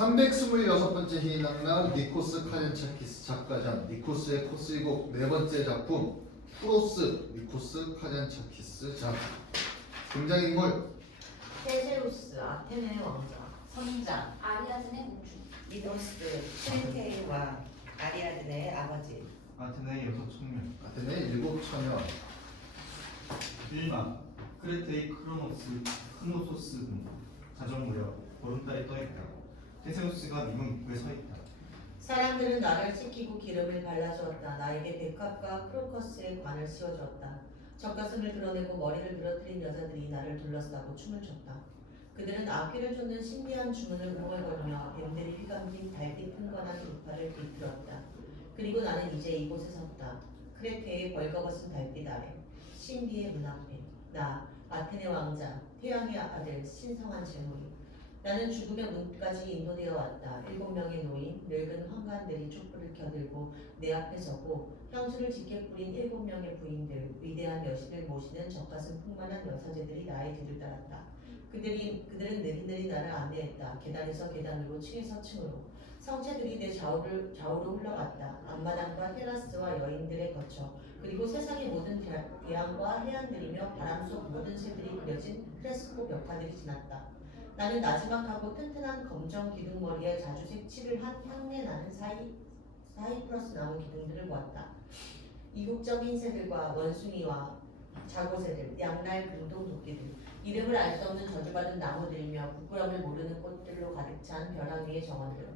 326번째 희낙락 니코스 카잔차키스 작가전 니코스의 코스이곡 네 번째 작품 프로스 니코스 카잔차키스 작. 등장인물 테세우스, 아테네의 왕자, 선장, 아리아드네 공주. 미도스, 크레테이와 아리아드네의 아버지. 아테네의 6,000명. 아테네 7,000여 1만 크레테의 크로노소스 등 자정 무렵 보름달이 떠있다. 테세우스가 미문 입구에 서있다. 사람들은 나를 지키고 기름을 발라주었다. 나에게 백합과 크로커스의 관을 씌워주었다. 젖가슴을 드러내고 머리를 부러뜨린 여자들이 나를 둘러싸고 춤을 췄다. 그들은 악귀를 쫓는 신비한 주문을 웅얼거리며 뱀들이 휘감긴 달빛 흥건한 우파를 비틀었다. 그리고 나는 이제 이곳에 섰다. 크레테의 벌거벗은 달빛 아래 신비의 문 앞에 나 아테네 왕자 태양의 아들 신성한 제물이. 나는 죽음의 문까지 인도되어 왔다. 7명의 노인, 늙은 환관들이 촛불을 켜들고 내 앞에 서고 향수를 짙게 뿌린 7명의 부인들, 위대한 여신을 모시는 젖가슴 풍만한 여사제들이 나의 뒤를 따랐다. 그들은 느릿느릿 나를 안내했다. 계단에서 계단으로, 층에서 층으로. 성체들이 내 좌우로 흘러갔다. 앞마당과 테라스와 여인들에 거쳐 그리고 세상의 모든 대양과 해안들이며 바람 속 모든 새들이 그려진 프레스코 벽화들이 지났다. 나는 나지막하고 튼튼한 검정 기둥머리에 자주색 칠을 한 향내나는 사이프러스 나무 기둥들을 보았다. 이국적인 새들과 원숭이와 자고새들, 양날 금동 도끼들, 이름을 알 수 없는 저주받은 나무들이며 부끄럼을 모르는 꽃들로 가득 찬 벼랑 위의 정원들,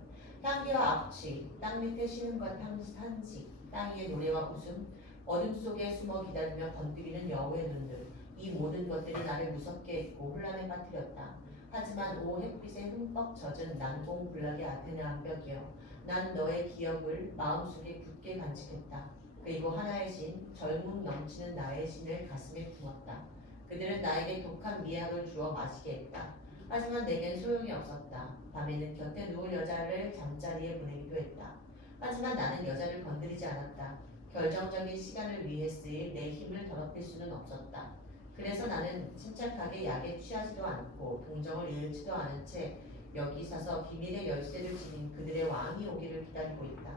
향기와 악취, 땅 밑에 쉬는 것 한식, 땅 위의 노래와 웃음, 어둠 속에 숨어 기다리며 건드리는 여우의 눈들, 이 모든 것들이 나를 무섭게 했고 혼란에 빠뜨렸다. 하지만 오 햇빛에 흠뻑 젖은 난공불락의 아테네 암벽이여, 난 너의 기억을 마음속에 굳게 간직했다. 그리고 하나의 신, 젊음 넘치는 나의 신을 가슴에 품었다. 그들은 나에게 독한 미약을 주어 마시게 했다. 하지만 내겐 소용이 없었다. 밤에는 곁에 누울 여자를 잠자리에 보내기도 했다. 하지만 나는 여자를 건드리지 않았다. 결정적인 시간을 위해 쓰일 내 힘을 더럽힐 수는 없었다. 그래서 나는 침착하게 약에 취하지도 않고 동정을 잃지도 않은 채 여기 서서 비밀의 열쇠를 지닌 그들의 왕이 오기를 기다리고 있다.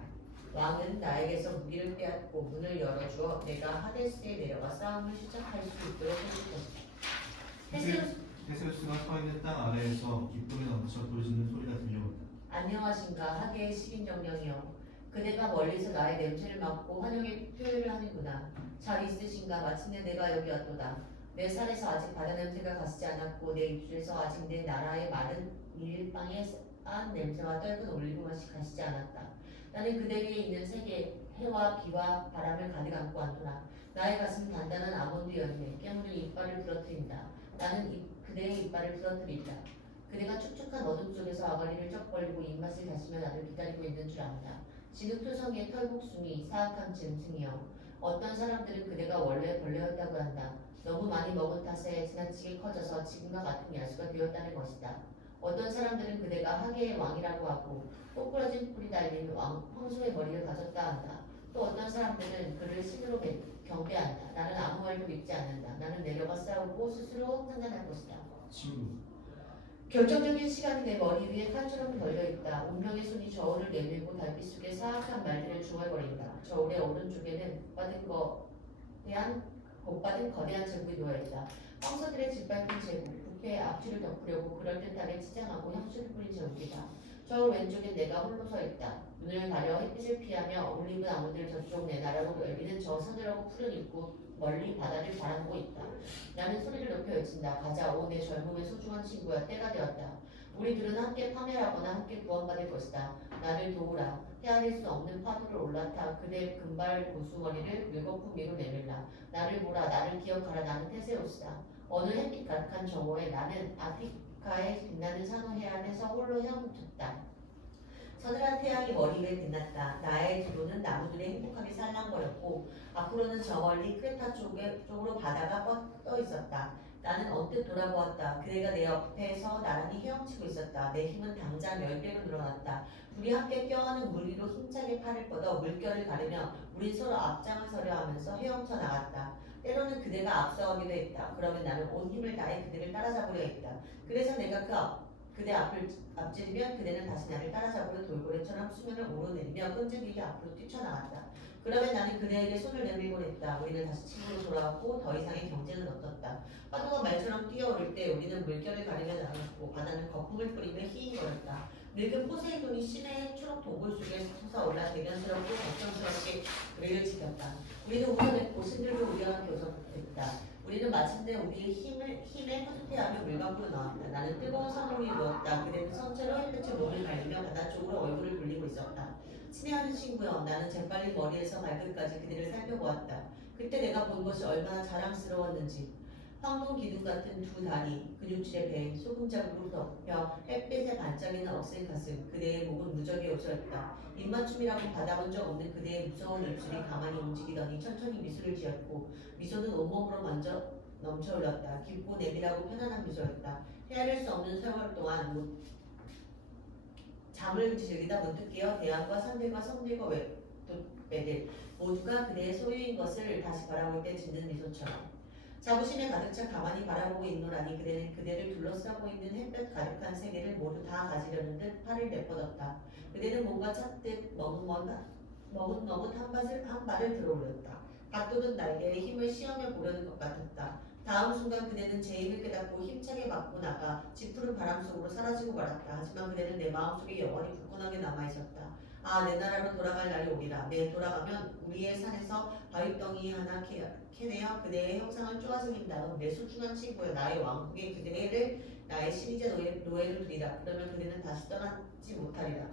왕은 나에게서 무기를 빼앗고 문을 열어주어 내가 하데스에 내려가 싸움을 시작할 수 있도록 해줄 것이다. 테세우스가 서있는 땅 아래에서 기쁨에 넘쳐 부르짖는 소리가 들려온다. 안녕하신가 하계의 식인정령이여. 그대가 멀리서 나의 냄새를 맡고 환영의 표현을 하는구나. 잘 있으신가. 마침내 내가 여기 왔도다. 내 살에서 아직 바다 냄새가 가시지 않았고 내 입술에서 아직 내 나라의 마른 밀빵의 싼 냄새와 떫은 올리브 맛이 가시지 않았다. 나는 그대 위에 있는 세계 해와 비와 바람을 가득 안고 왔노라. 나의 가슴은 단단한 아몬드 열매 깨무는 이빨을 부러뜨린다. 나는 그대의 이빨을 부러뜨린다. 그대가 축축한 어둠 속에서 아가리를 쩍 벌리고 입맛을 다시며 나를 기다리고 있는 줄 안다. 진흙토성이의 털복숭이 사악한 짐승이여. 어떤 사람들은 그대가 원래 벌레였다고 한다. 너무 많이 먹은 탓에 지나치게 커져서 지금과 같은 야수가 되었다는 것이다. 어떤 사람들은 그대가 하계의 왕이라고 하고 꼬꾸라진 뿔이 달린 황소의 머리를 가졌다 한다. 또 어떤 사람들은 그를 신으로 경배한다. 나는 아무 말도 믿지 않는다. 나는 내려가 싸우고 스스로 판단할 것이다. 친구. 결정적인 시간이 내 머리 위에 칼처럼 걸려있다. 운명의 손이 저울을 내밀고 달빛 속에 사악한 말들을 중얼거린다. 저울의 오른쪽에는 곱받은 거대한 제국이 놓여있다. 황소들의 짓밟힌 제국, 부패의 악취를 덮으려고 그럴듯하게 치장하고 향수를 뿌린 제국이다. 저울 왼쪽엔 내가 홀로 서있다. 눈을 가려 햇빛을 피하며 올리브 나무들 저쪽 내 나라로 열리는 저 서늘하고 푸른 입구 멀리 바다를 바라보고 있다. 나는 소리를 높여 외친다. 가자, 오 내 젊음의 소중한 친구야. 때가 되었다. 우리 둘은 함께 파멸하거나 함께 구원받을 것이다. 나를 도우라. 헤아릴 수 없는 파도를 올라타 그대 금발 고수머리를 물거품 위로 내밀라. 나를 보라. 나를 기억하라. 나는 테세우스다. 어느 햇빛 가득한 정오에 나는 아티카의 빛나는 산호 해안에서 홀로 헤엄쳤다. 서늘한 태양이 머리 위에 빛났다. 나의 뒤로는 나무들이 행복하게 살랑거렸고 앞으로는 저 멀리 크레타 쪽으로 바다가 뻗어 있었다. 나는 언뜻 돌아보았다. 그대가 내 옆에서 나란히 헤엄치고 있었다. 내 힘은 당장 10배로 늘어났다. 둘이 함께 껴안은 물 위로 힘차게 팔을 뻗어 물결을 가르며 우린 서로 앞장을 서려 하면서 헤엄쳐 나갔다. 때로는 그대가 앞서가기도 했다. 그러면 나는 온 힘을 다해 그대를 따라잡으려 했다. 그래서 내가 그대 앞을 앞지르면 그대는 다시 나를 따라잡으려 돌고래처럼 수면을 오르내리며 끈질기게 앞으로 뛰쳐나갔다. 그러면 나는 그대에게 손을 내밀곤 했다. 우리는 다시 친구로 돌아왔고 더 이상의 경쟁은 없었다. 파도가 말처럼 뛰어오를 때 우리는 물결을 가리며 나갔고 바다는 거품을 뿌리며 히잉거렸다. 늙은 포세이돈이 시내의 초록 동굴 속에 솟아올라 대견스럽고 걱정스럽게 우리를 지켰다. 우리는 웃어냈고 신들도 우리와 함께 웃었다. 우리는 마침내 우리의 힘에 뿌듯해하며 물 밖으로 나왔다. 나는 뜨거운 선물 위에 누웠다. 그대는 성체로 햇볕에 몸을 가리며 바다 쪽으로 얼굴을 돌리고 있었다. 친애하는 친구여, 나는 재빨리 머리에서 발끝까지 그대를 살펴보았다. 그때 내가 본 것이 얼마나 자랑스러웠는지. 황동 기둥 같은 두 다리, 근육질의 배, 소금장으로 덮여 햇빛에 반짝이는 억센 가슴, 그대의 목은 무적의 요소였다. 입맞춤이라고 받아본 적 없는 그대의 무서운 입술이 가만히 움직이더니 천천히 미소를 지었고 미소는 온몸으로 먼저 넘쳐 흘렀다. 깊고 내밀하고 편안한 미소였다. 헤아릴 수 없는 세월 동안 잠을 즐기다 문득 깨어 대안과 산들과 섬들과 외들 모두가 그대의 소유인 것을 다시 바라볼 때 짓는 미소처럼 자부심에 가득 차 가만히 바라보고 있노라니 그대는 그대를 둘러싸고 있는 햇볕 가득한 세계를 모두 다 가지려는 듯 팔을 내뻗었다. 그대는 뭔가 찾듯 머뭇머뭇 한 발을 들어올렸다. 갓돋은 날개에 힘을 시험해 보려는 것 같았다. 다음 순간 그대는 제 힘을 깨닫고 힘차게 맞고 나가 짙푸른 바람 속으로 사라지고 말았다. 하지만 그대는 내 마음속에 영원히 굳건하게 남아있었다. 아, 내 나라로 돌아갈 날이 오리라. 내 돌아가면 우리의 산에서 바윗덩이 하나 캐내어 그대의 형상을 쪼아주린 다음 내 소중한 친구여 나의 왕국에 그대를 나의 신이자 노예를 두리라. 그러면 그대는 다시 떠나지 못하리라.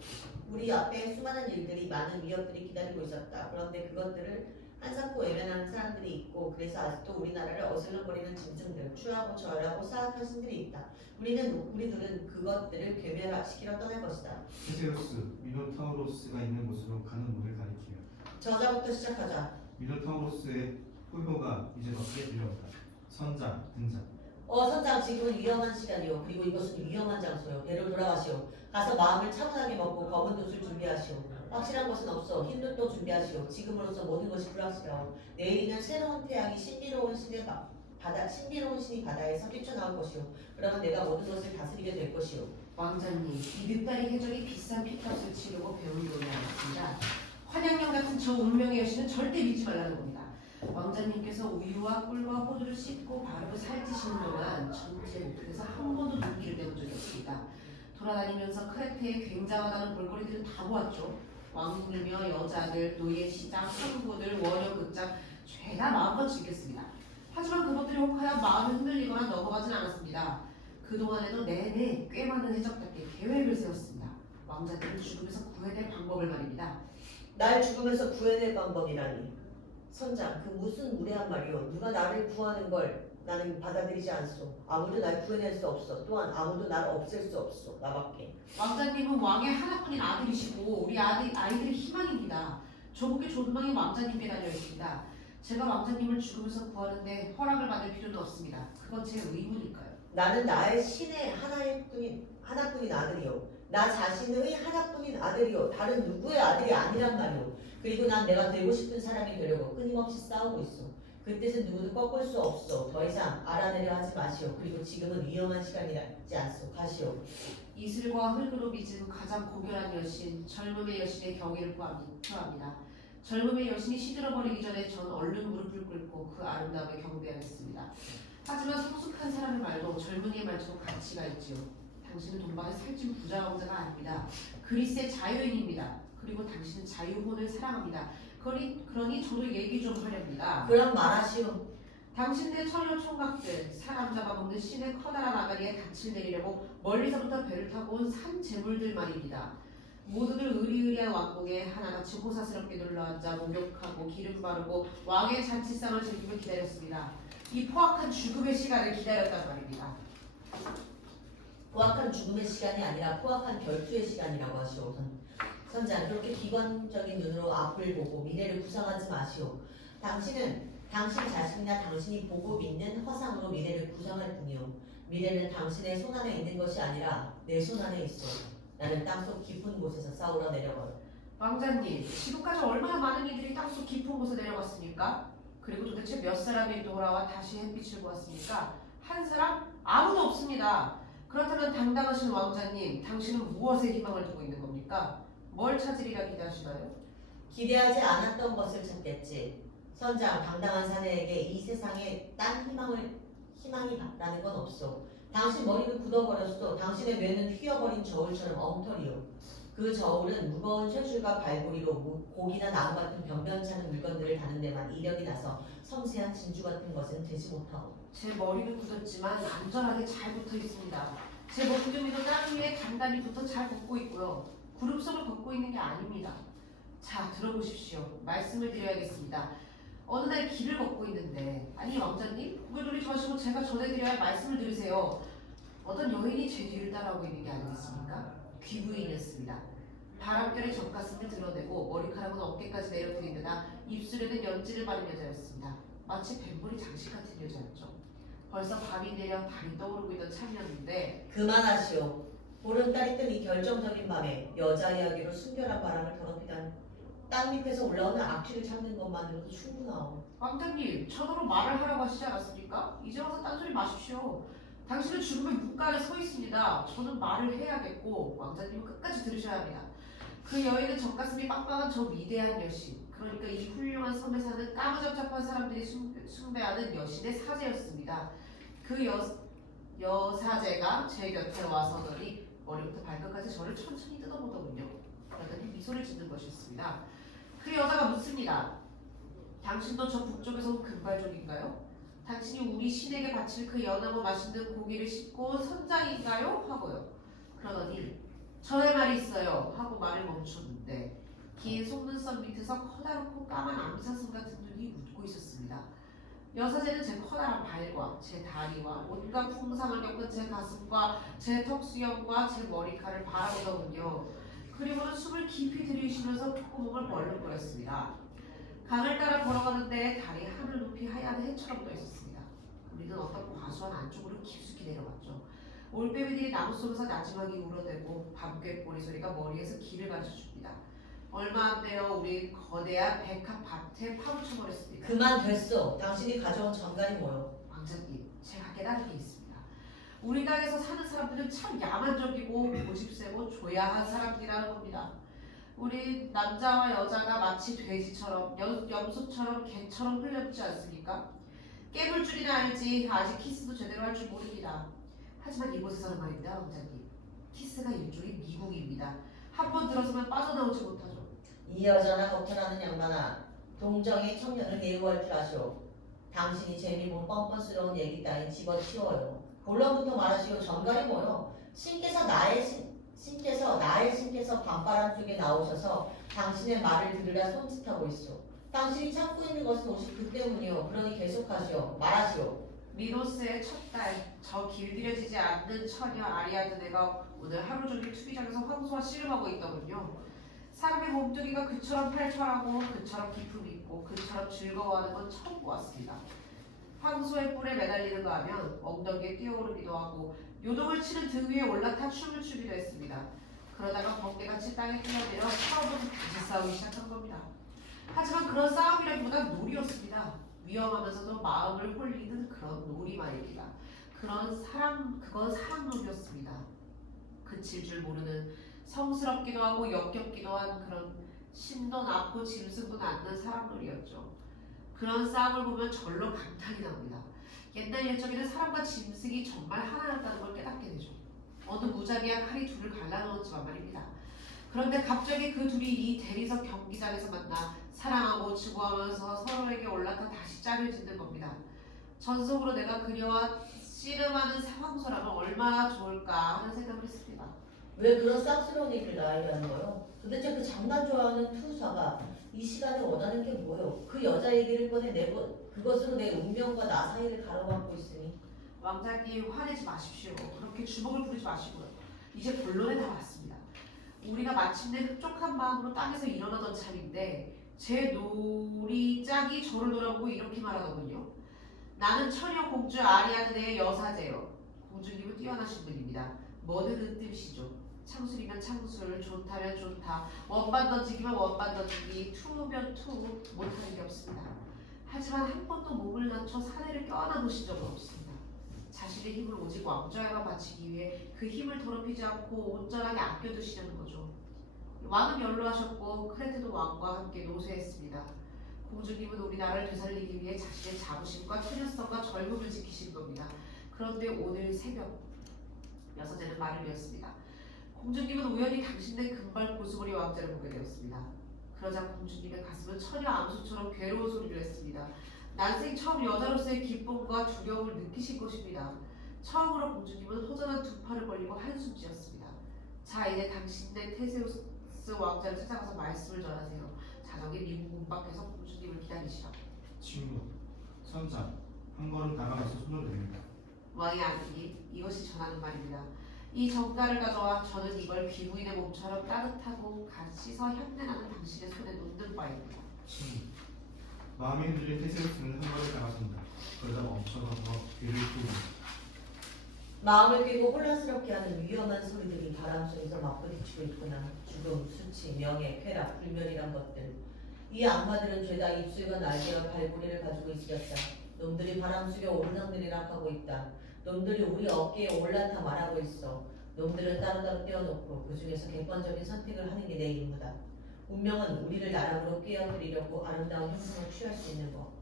우리 앞에 수많은 일들이 많은 위협들이 기다리고 있었다. 그런데 그것들을 한사코 외면하는 사람들이 있고 그래서 아직도 우리나라를 어슬렁거리는 짐승들, 추하고 저열하고 사악한 신들이 있다. 우리들은 그것들을 괴멸시키러 떠날 것이다. 테세우스, 미노타우로스가 있는 곳으로 가는 문을 가리키며 저자부터 시작하자. 미노타우로스의 포효가 이제 밖에 들려온다. 선장, 등장. 선장 지금은 위험한 시간이요. 그리고 이것은 위험한 장소요. 배로 돌아가시오. 가서 마음을 차분하게 먹고 검은 돛을 준비하시오. 확실한 것은 없어. 흰 돛도 준비하시오. 지금으로서 모든 것이 불확실하오. 내일이면 새로운 태양이 신비로운 신이 바다에서 뛰쳐나올 것이오. 그러면 내가 모든 것을 다스리게 될 것이오. 왕자님, 이 늑다리 해적이 비싼 피값을 치르고 배운 돈이 아닙니다. 환양령 같은 저 운명의 여신은 절대 믿지 말라는 겁니다. 왕자님께서 우유와 꿀과 호두를 씻고 바르고 살찌시는 동안 전체 그래서 한 번도 눈길을 떼본 적이 없습니다. 돌아다니면서 크레테의 굉장하다는 볼거리들은 다 보았죠. 왕궁이며 여자들, 노예 시장, 항구들, 원형 극장 죄다 마음껏 즐겼습니다. 하지만 그것들이 혹하여 마음이 흔들리거나 넘어가진 않았습니다. 그동안에도 내내 꽤 많은 해적답게 계획을 세웠습니다. 왕자들은 죽음에서 구해낼 방법을 말입니다. 날 죽음에서 구해낼 방법이라니. 선장, 그 무슨 무례한 말이오. 누가 나를 구하는 걸 나는 받아들이지 않소. 아무도 날 구해낼 수 없어. 또한 아무도 날 없앨 수 없어. 나밖에. 왕자님은 왕의 하나뿐인 아들이시고 우리 아이들의 희망입니다. 조국의 존망이 왕자님께 달려 있습니다. 제가 왕자님을 죽음에서 구하는데 허락을 받을 필요는 없습니다. 그건 제 의무니까요. 나는 나의 신의 하나뿐인 아들이요. 나 자신의 하나뿐인 아들이요. 다른 누구의 아들이 아니란 말이요. 그리고 난 내가 되고 싶은 사람이 되려고 끊임없이 싸우고 있어. 그 뜻은 누구도 꺾을 수 없어. 더 이상 알아내려 하지 마시오. 그리고 지금은 위험한 시간이지 않소. 가시오. 이슬과 흙으로 빚은 가장 고결한 여신, 젊음의 여신의 경의를 표합니다. 젊음의 여신이 시들어버리기 전에 전 얼른 무릎을 꿇고 그 아름다움에 경배하겠습니다. 하지만 성숙한 사람의 말도 젊은이의 말처럼 가치가 있지요. 당신은 돈방에 살찐 부자 왕자가 아닙니다. 그리스의 자유인입니다. 그리고 당신은 자유혼을 사랑합니다. 그러니 저도 얘기 좀 하렵니다. 그럼 말하시오. 당신들의 철로 총각들, 사람 잡아먹는 신의 커다란 아가리에 닻을 내리려고 멀리서부터 배를 타고 온 산 재물들 말입니다. 모두들 의리의리한 왕궁에 하나같이 호사스럽게 눌러앉아 목욕하고 기름 바르고 왕의 잔치상을 즐기며 기다렸습니다. 이 포악한 죽음의 시간을 기다렸단 말입니다. 포악한 죽음의 시간이 아니라 포악한 결투의 시간이라고 하시오. 선장, 그렇게 비관적인 눈으로 앞을 보고 미래를 구상하지 마시오. 당신은 당신 자신이나 당신이 보고 믿는 허상으로 미래를 구상할 뿐이오. 미래는 당신의 손안에 있는 것이 아니라 내 손안에 있어. 나는 땅속 깊은 곳에서 싸우러 내려가요. 왕자님, 지금까지 얼마나 많은 이들이 땅속 깊은 곳에 내려갔습니까? 그리고 도대체 몇 사람이 돌아와 다시 햇빛을 보았습니까? 한 사람? 아무도 없습니다. 그렇다면 당당하신 왕자님, 당신은 무엇에 희망을 두고 있는 겁니까? 뭘 찾으리라 기대하시나요? 기대하지 않았던 것을 찾겠지. 선장, 당당한 사내에게 이 세상에 딴 희망이라는 건 없어. 당신 머리는 굳어버렸어. 당신의 뇌는 휘어버린 저울처럼 엉터리요. 그 저울은 무거운 쇠줄과 발고리로 고기나 나무 같은 변변찮은 물건들을 다는 데만 이력이 나서 섬세한 진주 같은 것은 되지 못하고. 제 머리는 굳었지만 안전하게 잘 붙어 있습니다. 제 목덜미도 땅 위에 단단히 붙어 잘 걷고 있고요. 구름 속을 걷고 있는 게 아닙니다. 자, 들어보십시오. 말씀을 드려야겠습니다. 어느 날 길을 걷고 있는데, 아니 왕자님, 고개 돌리지 마시고 제가 전해드려야 할 말씀을 들으세요. 어떤 여인이 제 뒤를 따라오고 있는 게 아니겠습니까? 귀부인이었습니다. 바람결에 젖가슴을 드러내고 머리카락은 어깨까지 내려드린 데다 입술에는 연지를 바른 여자였습니다. 마치 뱀머리 장식 같은 여자였죠. 벌써 밤이 내려 달이 떠오르고 있던 참이었는데 그만하시오. 보름달이 뜬 이 결정적인 밤에 여자 이야기로 순결한 바람을 더럽히다니. 땅 밑에서 올라오는 악취를 찾는 것만으로도 충분하오. 왕자님, 저더러 말을 하라고 하시지 않았습니까? 이제 와서 딴소리 마십시오. 당신은 죽음의 문간에 서 있습니다. 저는 말을 해야겠고 왕자님은 끝까지 들으셔야 합니다. 그 여인은 젖가슴이 빵빵한 저 위대한 여신, 그러니까 이 훌륭한 섬에 사는 까무잡잡한 사람들이 숭배하는 여신의 사제였습니다. 그 여사제가 제 곁에 와서더니 머리부터 발끝까지 저를 천천히 뜯어보더군요. 그러더니 미소를 짓는 것이었습니다. 그 여자가 묻습니다. 당신도 저 북쪽에서 온 금발족인가요? 당신이 우리 신에게 바칠 그 연하고 맛있는 고기를 씹고 온 선장인가요? 하고요. 그러더니 저의 말이 있어요 하고 말을 멈췄는데 긴 속눈썹 밑에서 커다랗고 까만 암사슴 같은 눈이 웃고 있었습니다. 여사제는 제 커다란 발과 제 다리와 온갖 풍상을 겪은 제 가슴과 제 턱수염과 제 머리카락을 바라보더군요. 그리고는 숨을 깊이 들이쉬면서 콧구멍을 벌렁거렸습니다. 강을 따라 걸어가는데 달이 하늘 높이 하얀 해처럼 떠 있었습니다. 우리는 어떤 과수원 안쪽으로 깊숙이 내려갔죠. 올빼미들이 나무 속에서 나지막이 울어대고 밤꾀꼬리 소리가 머리에서 길을 가르쳐줍니다. 얼마 안 되어 우리 거대한 백합 밭에 파묻혀버렸습니다. 그만 됐어. 당신이 가져온 전갈이 뭐요? 왕자님, 제가 깨달은 게 있습니다. 우리 땅에서 사는 사람들은 참 야만적이고 고집세고 조야한 사람들이라는 겁니다. 우리 남자와 여자가 마치 돼지처럼 염소처럼 개처럼 흘렸지 않습니까? 깨물 줄이나 알지 아직 키스도 제대로 할 줄 모릅니다. 하지만 이곳에서는 말입니다, 왕자님. 키스가 일종의 미국입니다. 한 번 들어서면 빠져나오지 못하죠. 이 여자나 겉으라는 양반아, 동정의 청년을 예우할 줄 아시오. 당신이 재미본 뻔뻔스러운 얘기 따위 집어치워요. 본론부터 말하시오. 전갈이 뭐요? 신께서 나의 신께서 밤바람 속에 나오셔서 당신의 말을 들으라 손짓하고 있소. 당신이 찾고 있는 것은 오직 그 때문이요. 그러니 계속하시오. 말하시오. 미노스의 첫 딸, 저 길들여지지 않는 처녀 아리아드네가 오늘 하루 종일 투기장에서 황소와 씨름하고 있더군요. 사람의 몸뚱이가 그처럼 팔팔하고 그처럼 기품 있고 그처럼 즐거워하는 건 처음 보았습니다. 황소의 뿔에 매달리는 거 하면 엉덩이에 뛰어오르기도 하고 요동을 치는 등 위에 올라타 춤을 추기도 했습니다. 그러다가 번개같이 땅에 뛰어내려 처음으로 다시 싸우기 시작한 겁니다. 하지만 그런 싸움이라기보다 놀이였습니다. 위험하면서도 마음을 홀리는 그런 놀이 말입니다. 그건 사랑놀이였습니다. 그칠 줄 모르는 성스럽기도 하고 역겹기도 한 그런 심도 낳고 짐승도 낳는 사랑놀이였죠. 그런 싸움을 보면 절로 감탄이 나옵니다. 옛날 옛적에는 사람과 짐승이 정말 하나였다는 걸 깨닫게 되죠. 어느 무자비한 칼이 둘을 갈라놓았지만 말입니다. 그런데 갑자기 그 둘이 이 대리석 경기장에서 만나 사랑하고 증오하면서 서로에게 올라타 다시 짝을 짓는 겁니다. 전속으로 내가 그녀와 씨름하는 황소라면 얼마나 좋을까 하는 생각을 했습니다. 왜 그런 쌉스러운 얘기를 나에게 하는 거요? 도대체 그 장난 좋아하는 투사가 이 시간에 원하는 게 뭐요? 그 여자 얘기를 꺼내 그것으로 내 운명과 나 사이를 가로막고 있으니. 왕자님, 화내지 마십시오. 그렇게 주먹을 부리지 마시고요. 이제 본론에 다 왔습니다. 우리가 마침내 흡족한 마음으로 땅에서 일어나던 참인데 제 놀이 짝이 저를 돌아보고 이렇게 말하더군요. 나는 처녀 공주 아리아드네의 여사제요. 공주님은 뛰어나신 분입니다. 뭐든 으뜸시죠. 창술이면 창술, 좋다면 좋다, 원반 던지기면 원반 던지기, 투면 투, 못하는 게 없습니다. 하지만 한 번도 몸을 낮춰 사내를 껴안아 보신 적은 없습니다. 자신의 힘을 오직 왕좌에만 바치기 위해 그 힘을 더럽히지 않고 온전하게 아껴두시려는 거죠. 왕은 연로하셨고 크레테도 왕과 함께 노쇠했습니다. 공주님은 우리나라를 되살리기 위해 자신의 자부심과 처녀성과 젊음을 지키신 겁니다. 그런데 오늘 새벽 여사제는 말을 이었습니다. 공주님은 우연히 당신네 금발 고수머리 왕자를 보게 되었습니다. 그러자 공주님의 가슴은 처녀 암소처럼 괴로운 소리를 했습니다. 난생 처음 여자로서의 기쁨과 두려움을 느끼신 것입니다. 처음으로 공주님은 허전한 두 팔을 벌리고 한숨 지었습니다. 자, 이제 당신네 테세우스 왕자를 찾아가서 말씀을 전하세요. 자정에 미국 문 밖에서 공주님을 기다리시라고. 침묵. 선장. 한 걸음 다가가서 손을 내립니다. 왕의 아들이 이것이 전하는 말입니다. 이 정가를 가져와 저는 이걸 비구인의 몸처럼 따뜻하고 갓 씻어 향내나는 당신의 손에 놓는 바입니다. 침묵. 마음이 흔들린 테세우스는 한 걸음 다가섭니다. 그러다 멈춰서서 귀를 끄고 마음을 깨고 혼란스럽게 하는 위험한 소리들이 바람 속에서 맞부딪히고 있구나. 죽음, 수치, 명예, 쾌락, 불멸이란 것들. 이 악마들은 죄다 입술과 날개와 발고리를 가지고 있었다. 놈들이 바람 속에 오르락내리락하고 있다. 놈들이 우리 어깨에 올라타 말하고 있어. 놈들은 따로따로 떼어놓고 그 중에서 객관적인 선택을 하는 게 내 임무다. 운명은 우리를 나락으로 깨어뜨리려고 아름다운 형상을 취할 수 있는 법.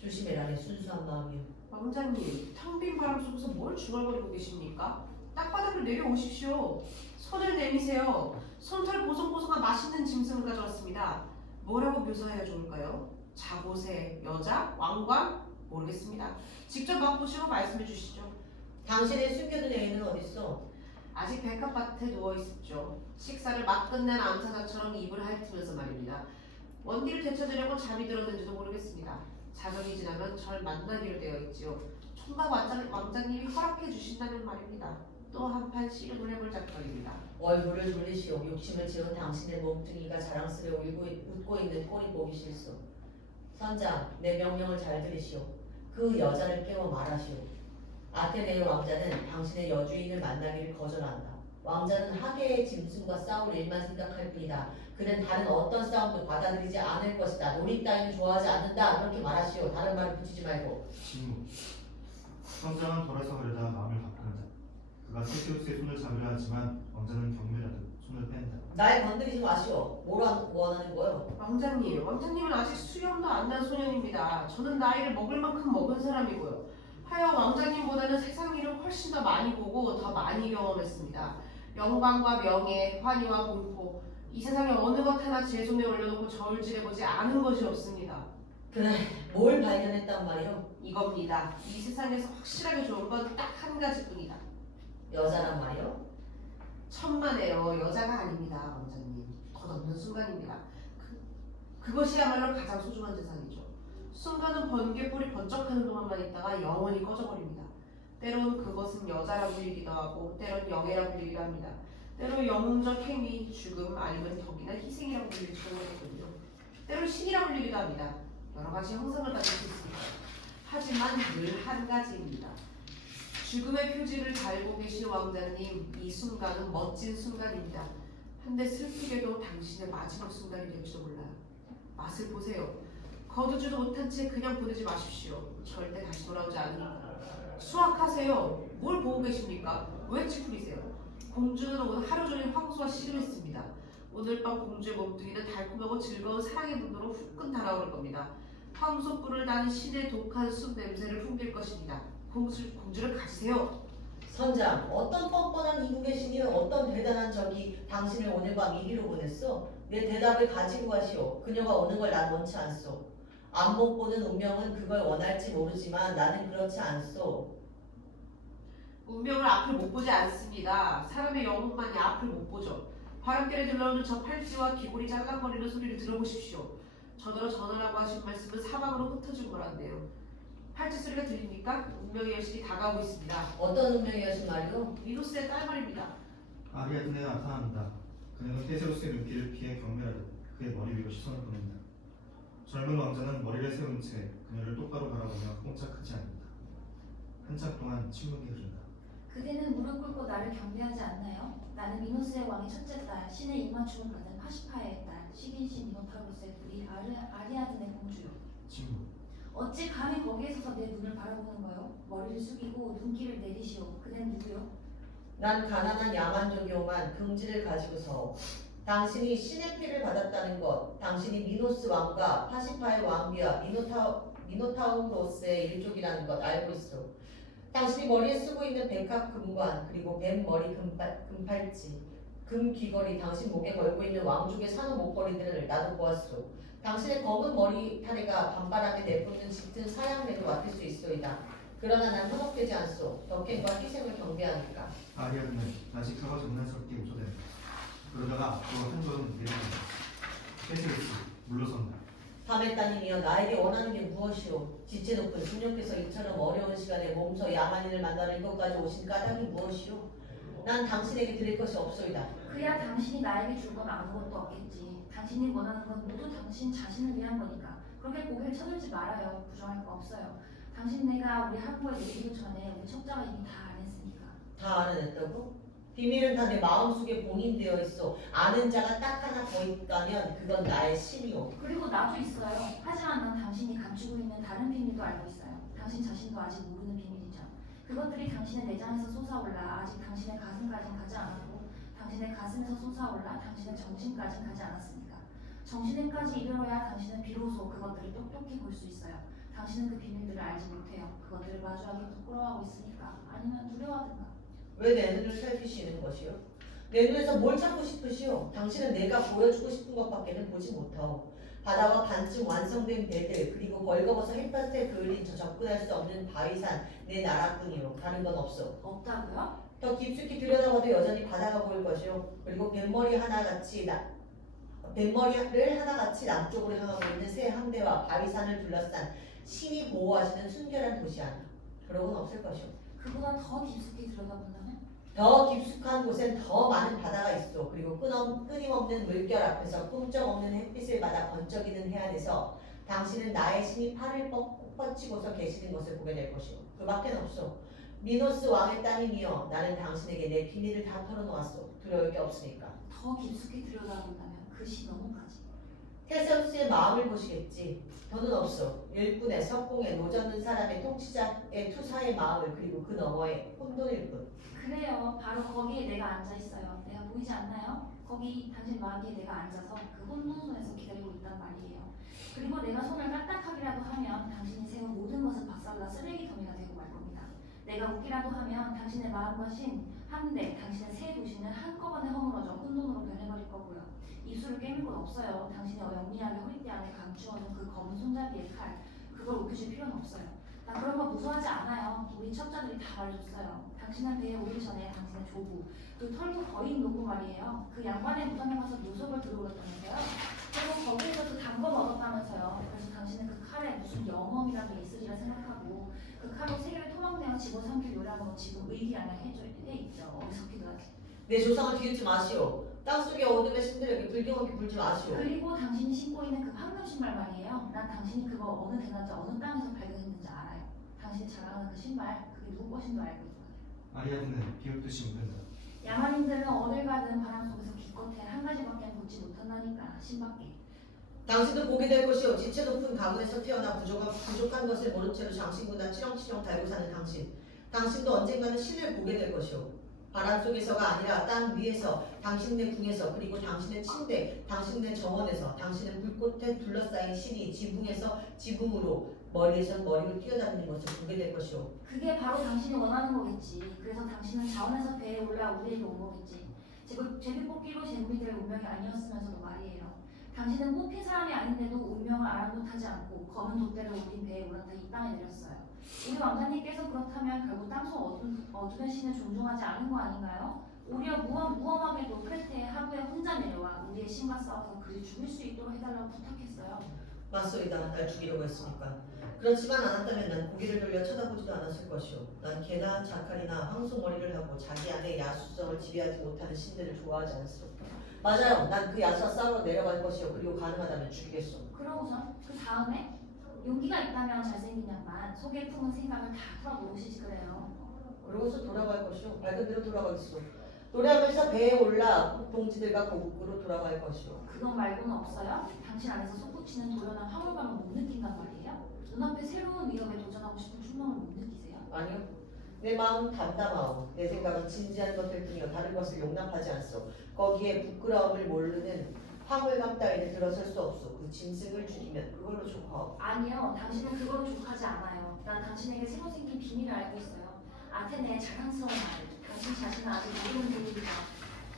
조심해라 내 순수한 마음이요. 왕자님, 텅 빈 바람 속에서 뭘 중얼거리고 계십니까? 땅바닥을 내려오십시오. 손을 내미세요. 솜털 보송보송한 맛있는 짐승을 가져왔습니다. 뭐라고 묘사해야 좋을까요? 자보세, 여자, 왕관? 모르겠습니다. 직접 맛보시고 말씀해 주시죠. 당신의 숨겨둔 애인은 어딨어? 아직 백합밭에 누워있었죠. 식사를 막 끝낸 암사자처럼 입을 핥으면서 말입니다. 원디를 되찾으려고 잠이 들었는지도 모르겠습니다. 자정이 지나면 절 만나기로 되어 있지요. 총각 왕자님이 허락해 주신다는 말입니다. 또 한판 씨름을 해볼 작정입니다. 얼굴을 돌리시오. 욕심을 지은 당신의 몸뚱이가 자랑스레 웃고 있는 꼴이 보기 싫소. 선장, 내 명령을 잘 들으시오. 그 여자를 깨워 말하시오. 아테네의 왕자는 당신의 여주인을 만나기를 거절한다. 왕자는 하계의 짐승과 싸울 일만 생각할 뿐이다. 그는 다른 어떤 싸움도 받아들이지 않을 것이다. 놀이 따위는 좋아하지 않는다. 그렇게 말하시오. 다른 말을 붙이지 말고. 침묵. 선장은 돌아서 가려다 마음을 바꾼다. 그가 테세우스의 손을 잡으려 하지만 왕자는 경멸하듯 손을 뺀다. 날 건드리지 마시오. 뭐라 원하는 거요? 왕자님은 아직 수염도 안 난 소년입니다. 저는 나이를 먹을 만큼 먹은 사람이고요. 하여 왕자님보다는 세상 일을 훨씬 더 많이 보고 더 많이 경험했습니다. 영광과 명예, 환희와 공포, 이 세상에 어느 것 하나 제 손에 올려놓고 저울질해보지 않은 것이 없습니다. 그래, 뭘 발견했단 말이오? 이겁니다. 이 세상에서 확실하게 좋은 건 딱 한 가지뿐이다. 여자란 말이오? 천만에요. 여자가 아닙니다, 왕자님. 덧없는 순간입니다. 그것이야말로 가장 소중한 재산이죠. 순간은 번개불이 번쩍하는 동안만 있다가 영원히 꺼져버립니다. 때론 그것은 여자라 불리기도 하고 때론 영예라 불리기도 합니다. 때로 영웅적 행위, 죽음 아니면 덕이나 희생이라고 불릴 경우가 있거든요. 때론 신이라 불리기도 합니다. 여러 가지 형상을 가질 수 있습니다. 하지만 늘 한 가지입니다. 죽음의 표지를 달고 계신 왕자님, 이 순간은 멋진 순간입니다. 한데 슬프게도 당신의 마지막 순간이 될지도 몰라요. 맛을 보세요. 거두지도 못한 채 그냥 보내지 마십시오. 절대 다시 돌아오지 않으니까. 수학하세요. 뭘 보고 계십니까? 왜 찌푸리세요? 공주는 오늘 하루 종일 황소와 씨름했습니다. 오늘 밤 공주의 몸뚱이는 달콤하고 즐거운 사랑의 눈으로 후끈 달아오를 겁니다. 황소뿔을 단 신의 독한 숲 냄새를 풍길 것입니다. 공주를 가지세요. 선장, 어떤 뻔뻔한 이국의 신이 어떤 대단한 적이 당신을 오늘 밤 이리로 보냈어? 내 대답을 가지고 가시오. 그녀가 오는 걸 난 원치 않소. 안못 보는 운명은 그걸 원할지 모르지만 나는 그렇지 않소. 운명을 앞을 못 보지 않습니다. 사람의 영혼만이 앞을 못 보죠. 바람결에 들러오는 저 팔찌와 귀골이 짤랑거리는 소리를 들어보십시오. 저더러 전하라고 하신 말씀은 사방으로 흩어진 거란데요. 팔찌 소리가 들립니까? 운명의 여신이 다가오고 있습니다. 어떤 운명의 여신 말이오? 미노스의 딸 말입니다. 아리아드네가 나타납니다. 그녀는 테세우스의 눈길을 피해 경멸하듯 그의 머리 위로 시선을 보냅니다. 젊은 왕자는 머리를 세운 채 그녀를 똑바로 바라보며 꼼짝하지 않는다. 한참 동안 침묵이 흐른다. 그대는 무릎 꿇고 나를 경배하지 않나요? 나는 미노스의 왕의 첫째 딸, 신의 입맞춤을 받은 파시파의 딸, 식인신 미노타우로스의 둘이 아리아드네 공주요. 침묵. 어찌 감히 거기에 서서 내 눈을 바라보는 거요? 머리를 숙이고 눈길을 내리시오. 그는 누구요? 난 가난한 야만족이오만 긍지를 가지고서 당신이 신의 피를 받았다는 것, 당신이 미노스 왕과 파시파의 왕비와 미노타우로스의 일족이라는 것 알고 있어. 당신이 머리에 쓰고 있는 백합 금관 그리고 뱀머리 금팔찌 금 귀걸이 당신 목에 걸고 있는 왕족의 산호 목걸이들을 나도 보았소. 당신의 검은 머리타래가 밤바람에 내뿜는 짙은 사양내도 맡을 수 있소이다. 그러나 난 현혹되지 않소. 덕행과 희생을 경배하니까. 아리아드는 나시카가 장난스럽게 웃어댄다. 그러다가 앞으로 한 걸음 내려간다. 테세우스 물러선다. 밤의 따님이여 나에게 원하는 게 무엇이오? 지체 높은 중령께서 이처럼 어려운 시간에 몸소 야만인을 만나러 이곳까지 오신 까닭이 무엇이오? 난 당신에게 드릴 것이 없소이다. 그야 당신이 나에게 줄 건 아무것도 없겠지. 당신이 원하는 건 모두 당신 자신을 위한 거니까. 그렇게 고개를 쳐들지 말아요. 부정할 거 없어요. 당신 내가 우리 항구에 내리기 전에 우리 척자가 이미 다 알았으니까. 다 알아냈다고? 비밀은 다 내 마음속에 봉인되어 있어. 아는 자가 딱 하나 더 있다면 그건 나의 신이오. 그리고 나도 있어요. 하지만 난 당신이 감추고 있는 다른 비밀도 알고 있어요. 당신 자신도 아직 모르는 비밀이죠. 그것들이 당신의 내장에서 솟아올라 아직 당신의 가슴까진 가지 않았고 당신의 가슴에서 솟아올라 당신의 정신까진 가지 않았으니까. 정신에까지 이르러야 당신은 비로소 그것들을 똑똑히 볼 수 있어요. 당신은 그 비밀들을 알지 못해요. 그것들을 마주하기 부끄러워하고 있으니까. 아니면 두려워하든가. 왜 내 눈을 살피시는 것이요? 내 눈에서 뭘 찾고 싶으시오? 당신은 내가 보여주고 싶은 것밖에는 보지 못하오. 바다와 반쯤 완성된 배들 그리고 벌거벗어 햇볕에 그을린 저 접근할 수 없는 바위산 내 나라뿐이요. 다른 건 없어. 없다고요? 더 깊숙이 들여다봐도 여전히 바다가 보일 것이요. 그리고 뱃머리를 하나같이 남쪽으로 향하고 있는 새 항대와 바위산을 둘러싼 신이 보호하시는 순결한 도시 하나. 그러고는 없을 것이요. 그보다 더 깊숙이 들여다본다면? 더 깊숙한 곳엔 더 많은 바다가 있어. 그리고 끊임없는 물결 앞에서 꿈쩍없는 햇빛을 받아 번쩍이는 해안에서 당신은 나의 신이 팔을 뻗치고서 계시는 것을 보게 될 것이오. 그 밖엔 없어. 미노스 왕의 따님이여 나는 당신에게 내 비밀을 다 털어놓았어. 두려울 게 없으니까. 더 깊숙이 들여다본다면 그 시 너머까지. 테세우스의 마음을 보시겠지. 더는 없어. 일꾼의 석공의 노젓는 사람의 통치자의 투사의 마음을 그리고 그 너머에 혼돈일 뿐. 그래요. 바로 거기에 내가 앉아 있어요. 내가 보이지 않나요? 거기 당신 마귀에 내가 앉아서 그 혼돈선에서 기다리고 있단 말이에요. 그리고 내가 손을 까딱하기라도 하면 당신이 세운 모든 것은 박살나 쓰레기더미가 되고 말 겁니다. 내가 웃기라도 하면 당신의 마음과 신, 한데 당신의 새 도시는 한꺼번에 허물어져 혼돈으로 변해버릴 거고요. 입술을 깨물 건 없어요. 당신의 영리하게 허리띠 안에 감추어둔 그 검은 손잡이의 칼, 그걸 웃기실 필요는 없어요. 난 그런 거 무서워하지 않아요. 우리 첩자들이 다 말해줬어요. 당신은 배에 오기 전에 당신의 조부, 그 털도 거인 놓고 말이에요. 그 양반의 무덤에 가서 묘석을 들어올렸다면서요. 그리고 거기에서도 단 거 먹었다면서요. 그래서 당신은 그 칼에 무슨 영험이라도 있으리라 생각하고 그 칼로 세계를 토막내어 집어삼킬 요량으로 지금 의기양양 해 있죠. 어리석기도 하지. 내 조상을 뒤집지 마시오. 땅속의 어둠의 신들에게 불경하게 굴지 마시오. 그리고 당신이 신고 있는 그 황금 신발 말이에요. 난 당신이 그거 어느 대낮에 어느 땅에서 발견했는지 알아요. 당신이 자랑하는 그 신발, 그게 누구 것인도 알고 있어요. 아리아드는 비웃듯이 웃는다. 야만인들은 어딜 가든 바람 속에서 기껏해 한 가지밖에 보지 못한다니까. 신밖에. 당신도 보게 될 것이오. 지체 높은 가문에서 태어나 부족한 것을 모른 채로 장신구나 치렁치렁 달고 사는 당신. 당신도 언젠가는 신을 보게 될 것이오. 바람 속에서가 아니라 땅 위에서, 당신네 궁에서, 그리고 당신의 침대, 당신네 정원에서, 당신은 불꽃에 둘러싸인 신이 지붕에서 지붕으로, 머리에서 머리로 뛰어다니는 것을 보게 될 것이오. 그게 바로 당신이 원하는 거겠지. 그래서 당신은 자원에서 배에 올라 우리에게 온 거겠지. 제비 뽑기로 제물이 될 운명이 아니었으면서도 말이에요. 당신은 뽑힌 사람이 아닌데도 운명을 아랑곳하지 않고 검은 돛대를 올린 배에 올랐다 이 땅에 내렸어요. 우리 왕자님께서 그렇다면 결국 땅속 어둠의 신을 존중하지 않은 거 아닌가요? 오히려 무엄하게도 크레테의 하부에 혼자 내려와 우리의 신과 싸워서 그를 죽일 수 있도록 해달라고 부탁했어요. 맞소이다. 날 죽이려고 했으니까. 그렇지만 않았다면 난 고개를 돌려 쳐다보지도 않았을 것이오. 난 개나 자칼이나 황소머리를 하고 자기 안에 야수성을 지배하지 못하는 신들을 좋아하지 않았어. 맞아요. 난 그 야수와 싸우러 내려갈 것이오. 그리고 가능하다면 죽이겠소. 그러고선 그 다음에 용기가 있다면 잘생긴 양반 속에 품은 생각을 다 풀어놓으시지 그래요. 그러고서 돌아갈 것이오. 밝은 대로 돌아가겠소. 노래하면서 배에 올라 동지들과 고국으로 돌아갈 것이오. 그것 말고는 없어요? 당신 안에서 솟구치는 도련한 화물감을 못 느낀단 말이에요? 눈앞에 새로운 위협에 도전하고 싶은 충동을 못 느끼세요? 아니요. 내 마음은 담담하오. 내 생각은 진지한 것일 뿐이요 다른 것을 용납하지 않소. 거기에 부끄러움을 모르는 화물감 따위를 들어설 수 없소. 그 짐승을 죽이면 그걸로 족하오. 아니요, 당신은 그걸로 족하지 않아요. 난 당신에게 새로 생긴 비밀을 알고 있어요. 아테네의 자랑스러운 말, 당신 자신은 아직 모르는 비밀이죠.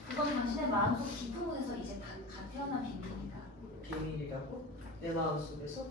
그건 당신의 마음속 깊은 곳에서 이제 갓 태어난 비밀입니다. 비밀이라고? 내 마음속에서?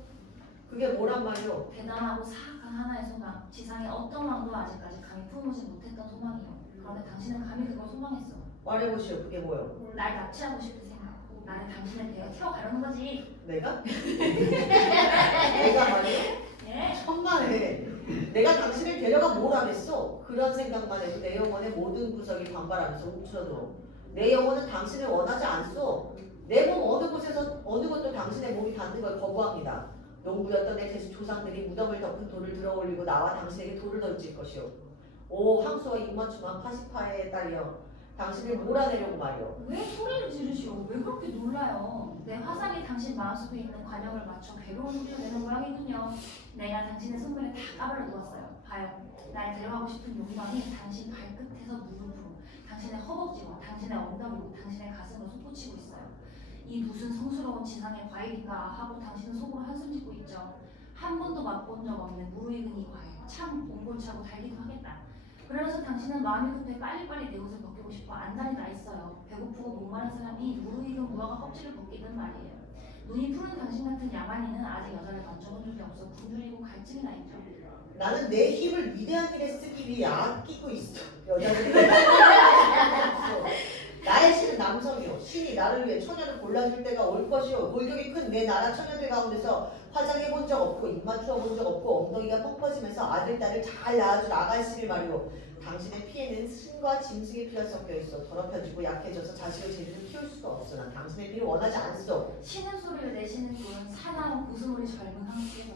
그게 뭐란 말이오? 대담하고 사악한 하나의 소망, 지상의 어떤 왕도 아직까지 감히 품어오지 못했던 소망이요. 그런데 당신은 감히 그걸 소망했어. 말해보시오. 그게 뭐요? 날 납치하고 싶은 생각. 나는 당신을 내어 태워가려는 거지. 내가? 내가 말이오? 예? 천만에 내가 당신을 데려가 뭘 하겠어? 그런 생각만 해도 내 영혼의 모든 구석이 반발하면서 움츠러들어. 내 영혼은 당신을 원하지 않소. 내 몸 어느 곳에서 어느 것도 당신의 몸이 닿는 걸 거부합니다. 농부였던 내 조상들이 무덤을 덮은 돌을 들어올리고 나와 당신에게 돌을 던질 것이오. 오 황소와 입맞춤한 파시파의 딸이여, 당신을 몰아내려고 말이오. 왜 소리를 지르시오? 왜 그렇게 놀라요? 내 화상이 당신 마음속에 있는 관역을 맞춰 괴로운 소리를 내는 모양이군요. 내가 당신의 손발에 다 까발려 누웠어요. 봐요. 날 데려가고 싶은 욕망이 당신 발끝에서 무릎으로, 당신의 허벅지와 당신의 엉덩이로, 당신의 가슴으로 솟구치고 있어요. 이 무슨 성스러운 지상의 과일인가 하고 당신은 속으로 한숨 짓고 있죠. 한 번도 맛본 적 없는 무르익은 이 과일, 참 옹골차고 달기도 하겠다. 그러면서 당신은 마음이 급해 빨리빨리 내 옷을 벗기고 싶어 안달이 나 있어요. 배고프고 목마른 사람이 무르익은 무화과 껍질을 벗기든 말이에요. 눈이 푸른 당신 같은 야만인은 아직 여자를 만져본 적이 없어 굶주리고 갈증이 나 있죠. 나는 내 힘을 위대한 일에 쓰기 위해 아끼고 있어. 여자들이 나의 신은 남성이요. 신이 나를 위해 처녀를 골라줄 때가 올 것이요. 골격이 큰 내 나라 처녀들 가운데서 화장해본 적 없고 입맞추어 본 적 없고 엉덩이가 펑퍼지면서 아들, 딸을 잘 낳아줄 아가씨를 말이오. 당신의 피에는 신과 짐승의 피가 섞여 있어. 더럽혀지고 약해져서 자식을 제대로 키울 수가 없어. 난 당신의 피를 원하지 않소. 신음소리를 내쉬는 분은 사나운 고스모리 젊은 황소예요.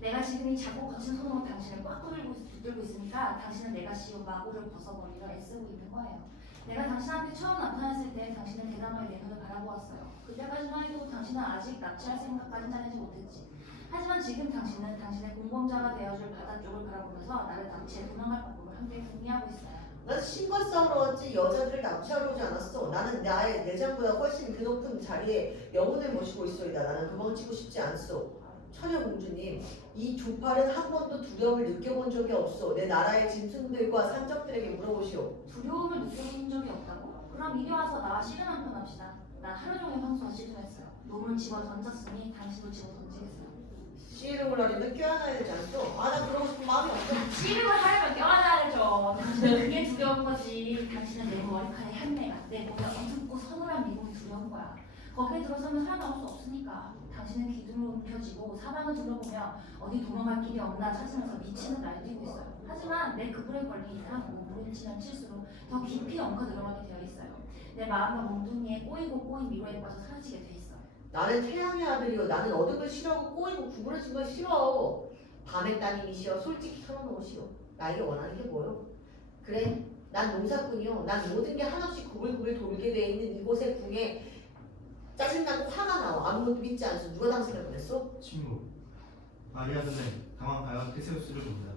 내가 지금 이 작고 거친 손으로 당신을 꽉 붙들고 있으니까 당신은 내가 씌운 마구를 벗어버리려 애쓰고 있는 거예요. 내가 당신 앞에 처음 나타났을 때 당신은 대담하게 내 눈을 바라보았어요. 그때까지만 해도 당신은 아직 납치할 생각까지는 하지 못했지. 하지만 지금 당신은 당신의 공범자가 되어줄 바다 쪽을 바라보면서 나를 납치해 도망갈 방법을 함께 궁리하고 있어요. 난 신과 싸우러 왔지 여자들을 납치하러 오지 않았어. 나는 나의 내장보다 훨씬 그 높은 자리에 영혼을 모시고 있소이다. 나는 도망치고 싶지 않소. 처녀 공주님, 이 두 팔은 한 번도 두려움을 느껴본 적이 없소. 내 나라의 짐승들과 산적들에게 물어보시오. 두려움을 느껴본 적이 없다고? 그럼 이리 와서 나와 씨름 한판 합시다. 난 하루 종일 황소와 씨름했어요. 놈을 집어 던졌으니 당신도 집어 던지겠어요. 씨름을 하려면 껴안아야 되지 않소? 아, 나 그러고 싶은 마음이 없어. 씨름을 하려면 껴안아야죠. 당신은 그게 두려운 거지. 당신은 내 머리카락의 향내가, 내 몸에 어둡고 서늘한 미국이 두려운 거야. 거기에 들어서면 살아남을 수 없으니까. 당신은 기둥으로 움켜쥐고 사방을 둘러보며 어디 도망갈 길이 없나 찾으면서 미치는 날뛰고 있어요. 하지만 내 그물에 걸린 이상 몸부림을 치면 칠수록 더 깊이 엉켜 들어가게 되어 있어요. 내 마음과 몸뚱이에 꼬이고 꼬인 미로에 빠져 사라지게 돼 있어요. 나는 태양의 아들이요. 나는 어둠을 싫어하고 꼬이고 구부러진 걸 싫어. 밤의 따님이시여. 솔직히 털어놓으시오. 나에게 원하는 게 뭐요? 그래, 난 농사꾼이요. 난 모든 게 한없이 구불구불 돌게 돼 있는 이곳의 궁에 짜증나고 화가 나와. 아무것도 믿지 않소. 누가 당신을 보냈소? 침묵. 아리아드는 당황하여 테세우스를 본다.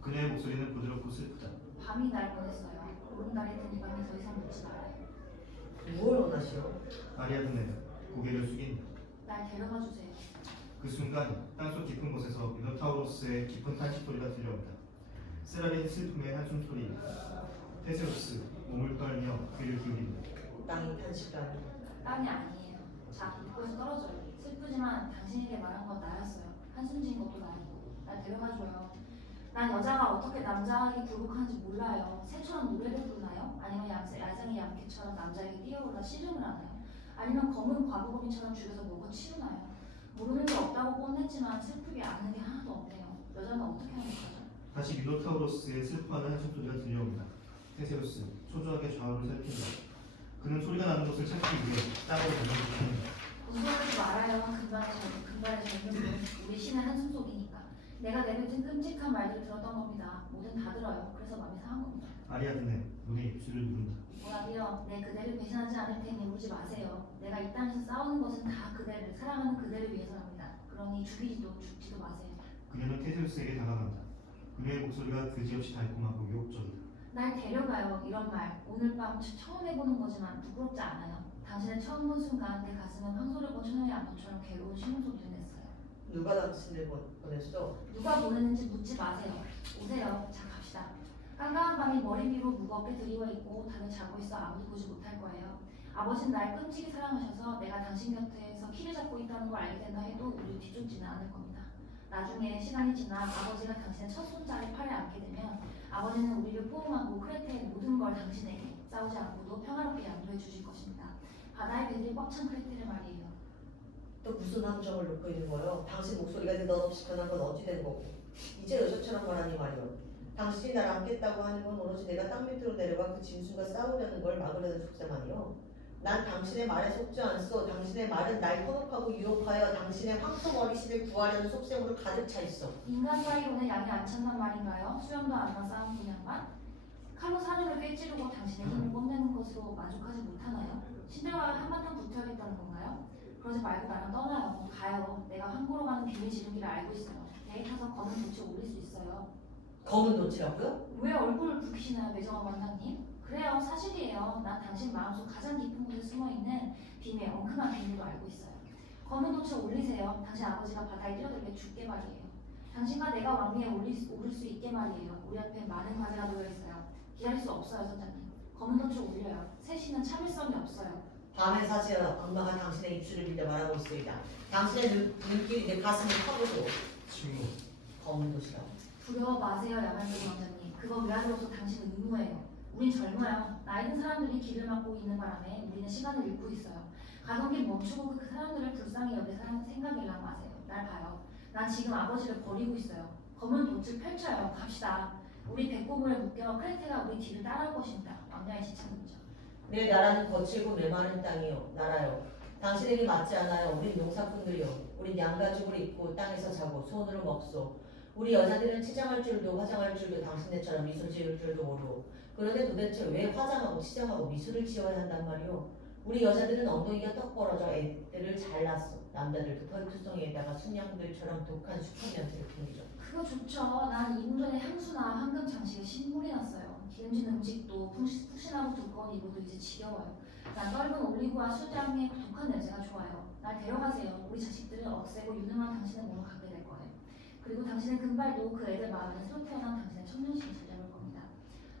그녀의 목소리는 부드럽고 슬프다. 밤이 날 보냈어요. 오른날에 든 이 밤이 더 이상 묻지 말아요. 무엇을 원하시오? 아리아드는 고개를 숙인다. 날 데려가 주세요. 그 순간 땅속 깊은 곳에서 미노타우로스의 깊은 탄식 소리가 들려온다. 세라린 슬픔의 한숨 소리. 테세우스 몸을 떨며 귀를 기울인다. 땅이 탄식하는. 땅이 아니에요. 자, 이곳에서 떨어져요. 슬프지만 당신에게 말한 건 나였어요. 한숨 진 것도 나였고. 날 데려가줘요. 난 여자가 어떻게 남자에게 굴복하는지 몰라요. 새처럼 노래를 부르나요? 아니면 야생의 양캐처럼 남자에게 뛰어올라 씨름을 하나요? 아니면 검은 과부검인처럼 죽여서 먹어 치우나요? 모르는 게 없다고 뻔했지만 슬프게 아는 게 하나도 없네요. 여자는 어떻게 하는 거죠? 다시 미노타우로스의 슬퍼하는 한숨 소리가 들려온다. 테세우스 초조하게 좌우를 살핀다. 그는 소리가 나는 곳을 찾기 위해 땅으로 던져붙는다. 무서워하지 말아요. 금발의 젊은 분. 우리 신의 한숨 속이니까. 내가 내뱉은 끔찍한 말들을 들었던 겁니다. 뭐든 다 들어요. 그래서 마음이 상한 겁니다. 아리아드는 눈에 입술을 누른다. 뭐라디요? 내 그대를 배신하지 않을 테니 울지 마세요. 내가 이 땅에서 싸우는 것은 다 그대를, 사랑하는 그대를 위해서랍니다. 그러니 죽지도 마세요. 그녀는 테세우스에게 다가간다. 그녀의 목소리가 그지없이 달콤하고 유혹적이다. 날 데려가요. 이런 말 오늘 밤 처음 해보는 거지만 부끄럽지 않아요. 당신을 처음 본 순간 내 가슴은 황소를 본 처녀의 암소처럼 괴로운 신음소리를 냈어요. 누가 당신을 보냈어? 누가 보냈는지 묻지 마세요. 오세요. 자 갑시다. 깜깜한 밤이 머리 위로 무겁게 드리워 있고 다들 자고 있어 아무도 보지 못할 거예요. 아버지는 날 끔찍이 사랑하셔서 내가 당신 곁에서 키를 잡고 있다는 걸 알게 된다 해도 우리 뒤쫓지는 않을 겁니다. 나중에 시간이 지나 아버지가 당신의 첫 손자를 팔에 안게 되면 아버지는 우리를 포함하고 크레테의 모든 걸 당신에게 싸우지 않고도 평화롭게 양도해 주실 것입니다. 바다의 배들이 꽉 찬 크레테를 말이에요. 또 무슨 함정을 놓고 있는 거요? 당신 목소리가 느닷없이 변한 건 어찌 된 거고? 이제 여자처럼 말하니 말이요. 당신이 날 안겠다고 하는 건 오로지 내가 땅 밑으로 내려가 그 짐승과 싸우려는 걸 막으려는 속셈아니요. 난 당신의 말에 속지 않소. 당신의 말은 날 현혹하고 유혹하여 당신의 황소 머리씨를 구하려는 속셈으로 가득 차 있어. 인간과 이론에 양이 안 찬단 말인가요? 수염도 안 나 싸움 분양만? 칼로 사람을 꿰찌르고 당신의 힘을 뽐내는 것으로 만족하지 못하나요? 신들과 한바탕 붙어야겠다는 건가요? 그러지 말고 나랑 떠나요. 가요. 내가 항구로 가는 비밀 지름길을 알고 있어요. 배에 타서 검은 도치에 올릴 수 있어요. 검은 노치라고요? 왜 얼굴을 붉히시나요, 매정한 원장님? 그래요, 사실이에요. 난 당신 마음속 가장 깊은 곳에 숨어있는 비밀, 엉큼한 비밀도 알고 있어요. 검은 도치에 올리세요. 당신 아버지가 바다에 뛰어들게 죽게 말이에요. 당신과 내가 왕위에 오를 수 있게 말이에요. 우리 앞에 많은 과제가 놓여있어요. 기다릴 수 없어요, 선장님. 검은 도치에 올려요. 셋이는 참을성이 없어요. 밤의 사지와 악마가 당신의 입술을 빌려 말하고 있습니다. 당신의 눈길이 내 가슴을 파고도 침묵. 검은 도시라고. 두려워 마세요, 야만적인 왕자님. 그건 외아들로서 당신의 의무예요. 우린 젊어요. 나이 든 사람들이 길을 막고 있는 바람에 우리는 시간을 잃고 있어요. 가던 길 멈추고 그 사람들을 불쌍히 여길 생각이랑 마세요. 날 봐요. 난 지금 아버지를 버리고 있어요. 검은 돛을 펼쳐요. 갑시다. 우리 배꼽을 묶여 크레테가 우리 뒤를 따라올 것입니다. 왕자의 지창이죠. 내 나라는 거칠고 메마른 땅이요. 나라요. 당신에게 맞지 않아요. 우린 농사꾼들이요. 우린 양가죽을 입고 땅에서 자고 손으로 먹소. 우리 여자들은 치장할 줄도 화장할 줄도 당신네처럼 미술 지을 줄도 모르고. 그런데 도대체 왜 화장하고 치장하고 미술을 지어야 한단 말이오? 우리 여자들은 엉덩이가 떡 벌어져 애들을 잘 낳았어. 남자들도 털투성이에다가 순양들처럼 독한 수컷년들을 풍기죠. 그거 좋죠. 난 2분 전에 향수나 황금 장식에 신물이 났어요. 기름진 음식도 푹신하고 두꺼운 이불도 이제 지겨워요. 난 떫은 올리브와 수장의 독한 냄새가 좋아요. 날 데려가세요. 우리 자식들은 억세고 유능한 당신의 몸을 갖게 될 거예요. 그리고 당신의 금발도 그 애들 마음에 새로 태어난 당신의 청년식을 잘 잡을 겁니다.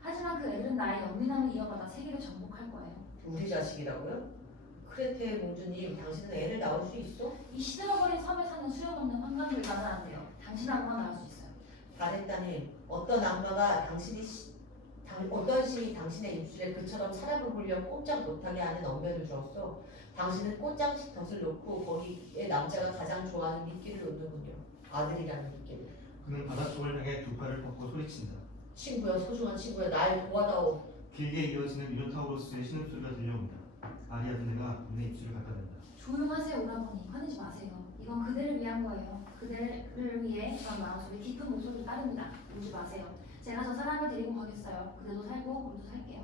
하지만 그 애들은 나의 영민함을 이어받아 세계를 정복할 거예요. 우리 자식이라고요? 크레테의 공주님, 당신은 애를 낳을 수 있어? 이 시들어버린 섬에 사는 수염 없는 환관들과는 안 돼요. 당신 악마 낳을 수 있어요. 바랬다니 어떤 악마가 어떤 신이 당신의 입술에 그처럼 사람을 굴려 꼼짝 못하게 하는 언변을 주었어. 당신은 꽃장식 덫을 놓고 거기에 남자가 가장 좋아하는 미끼를 놓는군요. 아들이라는 미끼를. 그는 바다 쪽을 향해 두 팔을 뻗고 소리친다. 친구야, 소중한 친구야, 날 도와다오. 길게 이어지는 미노타우로스의 신음소리가 들려온다. 아리아드네가 눈에 입술을 갖다 댄다. 조용하세요, 오라버니. 화내지 마세요. 이건 그대를 위한 거예요. 그대를 위해 전 마음속에 깊은 목소리를 따릅니다. 울지 마세요. 제가 저 사람을 데리고 가겠어요. 그대도 살고 우리도 살게요.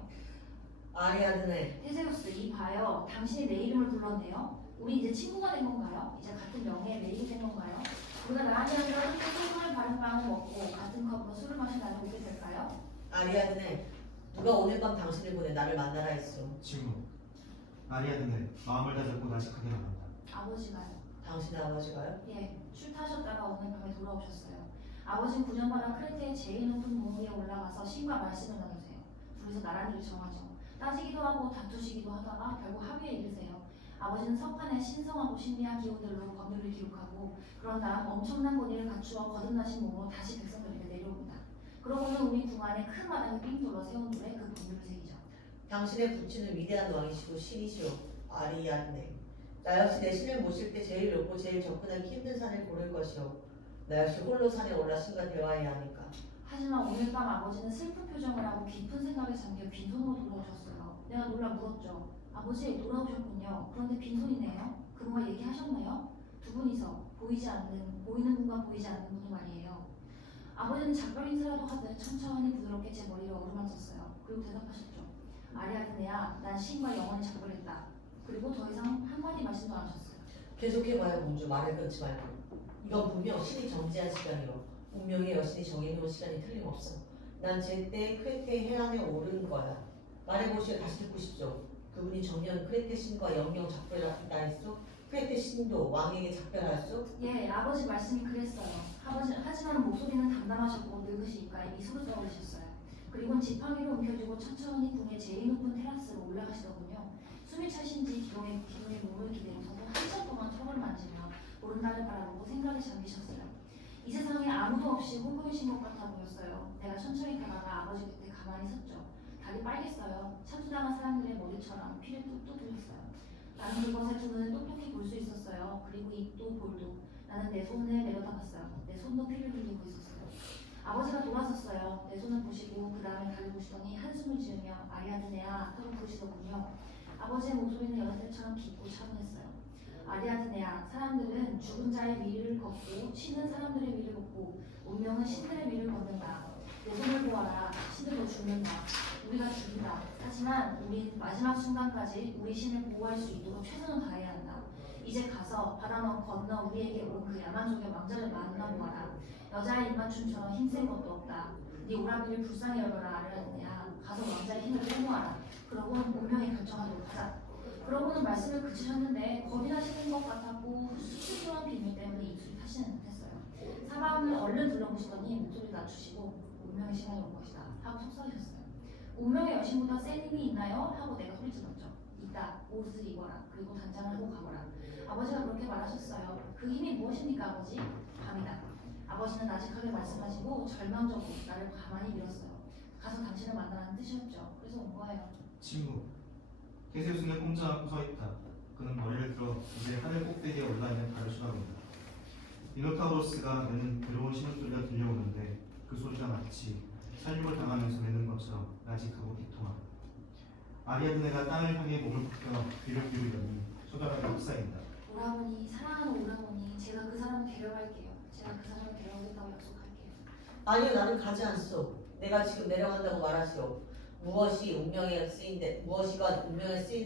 아리아드네, 테세우스, 이 봐요. 당신이 내 이름을 불렀네요. 우리 이제 친구가 된 건가요? 이제 같은 명예의 매일이 된 건가요? 우리가 나란히 앉아 함께 소금을 바른 빵을 먹고 같은 컵으로 술을 마신 날을 오게 될까요? 아리아드네, 누가 오늘 밤 당신을 보내 나를 만나라 했어. 침묵. 아리아드네 마음을 다잡고 나직하게 나간다. 아버지가요. 당신의 아버지가요? 예, 술 타셨다가 오늘 밤에 돌아오셨어요. 아버지는 구년마다 크레테의 제일 높은 문 위에 올라가서 신과 말씀을 나누세요. 둘이서 나란히를 정하죠. 따지기도 하고 다투시기도 하다가 결국 합의에 이르세요. 아버지는 석판에 신성하고 신비한 기호들로 법률을 기록하고 그런 다음 엄청난 권위를 갖추어 거듭나신 몸으로 다시 백성들에게 내려옵니다. 그러고는 우리 궁 안에 큰 마당에 삥 둘러 세운 돌에 그 법률을 새기죠. 당신의 부친은 위대한 왕이시고 신이시오. 아리아드네, 나 역시 내 신을 모실 때 제일 높고 제일 접근하기 힘든 산을 고를 것이오. 나 역시 홀로 산에 올라 신과 대화해야 하니까. 하지만 오늘 밤 아버지는 슬픈 표정을 하고 깊은 생각에 잠겨 빈손으로 돌아오셨어요. 내가 놀라 물었죠. 아버지, 돌아오셨군요. 그런데 빈손이네요. 그분과 얘기하셨나요? 두 분이서 보이는 분과 보이지 않는 분이 말이에요. 아버지는 작별 인사라도 하듯 천천히 부드럽게 제 머리를 어루만졌어요. 그리고 대답하셨죠. 아리아드네야, 난 신과 영원히 작별했다. 그리고 더 이상 한마디 말씀도 안 하셨어요. 계속해봐요, 공주. 말을 끊지 말고. 이건 분명 신이 정지한 시간이요. 운명의 여신이 정해놓은 시간이 틀림없어. 난 제때 크레테 해안에 오른 거야. 말해보시오. 다시 듣고 싶죠. 그분이 정년 크레테 신과 영영 작별하다 했소? 크레테 신도 왕에게 작별하였소? 예, 아버지 말씀이 그랬어요. 하지만 목소리는 담담하셨고 늙으시니까 입이 소르소르하셨어요. 그리고 지팡이로 움켜쥐고 천천히 궁의 제일 높은 테라스로 올라가시더군요. 숨이 차신지 기둥에 몸을 기대고서도 한참 동안 턱을 만지며 오른다를 바라보고 생각에 잠기셨어요. 이 세상에 아무도 없이 홀보이신 것 같아 보였어요. 내가 천천히 다가가 아버지 곁에 가만히 섰죠. 다리 빨갰어요. 참수당한 사람들의 머리처럼 피를 뚝뚝 흘렸어요. 나는 그것의 두 눈을 똑똑히 볼 수 있었어요. 그리고 입도 볼도. 나는 내 손을 내려다봤어요. 내 손도 피를 흘리고 있었어요. 아버지가 돌아섰어요. 내 손을 보시고 그 다음에 다리 보시더니 한숨을 지으며 아리아드네아 하고 부르시더군요. 아버지의 목소리는 여느 때처럼 깊고 차분했어요. 아리아드네아, 사람들은 죽은 자의 위를 걷고 신은 사람들의 위를 걷고 운명은 신들의 위를 걷는다. 내 손을 보아라. 신들도 죽는다. 우리가 죽인다. 하지만 우린 마지막 순간까지 우리 신을 보호할 수 있도록 최선을 다해야 한다. 이제 가서 바다 건너 우리에게 온 그 야만족의 왕자를 만나보아라. 여자의 입맞춤처럼 힘센 것도 없다. 네 오라비를 불쌍히 여겨라. 아리아드네아. 가서 왕자의 힘을 빼모아라. 그러고는 운명이 결정하도록 하자. 그러고는 말씀을 그치셨는데 겁이 나시는 것 같았고 수수한 비밀 때문에 입술이 타시는 듯했어요. 사방을 얼른 둘러보시더니 목소리를 낮추시고 운명의 시간이 온 것이다 하고 속삭이셨어요. 운명의 여신보다 센 힘이 있나요? 하고 내가 소리 질렀죠. 있다. 옷을 입어라. 그리고 단장을 하고 가거라. 아버지가 그렇게 말하셨어요. 그 힘이 무엇입니까 아버지? 밤이다. 아버지는 나직하게 말씀하시고 절망적으로 나를 가만히 밀었어요. 가서 당신을 만나라는 뜻이었죠. 그래서 온 거예요. 친구, 테세우스는 꼼짝 않고 서 있다. 그는 머리를 들어 이제 하늘 꼭대기에 올라있는 달을 쳐다본다. 미노타우로스가 내는 괴로운 신음소리가 들려오는데 그 소리가 마치 살육을 당하면서 내는 것처럼 나직하고 비통하다. 아리아드네가 땅을 향해 몸을 굽혀 귀를 기울이더니 소다라가 흡사인다. 오라버니, 사랑하는 오라버니, 제가 그 사람을 데려갈게요. 제가 그 사람을 데려오겠다고 약속할게요. 아니요, 나는 가지 않소. 내가 지금 내려간다고 말하시오. 무엇이가 운명에 쓰인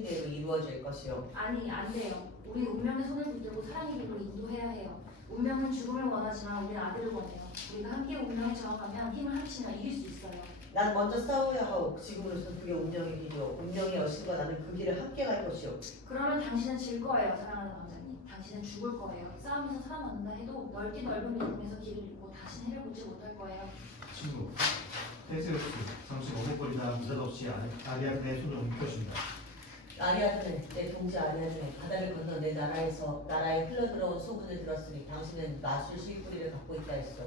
대로 이루어질 것이요. 아니, 안 돼요. 우리 운명의 손을 붙들고 사랑의 길로 인도해야 해요. 운명은 죽음을 원하지만 우리는 아들을 원해요. 우리가 함께 운명에 저항하면 힘을 합치면 이길 수 있어요. 난 먼저 싸워야 하오. 지금으로선 그게 운명의 길이요. 운명의 여신과 나는 그 길을 함께 갈 것이요. 그러면 당신은 질 거예요, 사랑하는 왕자님. 당신은 죽을 거예요. 싸움에서 살아남는다 해도 넓디 넓은 믿음에서 길을 잃고 다시 해를 보지 못할 거예요. 친구, 테세우스 잠시 머뭇거리다 느닷없이 아리아드네의 손을 움켜쥔다. 아리아드네, 내 동지 아리아드네, 바다를 건너 내 나라에 흘러들어온 소문을 들었으니 당신은 마술 실뿌리를 갖고 있다 했어.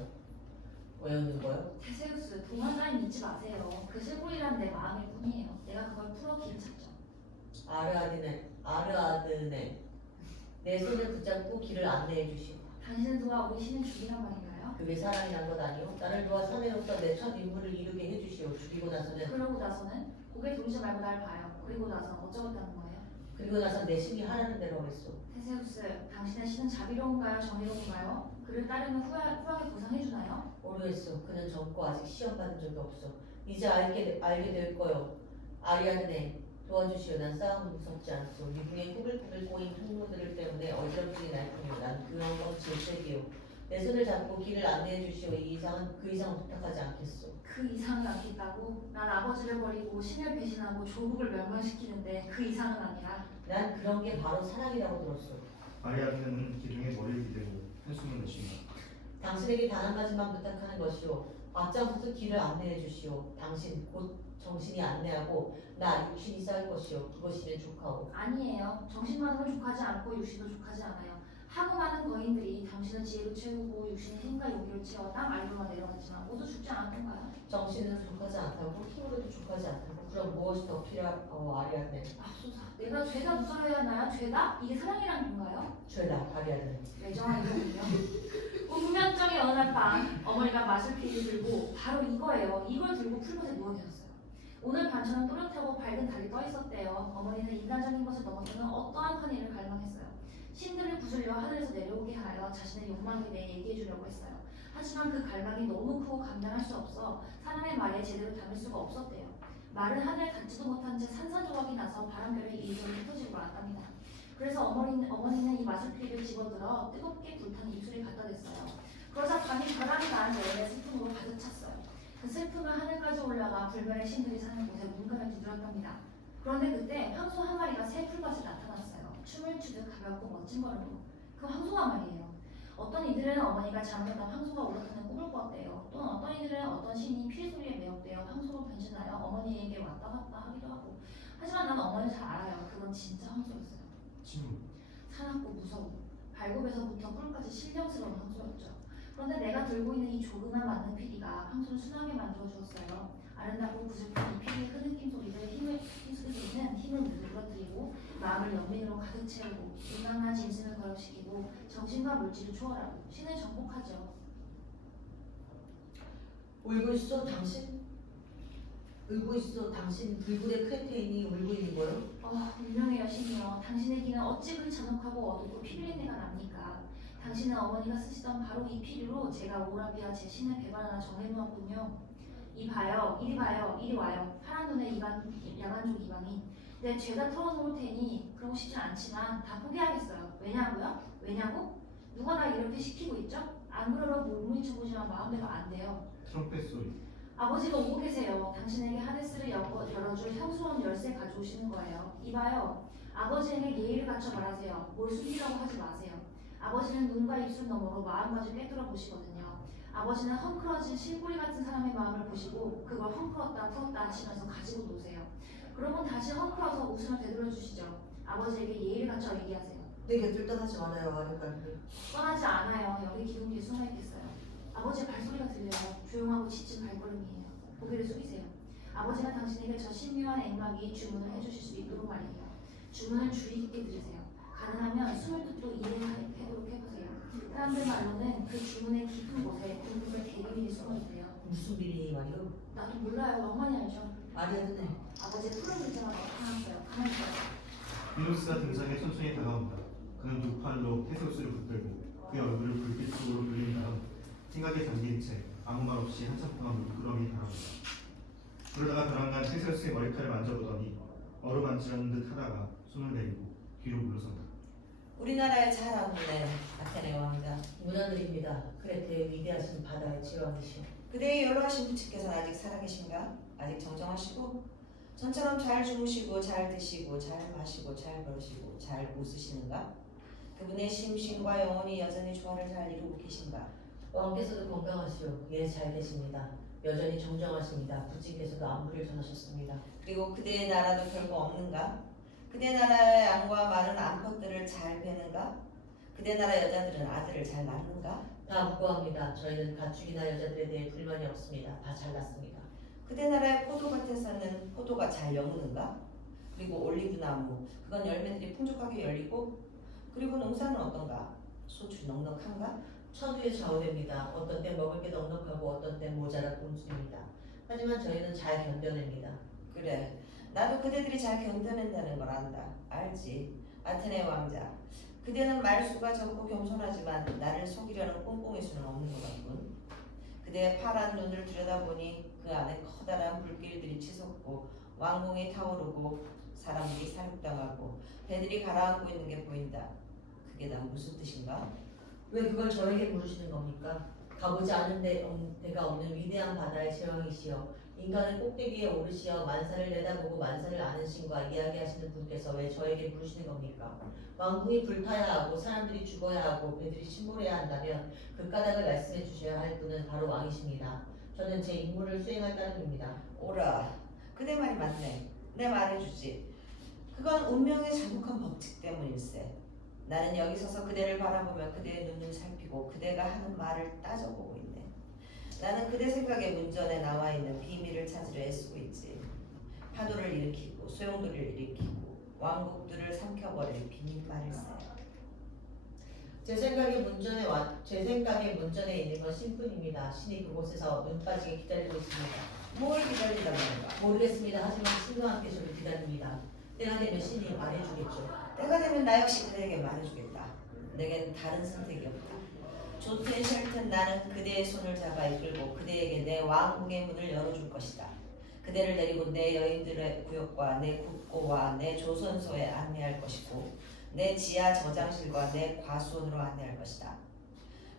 왜 웃는 거요? 테세우스, 도망가니 믿지 마세요. 그 실골이란 내 마음일 뿐이에요. 내가 그걸 풀어 길을 찾죠. 아르아드네, 내 손을 붙잡고 길을 안내해 주시오. 당신은 도와 우리 신을 죽이란 말인가요? 그게 사랑이란 것 아니오? 나를 도와 사내로서 내 첫 임무를 이루게 해주시오. 죽이고 나서는 그러고 나서는 고개 돌리지 말고 날 봐요. 그리고 나서 어쩌겠다는 거예요? 그리고 나서 내 신이 하라는 대로 하겠소. 테세우스, 당신의 신은 자비로운가요? 정의로운가요? 그를 따르면 후하게 보상해주나요? 모르겠소. 그는 젊고 아직 시험 받은 적이 없어. 이제 알게 될 거요. 아리아드네, 도와주시오. 난 싸움은 무섭지 않소. 미궁의 꾸불꾸불 꼬인 통로들 때문에 어지럽증이 날 뿐이오. 난 그런 건 질색이오. 내 손을 잡고 길을 안내해 주시오. 그 이상은 부탁하지 않겠소. 그 이상을 않겠다고? 난 아버지를 버리고 신을 배신하고 조국을 멸망시키는데 그 이상은 아니라 난 그런 게 바로 사랑이라고 들었소. 아리아드네는 기둥에 머리를 기대고 한숨을 내쉰다. 당신에게 단 한마디만 부탁하는 것이오. 앞장서서 길을 안내해 주시오. 당신 곧 정신이 안내하고 나 육신이 쌓일 것이오. 그것이 내 조카오. 아니에요. 정신만으로 족하지 않고 육신도 족하지 않아요. 하고 많은 거인들이 당신은 지혜로 채우고 육신의 힘과 용기를 채워 땅 아래로만 내려갔지만 모두 죽지 않았던가요? 정신은 족하지 않다고 힘으로도 족하지 않다고. 그럼 무엇이 더 필요하고 아리아드네? 앞서서 내가 죄다 누설해야 하나요? 죄다? 이게 사랑이란 건가요? 죄다 아리아드네. 외정하이군요. 운명적인 어느 날 밤 어머니가 마술피를 들고 바로 이거예요. 이걸 들고 풀밭에 누워 계셨어요. 오늘 반찬은 또렷하고 밝은 달이 떠 있었대요. 어머니는 인간적인 것을 넘어서는 어떠한 큰 일을 갈망했어요. 신들을 구슬려 하늘에서 내려오게 하여 자신의 욕망에 대해 얘기해 주려고 했어요. 하지만 그 갈망이 너무 크고 감당할 수 없어 사람의 말에 제대로 담을 수가 없었대요. 말은 하늘에 닿지도 못한 채 산산조각이 나서 바람결에 이리저리 흩어지고 말았답니다. 그래서 어머니는 이 마술피를 집어들어 뜨겁게 불탄 입술에 갖다 댔어요. 그러자 밤이 바람이 나는 열매 슬픔으로 가득 찼어요. 그 슬픔은 하늘까지 올라가 불멸의 신들이 사는 곳에 문간을 두드렸답니다. 그런데 그때 황소 한 마리가 새 풀밭에 나타났어요. 춤을 추듯 가볍고 멋진 걸음으로. 그 황소가 말이에요. 어떤 이들은 어머니가 잠들던 황소가 올라타는 꿈을 꿨대요. 또는 어떤 이들은 어떤 신이 피리 소리에 매혹되어 황소로 변신하여 어머니에게 왔다 갔다 하기도 하고. 하지만 난 어머니를 잘 알아요. 그건 진짜 황소였어요. 침묵. 사납고 무서워. 발굽에서부터 뿔까지 신령스러운 황소였죠. 그런데 내가 들고 있는 이 조그만 만능 피리가 황소를 순하게 만들어 주었어요. 아름답고 구슬픈 이 피리의 흐느낌 소리를 힘을 누그러뜨리고 마음을 연민으로 가득 채우고 인간과 짐승을 거역시키고 정신과 물질을 초월하고 신을 정복하죠. 울고 있어 당신? 울고 있어 당신? 불굴의 크레테인이 울고 있는 거요? 운명의 여신이여, 당신의 길은 어찌 그리 잔혹하고 어둡고 피리의 내가 납니까? 당신은 어머니가 쓰시던 바로 이 피리로 제가 오라비아 제 신을 배반하나 정해놓았군요. 이리 봐요, 이리 와요. 파란 눈의 야만족 이방인. 내 죄다 털어놓을 테니 그러고 싶진 않지만 다 포기하겠어요. 왜냐고? 누가 나 이렇게 시키고 있죠? 안 그러려고 물리쳐보지만 마음대로 안 돼요. 트럼펫 소리. 아버지가 오고 계세요. 당신에게 하데스를 열어줄 향수원 열쇠 가져오시는 거예요. 이봐요. 아버지에게 예의를 갖춰 말하세요. 뭘 숨기라고 하지 마세요. 아버지는 눈과 입술 너머로 마음까지 꿰뚫어 보시거든요. 아버지는 헝클어진 실뿌리 같은 사람의 마음을 보시고 그걸 헝클었다 풀었다 하시면서 가지고 노세요. 그러면 다시 헝클어서 웃으며 되돌려 주시죠. 아버지에게 예의를 갖춰 얘기하세요. 내 곁을 떠나지 말아요 아랫갈비. 떠나지 않아요. 여기 기둥 뒤에 숨어 있겠어요. 아버지의 발소리가 들려요. 조용하고 지친 발걸음이에요. 고개를 숙이세요. 아버지가 당신에게 저 신묘한 액막이 주문을 해주실 수 있도록 말이에요. 주문을 주의 깊게 들으세요. 가능하면 숨을 듣고 이해하도록 해보세요. 사람들 말로는 그 주문의 깊은 곳에 궁극의 대비밀이 숨어있대요. 무슨 비밀이 말이요? 나도 몰라요. 엄마니 알죠? 아리아드네. 아버지의 푸른 글자가 나타났어요. 가만히 있어요. 미노스가 등장해 천천히 다가온다. 그는 두 팔로 테세우스를 붙들고 그의 얼굴을 불빛 속으로 돌린 다음 생각에 잠긴 채 아무 말 없이 한참 동안 물끄러미 바라본다. 그러다가 벼랑간 테세우스의 머리칼을 만져보더니 어루만지는 듯 하다가 손을 내리고 뒤로 물러선다. 우리나라의 자랑하네 아테네 왕자. 문화드립니다. 크레테의 위대하신 바다의 제왕이시오. 그대의 연로하신 부친께서는 아직 살아계신가? 아직 정정하시고 전처럼 잘 주무시고 잘 드시고 잘 마시고 잘 버시고 잘 웃으시는가? 그분의 심신과 영혼이 여전히 조화를 잘 이루고 계신가? 왕께서도 건강하시오. 예, 잘 계십니다. 여전히 정정하십니다. 부친께서도 안부를 전하셨습니다. 그리고 그대의 나라도 별거 없는가? 그대 나라의 양과 많은 암컷들을 잘 베는가? 그대 나라 여자들은 아들을 잘 낳는가? 다 묵고합니다. 저희는 가축이나 여자들에 대해 불만이 없습니다. 다 잘났습니다. 그대 나라의 포도밭에서는 포도가 잘 여무는가? 그리고 올리브나무, 그건 열매들이 풍족하게 열리고, 그리고 농사는 어떤가? 소출이 넉넉한가? 천우의 좌우됩니다. 어떤 때 먹을 게 넉넉하고 어떤 때 모자란 꼼수입니다. 하지만 저희는 잘 견뎌냅니다. 그래, 나도 그대들이 잘 견뎌낸다는 걸 안다. 알지? 아테네 왕자, 그대는 말수가 적고 겸손하지만 나를 속이려는 꼼꼼의 수는 없는 것 같군. 그대의 파란 눈을 들여다보니 그 안에 커다란 불길들이 치솟고 왕궁이 타오르고 사람들이 사육당하고 배들이 가라앉고 있는 게 보인다. 그게 다 무슨 뜻인가? 왜 그걸 저에게 물으시는 겁니까? 가보지 않은 데가 없는 위대한 바다의 제왕이시여, 인간의 꼭대기에 오르시어 만사를 내다보고 만사를 아는 신과 이야기하시는 분께서 왜 저에게 물으시는 겁니까? 왕궁이 불타야 하고 사람들이 죽어야 하고 배들이 침몰해야 한다면 그 까닭을 말씀해 주셔야 할 분은 바로 왕이십니다. 저는 제 임무를 수행할 따름입니다. 오라, 그대 말이 맞네. 내 말해주지. 그건 운명의 잔혹한 법칙 때문일세. 나는 여기 서서 그대를 바라보며 그대의 눈을 살피고 그대가 하는 말을 따져보고 있네. 나는 그대 생각의 문전에 나와 있는 비밀을 찾으려 애쓰고 있지. 파도를 일으키고 소용돌이를 일으키고 왕국들을 삼켜버릴 비밀말일세. 제 생각에 문전에 있는 건 신뿐입니다. 신이 그곳에서 눈 빠지게 기다리고 있습니다. 뭘 기다린단 말인가? 모르겠습니다. 하지만 신과 함께 저를 기다립니다. 때가 되면 신이 말해주겠죠. 때가 되면 나 역시 그대에게 말해주겠다. 내겐 다른 선택이 없다. 좋든 싫든 나는 그대의 손을 잡아 이끌고 그대에게 내 왕궁의 문을 열어줄 것이다. 그대를 데리고 내 여인들의 구역과 내 국고와 내 조선소에 안내할 것이고 내 지하 저장실과 내 과수원으로 안내할 것이다.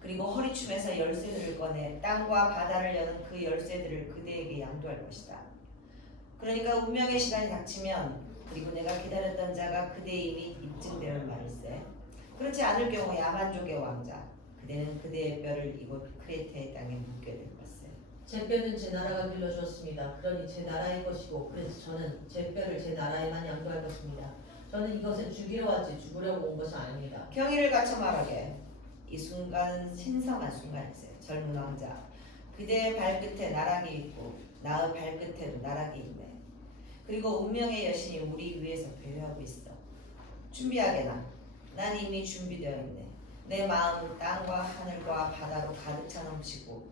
그리고 허리춤에서 열쇠들을 꺼내 땅과 바다를 여는 그 열쇠들을 그대에게 양도할 것이다. 그러니까 운명의 시간이 닥치면 그리고 내가 기다렸던 자가 그대의 이미 입증되는 말일세. 그렇지 않을 경우 야만족의 왕자 그대는 그대의 뼈를 이곳 크레테의 땅에 묻게 될 것을. 제 뼈는 제 나라가 길러주었습니다. 그러니 제 나라의 것이고 그래서 저는 제 뼈를 제 나라에만 양도할 것입니다. 저는 이것을 죽이러 왔지 죽으려고 온 것이 아닙니다. 경의를 갖춰 말하게. 이 순간 신성한 순간이세. 젊은 왕자 그대의 발끝에 나락이 있고 나의 발끝에도 나락이 있네. 그리고 운명의 여신이 우리 위에서 배회하고 있어. 준비하게나. 난 이미 준비되어 있네. 내 마음은 땅과 하늘과 바다로 가득 차 넘치고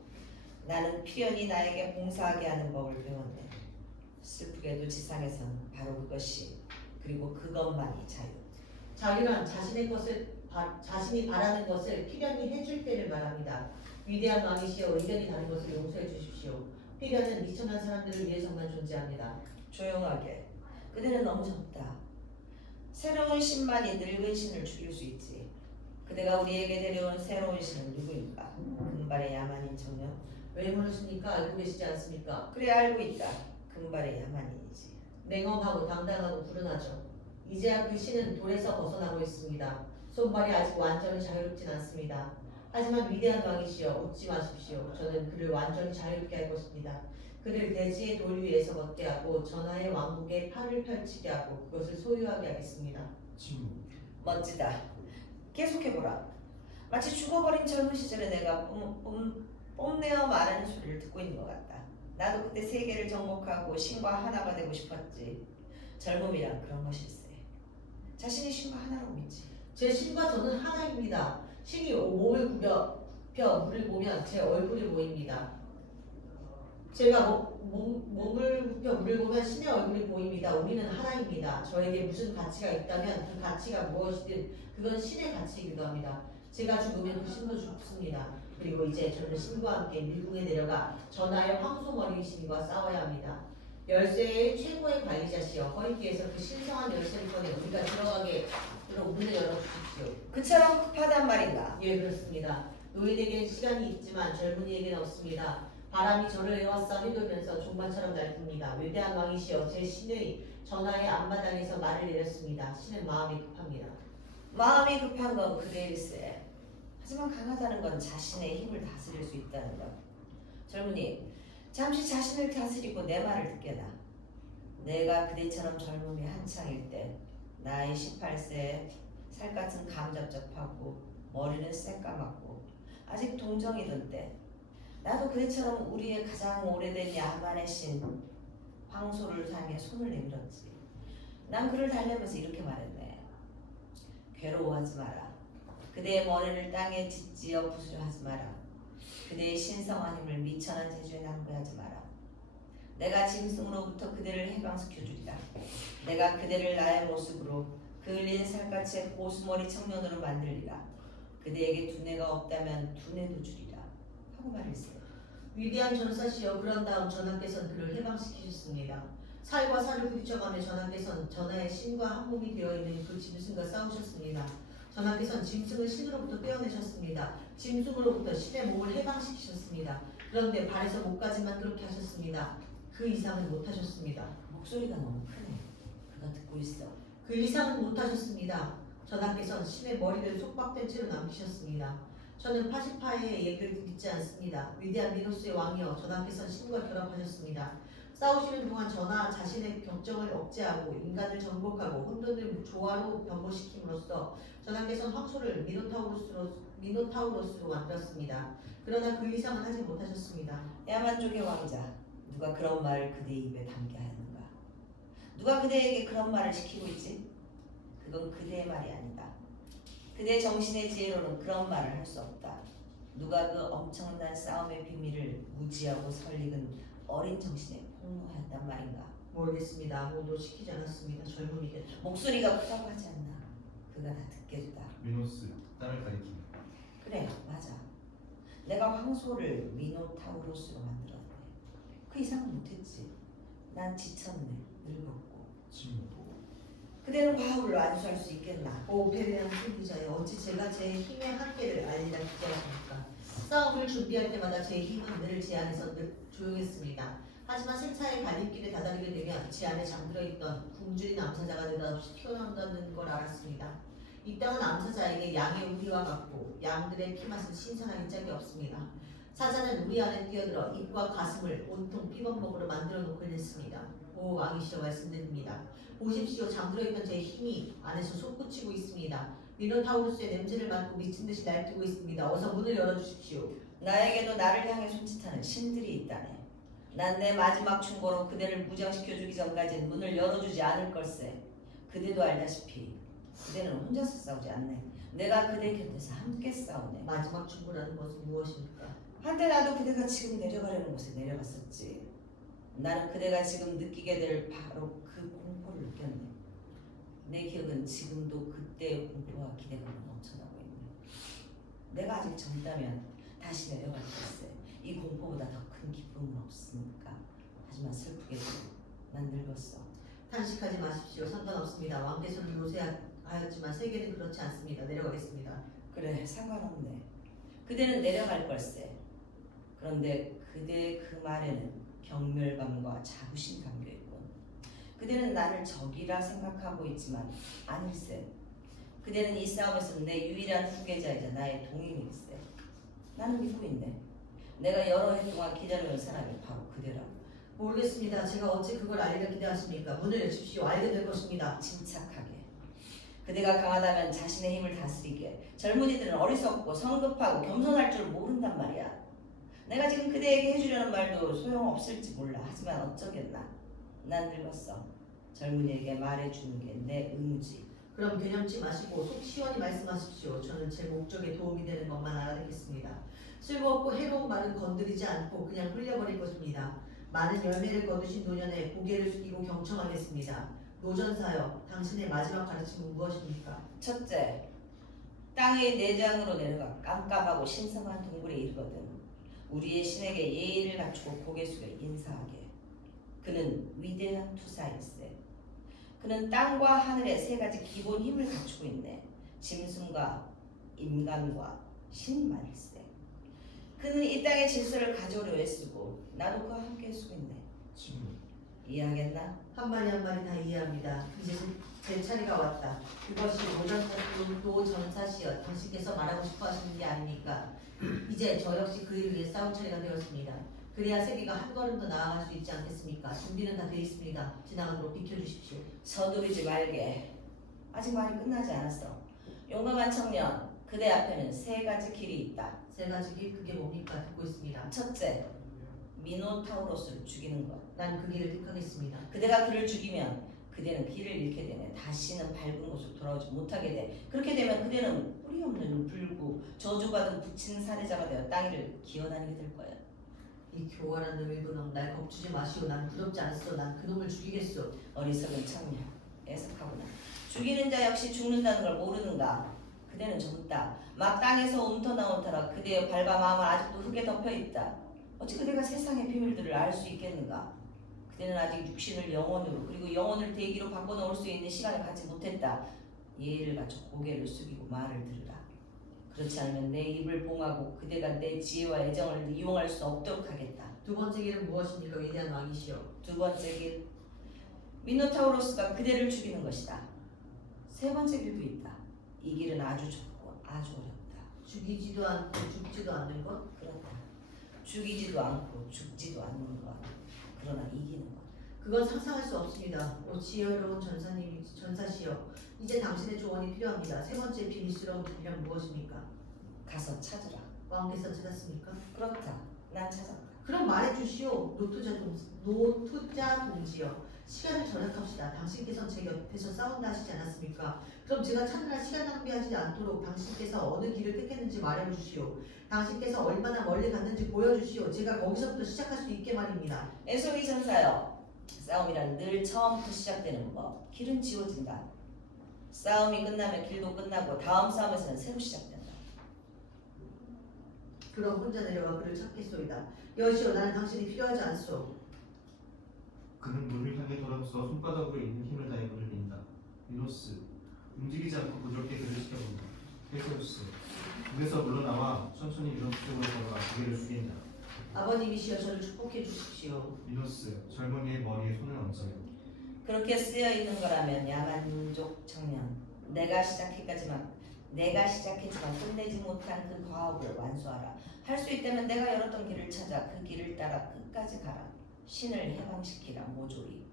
나는 필연히 나에게 봉사하게 하는 법을 배웠네. 슬프게도 지상에선 바로 그것이 그리고 그것만이 자유. 자유란 자신이 바라는 것을 필연히 해줄 때를 말합니다. 위대한 왕이시여 의견이 다른 것을 용서해 주십시오. 필연은 미천한 사람들을 위해서만 존재합니다. 조용하게. 그대는 너무 적다. 새로운 신만이 늙은 신을 죽일 수 있지. 그대가 우리에게 데려온 새로운 신은 누구인가? 금발의 야만인 청년? 왜 물으십니까? 알고 계시지 않습니까? 그래 알고 있다. 금발의 야만인이지. 냉엄하고 당당하고 불운하죠. 이제야 그 신은 돌에서 벗어나고 있습니다. 손발이 아직 완전히 자유롭진 않습니다. 하지만 위대한 왕이시여 웃지 마십시오. 저는 그를 완전히 자유롭게 할 것입니다. 그를 대지의 돌 위에서 걷게 하고 전하의 왕국에 팔을 펼치게 하고 그것을 소유하게 하겠습니다. 침묵. 멋지다. 계속해보라. 마치 죽어버린 젊은 시절에 내가 뽐내어 말하는 소리를 듣고 있는 것 같다. 나도 그때 세계를 정복하고 신과 하나가 되고 싶었지. 젊음이란 그런 것일세. 자신이 신과 하나라고 믿지. 제 신과 저는 하나입니다. 신이 몸을 굽혀 물을 보면 제 얼굴이 보입니다. 제가 몸을 굽혀 물을 보면 신의 얼굴이 보입니다. 우리는 하나입니다. 저에게 무슨 가치가 있다면 그 가치가 무엇이든 그건 신의 가치이기도 합니다. 제가 죽으면 그 신도 죽습니다. 그리고 이제 저는 신과 함께 밀궁에 내려가 전하의 황소머리 신과 싸워야 합니다. 열쇠의 최고의 관리자시여 허리띠에서 그 신성한 열쇠를 꺼내 우리가 들어가게 문을 열어주십시오. 그처럼 급하단 말인가? 예, 그렇습니다. 노인에겐 시간이 있지만 젊은이에겐 없습니다. 바람이 저를 에워싸 휘돌면서 종반처럼 날듭니다. 위대한 왕이시여 제 신의 전하의 앞마당에서 말을 내렸습니다. 신은 마음이 급합니다. 마음이 급한 건 그대일세. 하지만 강하다는 건 자신의 힘을 다스릴 수 있다는 것. 젊은이, 잠시 자신을 다스리고 내 말을 듣게나. 내가 그대처럼 젊음이 한창일 때 나이 18세에 살갗은 감잡잡하고 머리는 새까맣고 아직 동정이던 때 나도 그대처럼 우리의 가장 오래된 야만의 신 황소를 향해 손을 내밀었지. 난 그를 달래면서 이렇게 말했네. 괴로워하지 마라. 그대의 머리를 땅에 짓지어 부수려 하지 마라. 그대의 신성한 힘을 미천한 재주에 낭비하지 마라. 내가 짐승으로부터 그대를 해방시켜 주리라. 내가 그대를 나의 모습으로 그을린 살갗의 고수머리 청년으로 만들리라. 그대에게 두뇌가 없다면 두뇌도 주리라. 하고 말했어요. 위대한 전사시여 그런 다음 전하께서는 그를 해방시키셨습니다. 살과 살을 부딪혀가며 전하께서는 전하의 신과 한 몸이 되어있는 그 짐승과 싸우셨습니다. 전하께서는 짐승을 신으로부터 떼어내셨습니다. 짐승으로부터 신의 몸을 해방시키셨습니다. 그런데 발에서 목까지만 그렇게 하셨습니다. 그 이상은 못하셨습니다. 목소리가 너무 크네. 그가 듣고 있어. 그 이상은 못하셨습니다. 전하께서는 신의 머리를 속박된 채로 남기셨습니다. 저는 파시파의 얘기를 믿지 않습니다. 위대한 미노스의 왕이여 전하께서는 신과 결합하셨습니다. 싸우시는 동안 전하 자신의 격정을 억제하고 인간을 정복하고 혼돈을 조화로 변모시킴으로써 전하께서는 황소를 미노타우로스로 만들었습니다. 그러나 그 이상은 하지 못하셨습니다. 야만족의 왕자, 누가 그런 말을 그대 입에 담게 하였는가? 누가 그대에게 그런 말을 시키고 있지? 그건 그대의 말이 아니다. 그대 정신의 지혜로는 그런 말을 할 수 없다. 누가 그 엄청난 싸움의 비밀을 무지하고 설익은 어린 정신에 폭로하였단 말인가? 모르겠습니다. 아무도 시키지 않았습니다. 젊은이겠죠. 목소리가 크다고 하지 않나? 그가 다 듣겠다. 미노스. 땅을 가리키는. 그래, 맞아. 내가 황소를 미노타우로스로 만들었네. 그 이상은 못했지. 난 지쳤네. 늙었고. 침묵. 그대는 과거를 안수할 수 있겠나? 오 페르난 승리자여, 어찌 제가 제 힘의 한계를 알리라 기대하십니까? 싸움을 준비할 때마다 제 힘은 늘 제 안에서 늘 조용했습니다. 하지만 세차의 갈림길에 다다르게 되면 제 안에 잠들어 있던 굶주린 암사자가 느닷없이 튀어나온다는 걸 알았습니다. 이 땅은 암사자에게 양의 우리와 같고 양들의 피맛은 신선하기 짝이 없습니다. 사자는 우리 안에 뛰어들어 입과 가슴을 온통 피범벅으로 만들어 놓고 했습니다. 오 왕이시여 말씀드립니다. 보십시오. 잠들어 있던 제 힘이 안에서 솟구치고 있습니다. 미노타우루스의 냄새를 맡고 미친 듯이 날뛰고 있습니다. 어서 문을 열어주십시오. 나에게도 나를 향해 손짓하는 신들이 있다네. 난 내 마지막 충고로 그대를 무장시켜주기 전까지는 문을 열어주지 않을 걸세. 그대도 알다시피 그대는 혼자서 싸우지 않네. 내가 그대 곁에서 함께 싸우네. 마지막 충고라는 것은 무엇입니까? 한때 나도 그대가 지금 내려가려는 곳에 내려갔었지. 나는 그대가 지금 느끼게 될 바로 그 공포를 느꼈네. 내 기억은 지금도 그때의 공포와 기대감으로 넘쳐나고 있네. 내가 아직 젊다면 다시 내려갈 걸세. 이 공포보다 더 큰 기쁨은 없으니까. 하지만 슬프게도 난 늙었어. 탄식하지 마십시오. 상관없습니다. 왕께서는 요새하였지만 세계는 그렇지 않습니다. 내려가겠습니다. 그래, 상관없네. 그대는 내려갈 걸세. 그런데 그대의 그 말에는 경멸감과 자부심 담겨있군. 그대는 나를 적이라 생각하고 있지만 아닐세. 그대는 이 싸움에서 내 유일한 후계자이자 나의 동행일세. 나는 믿고 있네. 내가 여러 해 동안 기다려온 사람이 바로 그대라고. 모르겠습니다. 제가 어찌 그걸 알리려 기대하십니까? 문을 여십시오. 알게 될 것입니다. 침착하게. 그대가 강하다면 자신의 힘을 다스리게. 젊은이들은 어리석고 성급하고 겸손할 줄 모른단 말이야. 내가 지금 그대에게 해주려는 말도 소용없을지 몰라. 하지만 어쩌겠나. 난 늙었어. 젊은이에게 말해주는 게 내 의무지. 그럼 개념치 마시고 속 시원히 말씀하십시오. 저는 제 목적에 도움이 되는 것만 알아듣겠습니다. 쓸모없고 해로운 말은 건드리지 않고 그냥 흘려버릴 것입니다. 많은 열매를 거두신 노년에 고개를 숙이고 경청하겠습니다. 노전사여, 당신의 마지막 가르침은 무엇입니까? 첫째, 땅의 내장으로 내려가 깜깜하고 신성한 동굴에 이르거든 우리의 신에게 예의를 갖추고 고개 숙여 인사하게. 그는 위대한 투사일세. 그는 땅과 하늘의 세 가지 기본 힘을 갖추고 있네. 짐승과 인간과 신만일세. 그는 이 땅의 질서를 가져오려 애쓰고 나도 그와 함께 애쓰고 있네. 이해하겠나? 한 마리 한 마리 다 이해합니다. 이제 제 차례가 왔다. 그것이 노전사시여, 당신께서 말하고 싶어 하시는 게 아닙니까? 이제 저 역시 그를 위해 싸울 차례가 되었습니다. 그래야 세계가 한 걸음 더 나아갈 수 있지 않겠습니까? 준비는 다 되어 있습니다. 지나가도록 비켜주십시오. 서두르지 말게. 아직 말이 끝나지 않았어. 용감한 청년, 그대 앞에는 세 가지 길이 있다. 세 가지 길, 그게 뭡니까? 듣고 있습니다. 첫째, 미노타우로스를 죽이는 것. 난 그 길을 택하겠습니다. 그대가 그를 죽이면 그대는 길을 잃게 되네. 다시는 밝은 곳으로 돌아오지 못하게 돼. 그렇게 되면 그대는 뿌리 없는 불구 저주받은 부친 사례자가 되어 땅 위를 기어다니게 될 거야. 이 교활한 놈 일본놈, 날 겁주지 마시오. 난 부럽지 않소. 난 그놈을 죽이겠소. 어리석은 청년, 애석하구나. 죽이는 자 역시 죽는다는 걸 모르는가? 그대는 젊다. 막 땅에서 움터나 움터나 그대의 발과 마음은 아직도 흙에 덮여있다. 어찌 그대가 세상의 비밀들을 알 수 있겠는가? 그대는 아직 육신을 영혼으로 그리고 영혼을 대기로 바꿔놓을 수 있는 시간을 갖지 못했다. 예의를 갖춰 고개를 숙이고 말을 들으라. 그렇지 않으면 내 입을 봉하고 그대가 내 지혜와 애정을 이용할 수 없도록 하겠다. 두 번째 길은 무엇입니까? 위대한 왕이시여. 두 번째 길, 미노타우로스가 그대를 죽이는 것이다. 세 번째 길도 있다. 이 길은 아주 좁고 아주 어렵다. 죽이지도 않고 죽지도 않는 것? 그렇다. 죽이지도 않고 죽지도 않는 것. 그러나 이기는 것. 그건 상상할 수 없습니다. 오 지혜로운 전사시여, 이제 당신의 조언이 필요합니다. 세 번째 비밀스러운 길이란 무엇입니까? 가서 찾으라. 왕께서 찾았습니까? 그렇다. 난 찾았다. 그럼 말해주시오. 노투자 동지여, 시간을 절약합시다. 당신께서는 제 곁에서 싸운다 하시지 않았습니까? 그럼 제가 찾느라 시간 낭비하지 않도록 당신께서 어느 길을 택했는지 말해주시오. 당신께서 얼마나 멀리 갔는지 보여주시오. 제가 거기서부터 시작할 수 있게 말입니다. 에소이 전사여, 싸움이란 늘 처음부터 시작되는 법. 길은 지워진다. 싸움이 끝나면 길도 끝나고 다음 싸움에서는 새로 시작된다. 그럼 혼자 내려와 그를 찾겠소이다. 여시오, 나는 당신이 필요하지 않소. 그는 문을 향해 돌아서 손바닥으로 있는 힘을 다해 문을 민다. 미노스, 움직이지 않고 부드럽게 그를 시켜본다. 테세우스, 문에서 물러나와 천천히 미노스 쪽으로 걸어가 고개를 숙인다. 아버님이시여 저를 축복해 주십시오. 미노스, 젊은이의 머리에 손을 얹어요. 그렇게 쓰여 있는 거라면 야만족 청년, 내가 시작했지만 끝내지 못한 그 과업을 완수하라. 할 수 있다면 내가 열었던 길을 찾아 그 길을 따라 끝까지 가라. 신을 해방시키라. 모조리.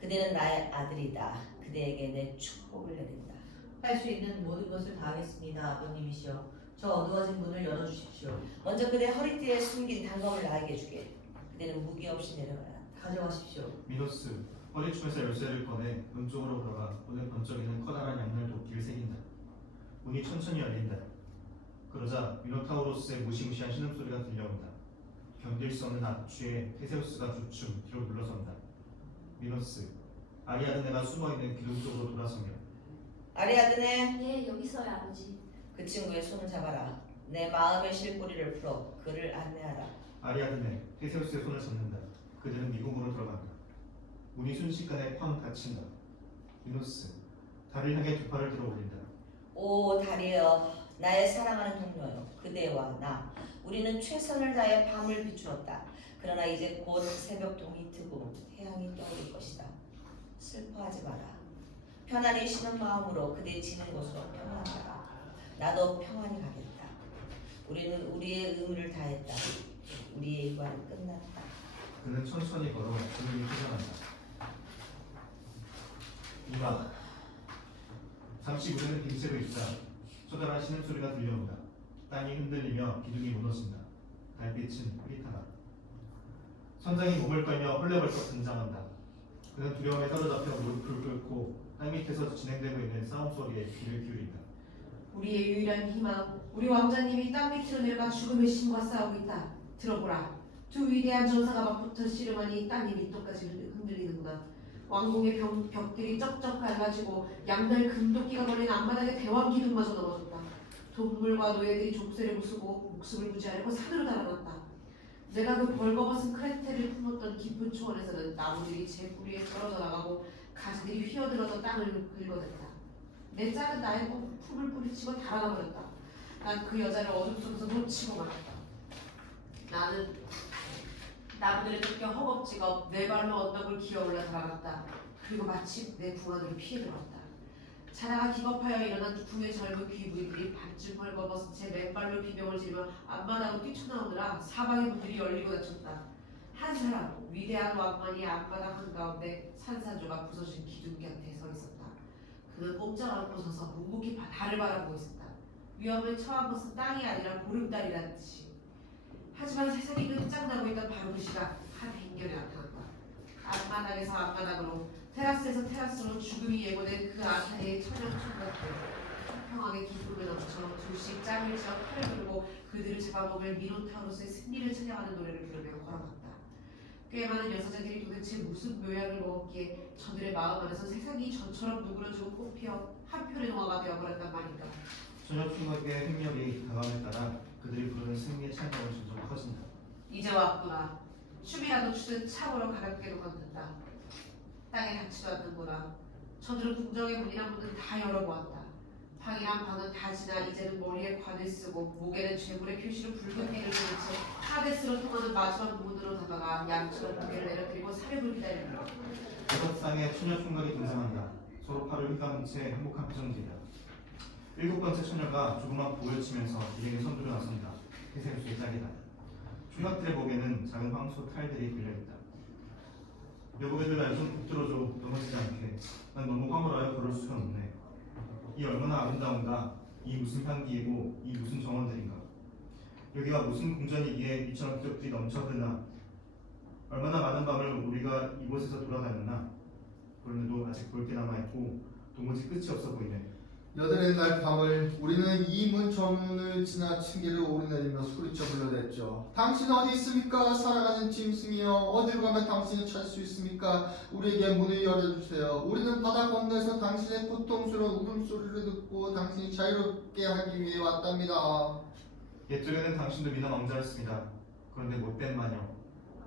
그대는 나의 아들이다. 그대에게 내 축복을 내린다. 할 수 있는 모든 것을 다하겠습니다. 아버님이시여 저 어두워진 문을 열어주십시오. 먼저 그대 허리띠에 숨긴 단검을 나에게 주게. 그대는 무기 없이 내려가라. 가져가십시오. 미노스, 허리춤에서 열쇠를 꺼내 문 쪽으로 걸어가 문을 번쩍이는 커다란 양날 도끼를 새긴다. 문이 천천히 열린다. 그러자 미노타우로스의 무시무시한 신음소리가 들려온다. 견딜 수 없는 압취에 테세우스가 주춤 뒤로 물러선다. 미노스, 아리아드네가 숨어있는 기둥 쪽으로 돌아서며 아리아드네, 네, 여기 있어요, 아버지. 그 친구의 손을 잡아라. 내 마음의 실뿌리를 풀어 그를 안내하라. 아리아드네, 테세우스의 손을 잡는다. 그들은 미궁으로 들어간다. 문이 순식간에 쾅 닫힌다. 미노스, 달을 향해 두 팔을 들어 올린다. 오 다리여, 나의 사랑하는 동료여, 그대와 나 우리는 최선을 다해 밤을 비추었다. 그러나 이제 곧 새벽 동이 트고 태양이 떠오를 것이다. 슬퍼하지 마라. 편안히 쉬는 마음으로 그대 지는 곳으로 평안하라. 나도 평안히 가겠다. 우리는 우리의 의무를 다했다. 우리의 일과는 끝났다. 그는 천천히 걸어 그늘이 퇴장한다. 이봐, 잠시 우리는 빈채로 있다. 커다란 신음소리가 들려온다. 땅이 흔들리며 기둥이 무너진다. 달빛은 흐릿하다. 선장이 몸을 깔며 헐레벌떡 등장한다. 그는 두려움에 사로잡혀 무릎을 꿇고 땅 밑에서 진행되고 있는 싸움 소리에 귀를 기울인다. 우리의 유일한 희망, 우리 왕자님이 땅 밑으로 내려가 죽음의 신과 싸우고 있다. 들어보라. 두 위대한 전사가 맞붙어 씨름하니 땅이 밑도까지 흔들리는구나. 왕궁의 벽들이 쩍쩍 갈라지고 양날 금도끼가 걸린 앞마당의 대왕 기둥마저 넘어졌다. 동물과 노예들이 족쇄를 부수고 목숨을 부지하려고 산으로 달아났다. 내가 그 벌거벗은 크레테를 품었던 깊은 초원에서는 나무들이 제 뿌리에 떨어져 나가고 가지들이 휘어들어서 땅을 긁어댔다. 내 작은 나의 품을 뿌리치고 달아나 버렸다. 난 그 여자를 어둠 속에서 놓치고 말았다. 나는 나무들에 쫓겨 허겁지겁 네 발로 언덕을 기어올라 달아났다. 그리고 마침 내 궁안으로 피해 들어왔다. 자다가 기겁하여 일어난 두의 젊은 귀부인들이 반쯤 벌거벗은 채 맨발로 비명을 지르며 앞마당으로 뛰쳐나오느라 사방의 문들이 열리고 닫혔다. 한 사람, 위대한 왕만이 앞마당 한가운데 산산조각 부서진 기둥 곁에 서 있었다. 그는 꼼짝 않고 서서 묵묵히 달을 바라보고 있었다. 위험을 처한 것은 땅이 아니라 보름달이라는 뜻이. 하지만 세상이 끝장나고 있던 바로 그 시각 한 빈결이 나타났다. 앞마당에서 앞마당으로, 테라스에서 테라스로 죽음이 예고된 그 아타리의 천연 총각들. 평평하게 기쁨을 넘쳐 둘씩 짱을 지어 칼을 들고 그들을 잡아먹을 미노타우로스의 승리를 찬양하는 노래를 부르며 걸어갔다. 꽤 많은 여사제들이 도대체 무슨 묘약을 먹었기에 저들의 마음 안에서 세상이 전처럼 누그러지고 꽃피어 한편의 동화가 되어버렸단 말인가. 소녀 총각의 행렬이 다감에 따라 그들이 부르는 승리의 찬양은 점점 커진다. 이제 왔구나. 춤이라도 추듯 참으로 가볍게도 걷는다. 땅에 닿지도 않는구나. 저들은 궁정의 문이란 문은 다 열어보았다. 방이란 방은 다 지나 이제는 머리에 관을 쓰고 목에는 죄물의 표시로 붉은 띠를 두는 채 하데스로 통하는 마지막 문으로 다가가 양처럼 고개를 내려드리고 사륙을 기다린다. 바닥상에 처녀 총각이 등장한다. 서로 팔을 휘감은 채 행복한 표정들이다. 일곱 번째 처녀가 조그만 북을 치면서 일행을 선두로 나선다. 태세우스의 짝이다. 총각들의 목에는 작은 황소 탈들이 들려있다. 여보게들 날 좀 붙들어줘. 넘어지지 않게. 난 너무 화물하여 걸을 수가 없네. 이 얼마나 아름다운가. 이 무슨 향기이고 이 무슨 정원들인가. 여기가 무슨 궁전이기에 이처럼 기적들이 넘쳐드나. 얼마나 많은 밤을 우리가 이곳에서 돌아다녔나. 그런데도 아직 볼 게 남아있고 도무지 끝이 없어 보이네. 여드레 날 밤을 우리는 이 문 정문을 지나 층계를 오르내리며 소리쳐 불러댔죠. 당신 어디 있습니까? 사랑하는 짐승이여, 어디로 가면 당신을 찾을 수 있습니까? 우리에게 문을 열어주세요. 우리는 바다 건너에서 당신의 고통스러운 울음소리를 듣고 당신이 자유롭게 하기 위해 왔답니다. 옛적에는 당신도 미남 왕자였습니다. 그런데 못된 마녀,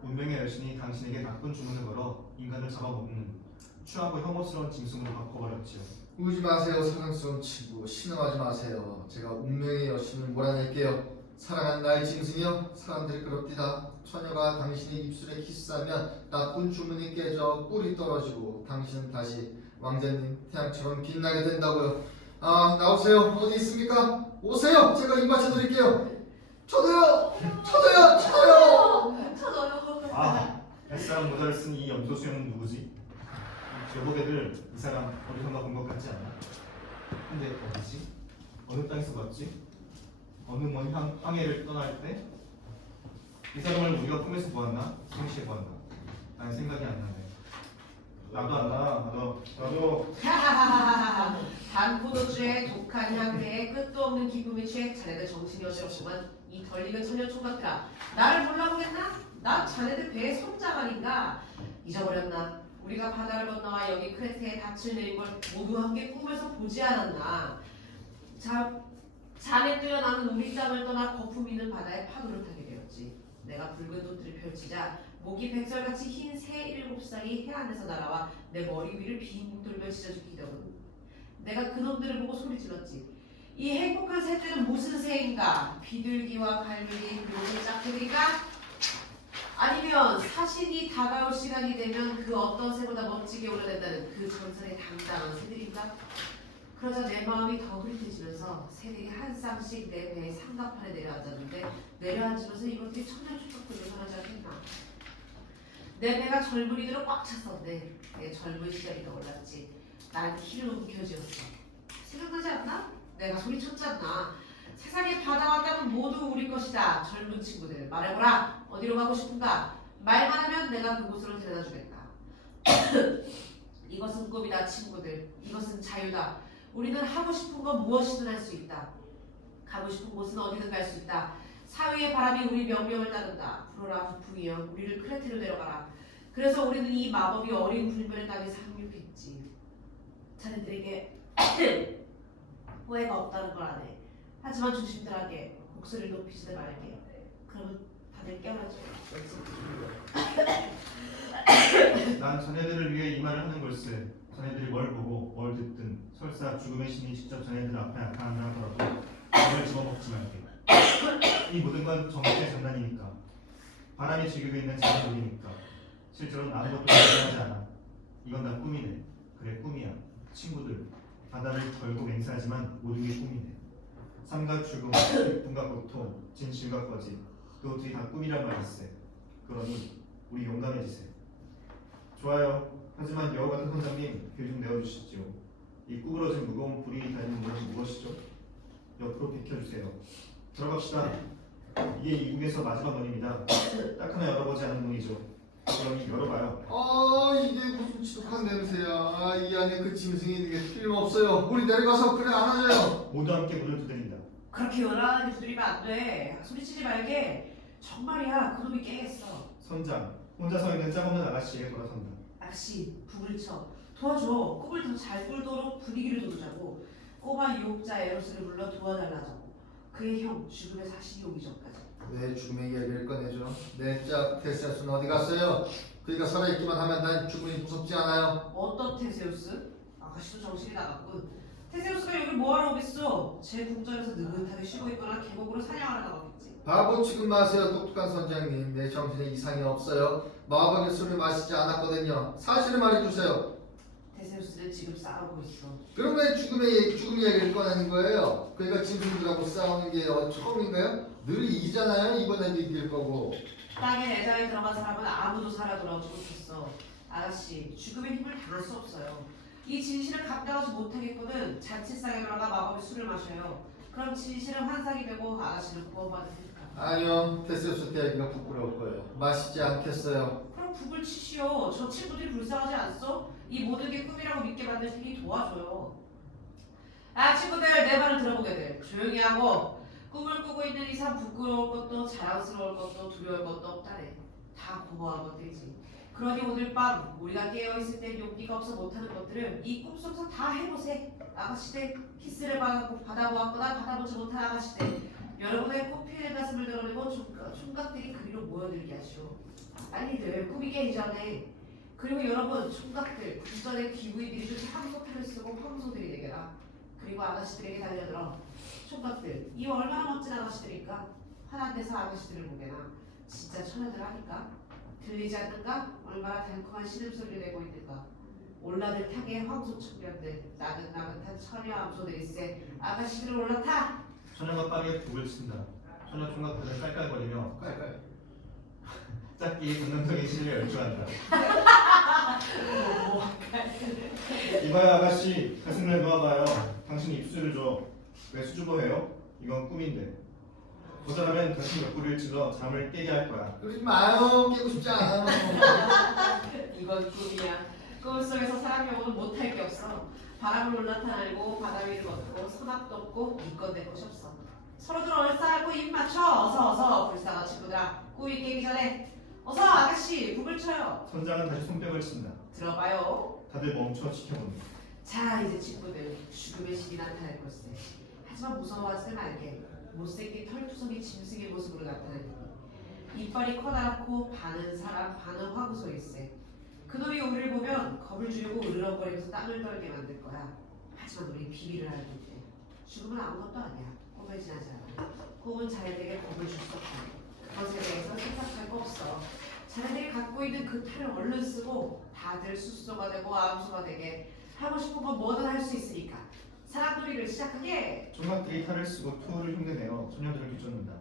운명의 여신이 당신에게 나쁜 주문을 걸어 인간을 잡아먹는 추하고 혐오스러운 짐승으로 바꿔버렸지요. 울지 마세요, 사랑스러운 친구. 신음하지 마세요. 제가 운명의 여신을 몰아낼게요. 사랑하는 나의 짐승이여, 사람들이 그럽디다. 처녀가 당신의 입술에 키스하면 나쁜 주문이 깨져 뿔이 떨어지고 당신은 다시 왕자님 태양처럼 빛나게 된다고요. 아, 나오세요. 어디 있습니까? 오세요. 제가 입 맞춰드릴게요. 저도요. 저도요. 아, 햇사람 모자를 쓴 이 염소 수염은 누구지? 여보게들 이 사람 어디선가 본 것 같지 않아? 근데 어디지? 어느 땅에서 봤지? 어느 먼 황해를 떠날 때? 이 사람을 우리가 꿈에서 보았나? 동시에 보았나? 난 생각이 안 나네. 나도 안 나. 나도. 단포도주의 독한 향내에 끝도 없는 기쁨에 취해 자네들 정신이 어지럽구만. 이 덜리는 처녀 총각들아, 나를 몰라보겠나? 나 자네들 배의 손자 아닌가? 잊어버렸나? 우리가 바다를 건너와 여기 크레테에 닻을 내린 걸 모두 함께 꿈에서 보지 않았나? 잔에 뛰어나는 우리 땅을 떠나 거품 있는 바다에 파도를 타게 되었지. 내가 붉은 돛들을 펼치자 목이 백설같이 흰 새 7살이 해안에서 날아와 내 머리 위를 빙 돌며 찢어죽이더군. 내가 그놈들을 보고 소리 질렀지. 이 행복한 새들은 무슨 새인가? 비둘기와 갈매기 그리고 짝새들인가? 아니면 사신이 다가올 시간이 되면 그 어떤 새보다 멋지게 오려낸다는 그 전설의 당당한 새들인가? 그러자 내 마음이 더 흐릿해지면서 새들이 한 쌍씩 내 배의 상가판에 내려앉았는데 내려앉으면서 이것들이 천년초록들을 전하지 않겠나? 내 배가 젊은이들로 꽉 찼었네. 내 젊은 시절이 떠올랐지. 난 키를 높은 교지였어. 생각나지 않나? 내가 소리쳤잖아. 세상에 바다와 땅은 모두 우리 것이다. 젊은 친구들 말해보라. 어디로 가고 싶은가? 말만 하면 내가 그곳으로 데려다주겠다. 이것은 꿈이다 친구들. 이것은 자유다. 우리는 하고 싶은 건 무엇이든 할 수 있다. 가고 싶은 곳은 어디든 갈 수 있다. 사위의 바람이 우리 명령을 따른다. 불어라 북풍이여 우리를 크레테로 데려가라. 그래서 우리는 이 마법이 어린 불변의 땅에 상륙했지. 자네들에게 후회가 없다는 걸 아네. 하지만 조심들하게 목소리를 높이지도 말게. 그러면 다들 깨어나죠. 난 자네들을 위해 이 말을 하는 걸세. 자네들이 뭘 보고 뭘 듣든 설사 죽음의 신이 직접 자네들 앞에 나타난다 하더라도 그걸 집어먹지 말게. 이 모든 건 정신의 장난이니까. 바람이 즐기고 있는 자네들이니까. 실제로는 아무것도 존재하지 않아. 이건 다 꿈이네. 그래 꿈이야. 친구들, 바다를 걸고 맹세하지만 모든 게 꿈이네. 삶과 죽음, 기쁨과 고통, 진실과 거짓, 그것들이 다 꿈이란 말일세. 그러니 우리 용감해지세. 좋아요. 하지만 여우 같은 선장님, 길 좀 내어주시지요. 이 구부러진 무거운 불이 달린 문은 무엇이죠? 옆으로 비켜주세요. 들어갑시다. 이게 이국에서 마지막 문입니다. 딱 하나 열어보지 않은 문이죠. 그럼 열어봐요. 아, 이게 무슨 지독한 냄새야. 아, 이 안에 그 짐승이 이게 틀림없어요. 우리 내려가서 그래 안아줘요. 모두 함께 문을 두드린다. 그렇게 요란하게 두드리면 안 돼. 소리치지 말게. 정말이야. 그놈이 깨겠어. 선장, 혼자 서 있는 짝없는 아가씨에게 돌아선다. 아가씨, 북을 쳐. 도와줘. 꿈을 더 잘 꿀도록 분위기를 돋우자고. 꼬마 유혹자 에로스를 불러 도와달라자고. 그의 형, 죽음의 사신이 오기 전까지. 내 죽음의 이야기를 꺼내죠. 내 짝 테세우스는 어디 갔어요? 그이가 살아있기만 하면 난 죽음이 무섭지 않아요. 어떤 테세우스? 아가씨도 정신이 나갔군. 테세우스가 여기 뭐하러 오겠어? 제 궁전에서 느긋하게 쉬고 있거나 계곡으로 사냥하러 나갔겠지. 바보 취급 마세요. 똑똑한 선장님. 내 정신에 이상이 없어요. 마법의 술을 마시지 않았거든요. 사실을 말해주세요. 테세우스는 지금 싸우고 있어. 그럼 왜 죽음 이야기를 꺼내는 거예요? 그이가 짐승들하고 싸우는 게 처음인가요? 늘 이기잖아요. 이번엔 이길 거고. 땅에 내장에 들어간 사람은 아무도 살아 돌아오지 못했어. 아가씨, 죽음의 힘을 당할 수 없어요. 이 진실을 감당하지 못하겠거든 자칫상에 올라가 마법의 술을 마셔요. 그럼 진실은 환상이 되고 아가씨는 구원받을 테니까. 아니요. 테세우스 이야기가 부끄러울 거예요. 마시지 않겠어요. 그럼 북을 치시오. 저 친구들이 불쌍하지 않소? 이 모든 게 꿈이라고 믿게 만들 테니 도와줘요. 아 친구들, 내 말을 들어보게들. 조용히 하고. 꿈을 꾸고 있는 이상 부끄러울 것도 자랑스러울 것도 두려울 것도 없다네. 다 고마운 것들이지. 그러니 오늘 밤 우리가 깨어있을 땐 용기가 없어 못하는 것들을 이 꿈속에서 다 해보세. 아가씨들, 키스를 받아보았거나 받아보지 못한 아가씨들, 여러분의 꽃피는 가슴을 드러내고 총각들이 그리로 모여들게 하시오. 빨리들 꿈이 깨기 전에 그리고 여러분 총각들 군전의 기부인들이 좀 황소패를 쓰고 황소들이 되게라. 그리고 아가씨들에게 달려들어 총각들 이 얼마나 멋진 아가씨들일까? 화난 데서 아가씨들을 보게나 진짜 처녀들 하니까 들리지 않는가? 얼마나 달콤한 신음소리를 내고 있는가? 올라들 타게 황소 청년들 나긋나긋한 처녀 암소들일세 아가씨들을 올라타! 처녀가 빠르게 북을 친다. 처녀 총각들은 깔깔거리며 깔깔. 짝기 본능적인 신을 열주한다. 이봐요 아가씨, 가슴을 놓아봐요. 당신 입술을 줘. 왜 수줍어해요? 이건 꿈인데. 모자라면 당신 옆구리를 찔러 잠을 깨게 할 거야. 그러지 마요. 깨고 싶지 않아요. 이건 꿈이야. 꿈 속에서 사람 영혼은 못할 게 없어. 바람을 올라타늘고 바다 위를 걷고 서막도 없고 이건 내 것이 없어. 서로들 얼싸하고 입 맞춰. 어서 불쌍한 친구들아. 꿈이 깨기 전에 어서 아가씨 북을 쳐요. 선장은 다시 손뼉을 친다. 들어봐요. 다들 멈춰 지켜본다. 자 이제 친구들 죽음의 신이 나타날 걸세. 하지만 무서워하지 말게. 못생긴 털투성이 짐승의 모습으로 나타나니 이빨이 커다랗고 반은 사람 반은 황소일세. 그놈이 우리를 보면 겁을 주고 으르렁거리면서 땀을 떨게 만들 거야. 하지만 우리 비밀을 알고 있대. 죽음은 아무것도 아니야. 꿈에 지나지 않아. 꿈은 자네들에게 겁을 줄 수 없다. 그것에 대해서 생각할 거 없어. 자네들이 갖고 있는 그 탈을 얼른 쓰고 다들 숫소가 되고 암소가 되게 하고 싶은 건 뭐든 할 수 있으니까 사랑놀이를 시작하게. 총각들이 탈을 쓰고 투어를 흉내내어 처녀들을 뒤쫓는다.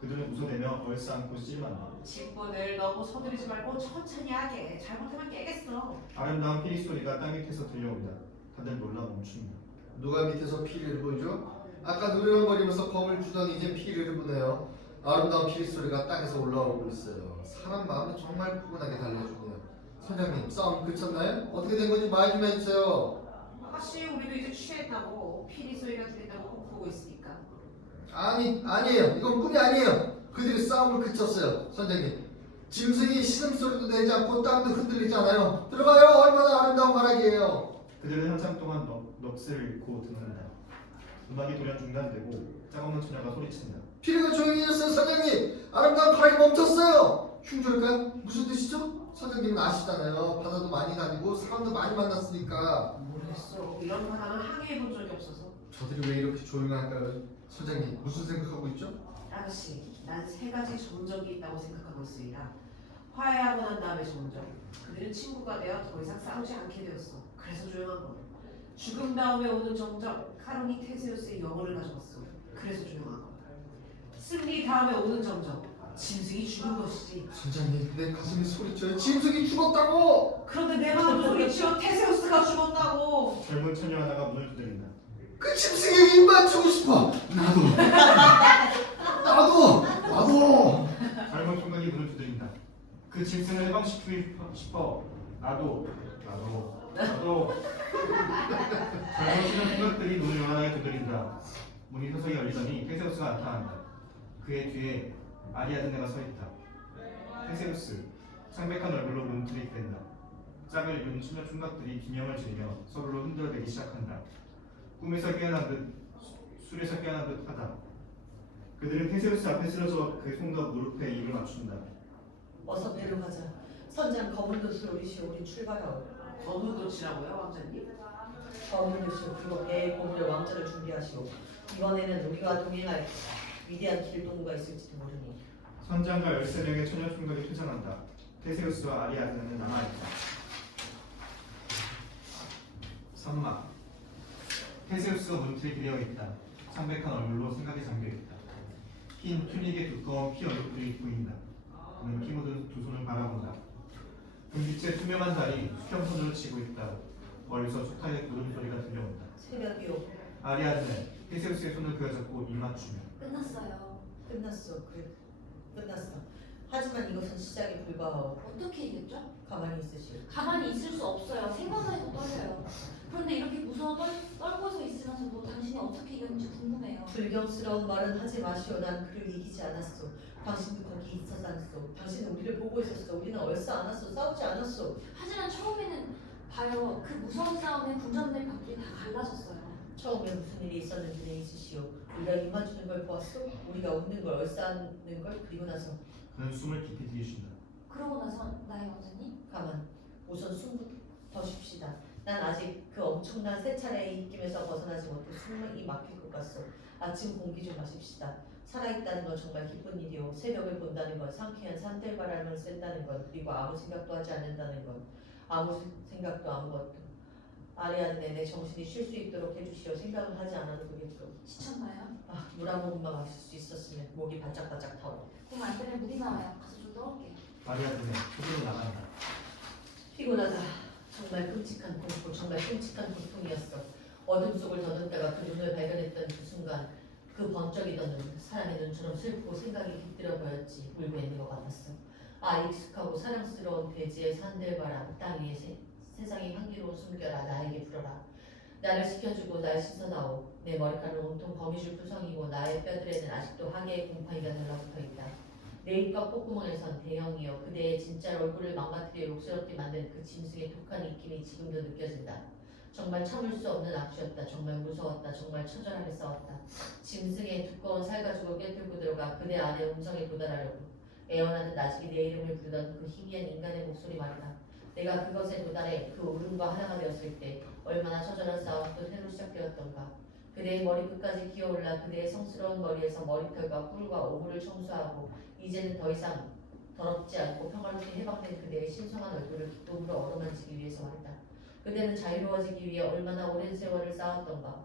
그들은 웃어대며 얼싸안고 찔만다. 친구들 너무 서두르지 말고 천천히 하게. 잘못하면 깨겠어. 아름다운 피리 소리가 땅 밑에서 들려온다. 다들 놀라 멈춘다. 누가 밑에서 피리를 보죠? 아까 누르렁거리면서 겁을 주더니 이제 피리를 보네요. 아름다운 피리 소리가 땅에서 올라오고 있어요. 사람 마음을 정말 포근하게 달래주네요. 선장님, 싸움 그쳤나요? 어떻게 된 건지 말 좀 해주세요. 아가씨 우리도 이제 취했다고. 피리 소리가 들린다고 꿈꾸고 있으니까. 아니에요. 이건 꿈이 아니에요. 그들이 싸움을 그쳤어요. 선장님, 짐승이 신음소리도 내지 않고 땅도 흔들리지 않아요. 들어가요. 얼마나 아름다운 바락이에요. 그들은 한참 동안 넋을 잃고 듣는다. 음악이 돌연 중단되고 짝없는 처녀가 소리친다. 피리가 조용히 해졌어요. 선장님, 아름다운 바락이 멈췄어요. 흉조일까요? 무슨 뜻이죠? 선장님은 아시잖아요. 바다도 많이 다니고 사람도 많이 만났으니까. 모르겠어. 이런 바다는 항해해 본 적이 없어서. 저들이 왜 이렇게 조용할까요? 선장님, 무슨 생각하고 있죠? 아가씨, 난 세 가지 정적이 있다고 생각하고 있으리라. 화해하고 난 다음에 정적. 그들은 친구가 되어 더 이상 싸우지 않게 되었어. 그래서 조용한 거. 죽음 다음에 오는 정적. 카론이 테세우스의 영혼을 가져갔어. 그래서 조용한 거. 승리 다음에 오는 정적. 짐승이 죽은 것이지. 선장님, 내 가슴이 소리쳐요. 짐승이 죽었다고! 그런데 내 마음도 소리치어 테세우스가 죽었다고. 젊은 처녀 하나가 문을 두드린다. 그 짐승에게 입 맞추고 싶어. 나도. 젊은 총각이 문을 두드린다. 그 짐승을 해방시키고 싶어. 나도. 젊은 처녀 총각들이 문을 요란하게 두드린다. 문이 서서히 열리더니 테세우스가 나타난다. 그의 뒤에 아리아드네가 서 있다. 테세우스, 창백한 얼굴로 몸틀이 댄다. 짝을 입은 처녀 총각들이 비명을 지르며 서로를 흔들어대기 시작한다. 꿈에서 깨어난 듯, 술에서 깨어난 듯 하다. 그들은 테세우스 앞에 쓰러져 그의 손과 무릎에 입을 맞춘다. 어서 배로 가자. 선장 검은 돛을 오리시오. 우리 출발하오. 검은 돛이라고요, 왕자님? 검은 돛이오. 그리고 배에 고무려 왕자를 준비하시오. 이번에는 우리와 동행할 위대한 길동무가 있을지도 모르니. 선장과 13명의 처녀 총각이 퇴장한다. 테세우스와 아리아드네는 남아있다. 선막. 테세우스가 문틀에 기대어 있다. 창백한 얼굴로 생각에 잠겨있다. 흰 튜닉에 두꺼운 피 얼굴이 보인다. 그는 피 묻은 두 손을 바라본다. 금빛의 투명한 달이 수평선으로 치고 있다. 멀리서 축하의 구름 소리가 들려온다. 새벽이오. 아리아드네 테세우스의 손을 그어잡고 입 맞추며 끝났어요. 끝났어. 그래. 끝났어. 하지만 이것은 시작에 불과하오. 어떻게 이겼죠? 가만히 있으시오. 가만히 있을 수 없어요. 생각만 해도 떨려요. 그런데 이렇게 무서워 떨고서 있으면서도 당신이 어떻게 이겼는지 궁금해요. 불경스러운 말은 하지 마시오. 난 그를 이기지 않았소. 당신도 거기 있었지 않소. 당신은 우리를 보고 있었어. 우리는 얼싸 않았어. 싸우지 않았어. 하지만 처음에는 봐요. 그 무서운 싸움에 군전들 벽들이 다 갈라졌어요. 처음에 무슨 일이 있었는지는 있으시오. 우리가 입 맞추는 걸 보았소. 우리가 웃는 걸 얼싸는 걸. 그리고 나서 그는 숨을 깊이 들이쉰다. 그러고 나서 나의 왕자님 가만. 우선 숨부터 쉽시다. 난 아직 그 엄청난 세 차례의 입김에서 벗어나지 못해 숨이 막힐 것 같소. 아침 공기 좀 마십시다. 살아있다는 건 정말 기쁜 일이오. 새벽을 본다는 건, 상쾌한 산들바람을 쐰다는 건, 그리고 아무 생각도 하지 않는다는 건, 아무 생각도 아무것도. 아리아드네, 내 정신이 쉴 수 있도록 해주시오. 생각을 하지 않아도 되겠소. 지쳤나요? 물 한 모금만 마실 수 있었으면. 목이 바짝바짝 타오. 그럼 안 되면 물이 나와요. 가서 좀 떠올게요. 아리아드네, 소리로 나간다. 피곤하다. 정말 끔찍한 공포, 정말 끔찍한 고통이었어. 어둠 속을 더듬다가 그 눈을 발견했던 그 순간, 그 번쩍이던 눈, 사람의 눈처럼 슬프고 생각이 깃들어 보였지. 울고 있는 것 같았어. 아, 익숙하고 사랑스러운 대지의 산들바람, 땅 위에 세상의 향기로운 숨결아, 나에게 불어라. 나를 식혀주고 날 씻어나오. 내 머리카락은 온통 거미줄 투성이고 나의 뼈들에는 아직도 하계의 곰팡이가 달라붙어있다. 내 입과 콧구멍에선 대형이여 그대의 진짜 얼굴을 망가뜨려 욕스럽게 만든 그 짐승의 독한 입김이 지금도 느껴진다. 정말 참을 수 없는 악취였다. 정말 무서웠다. 정말 처절하게 싸웠다. 짐승의 두꺼운 살 가지고 꿰뚫고 들어가 그대 안의 음성에 도달하려고 애원하듯 나직이 내 이름을 부르던 그 희미한 인간의 목소리 말이다. 내가 그것에 도달해 그 울음과 하나가 되었을 때 얼마나 처절한 싸움도 새로 시작되었던가. 그대의 머리 끝까지 기어올라 그대의 성스러운 머리에서 머리털과 뿔과 오물을 청소하고 이제는 더 이상 더럽지 않고 평화롭게 해방된 그대의 신성한 얼굴을 기쁨으로 어루만지기 위해서 말이다. 그대는 자유로워지기 위해 얼마나 오랜 세월을 쌓았던가.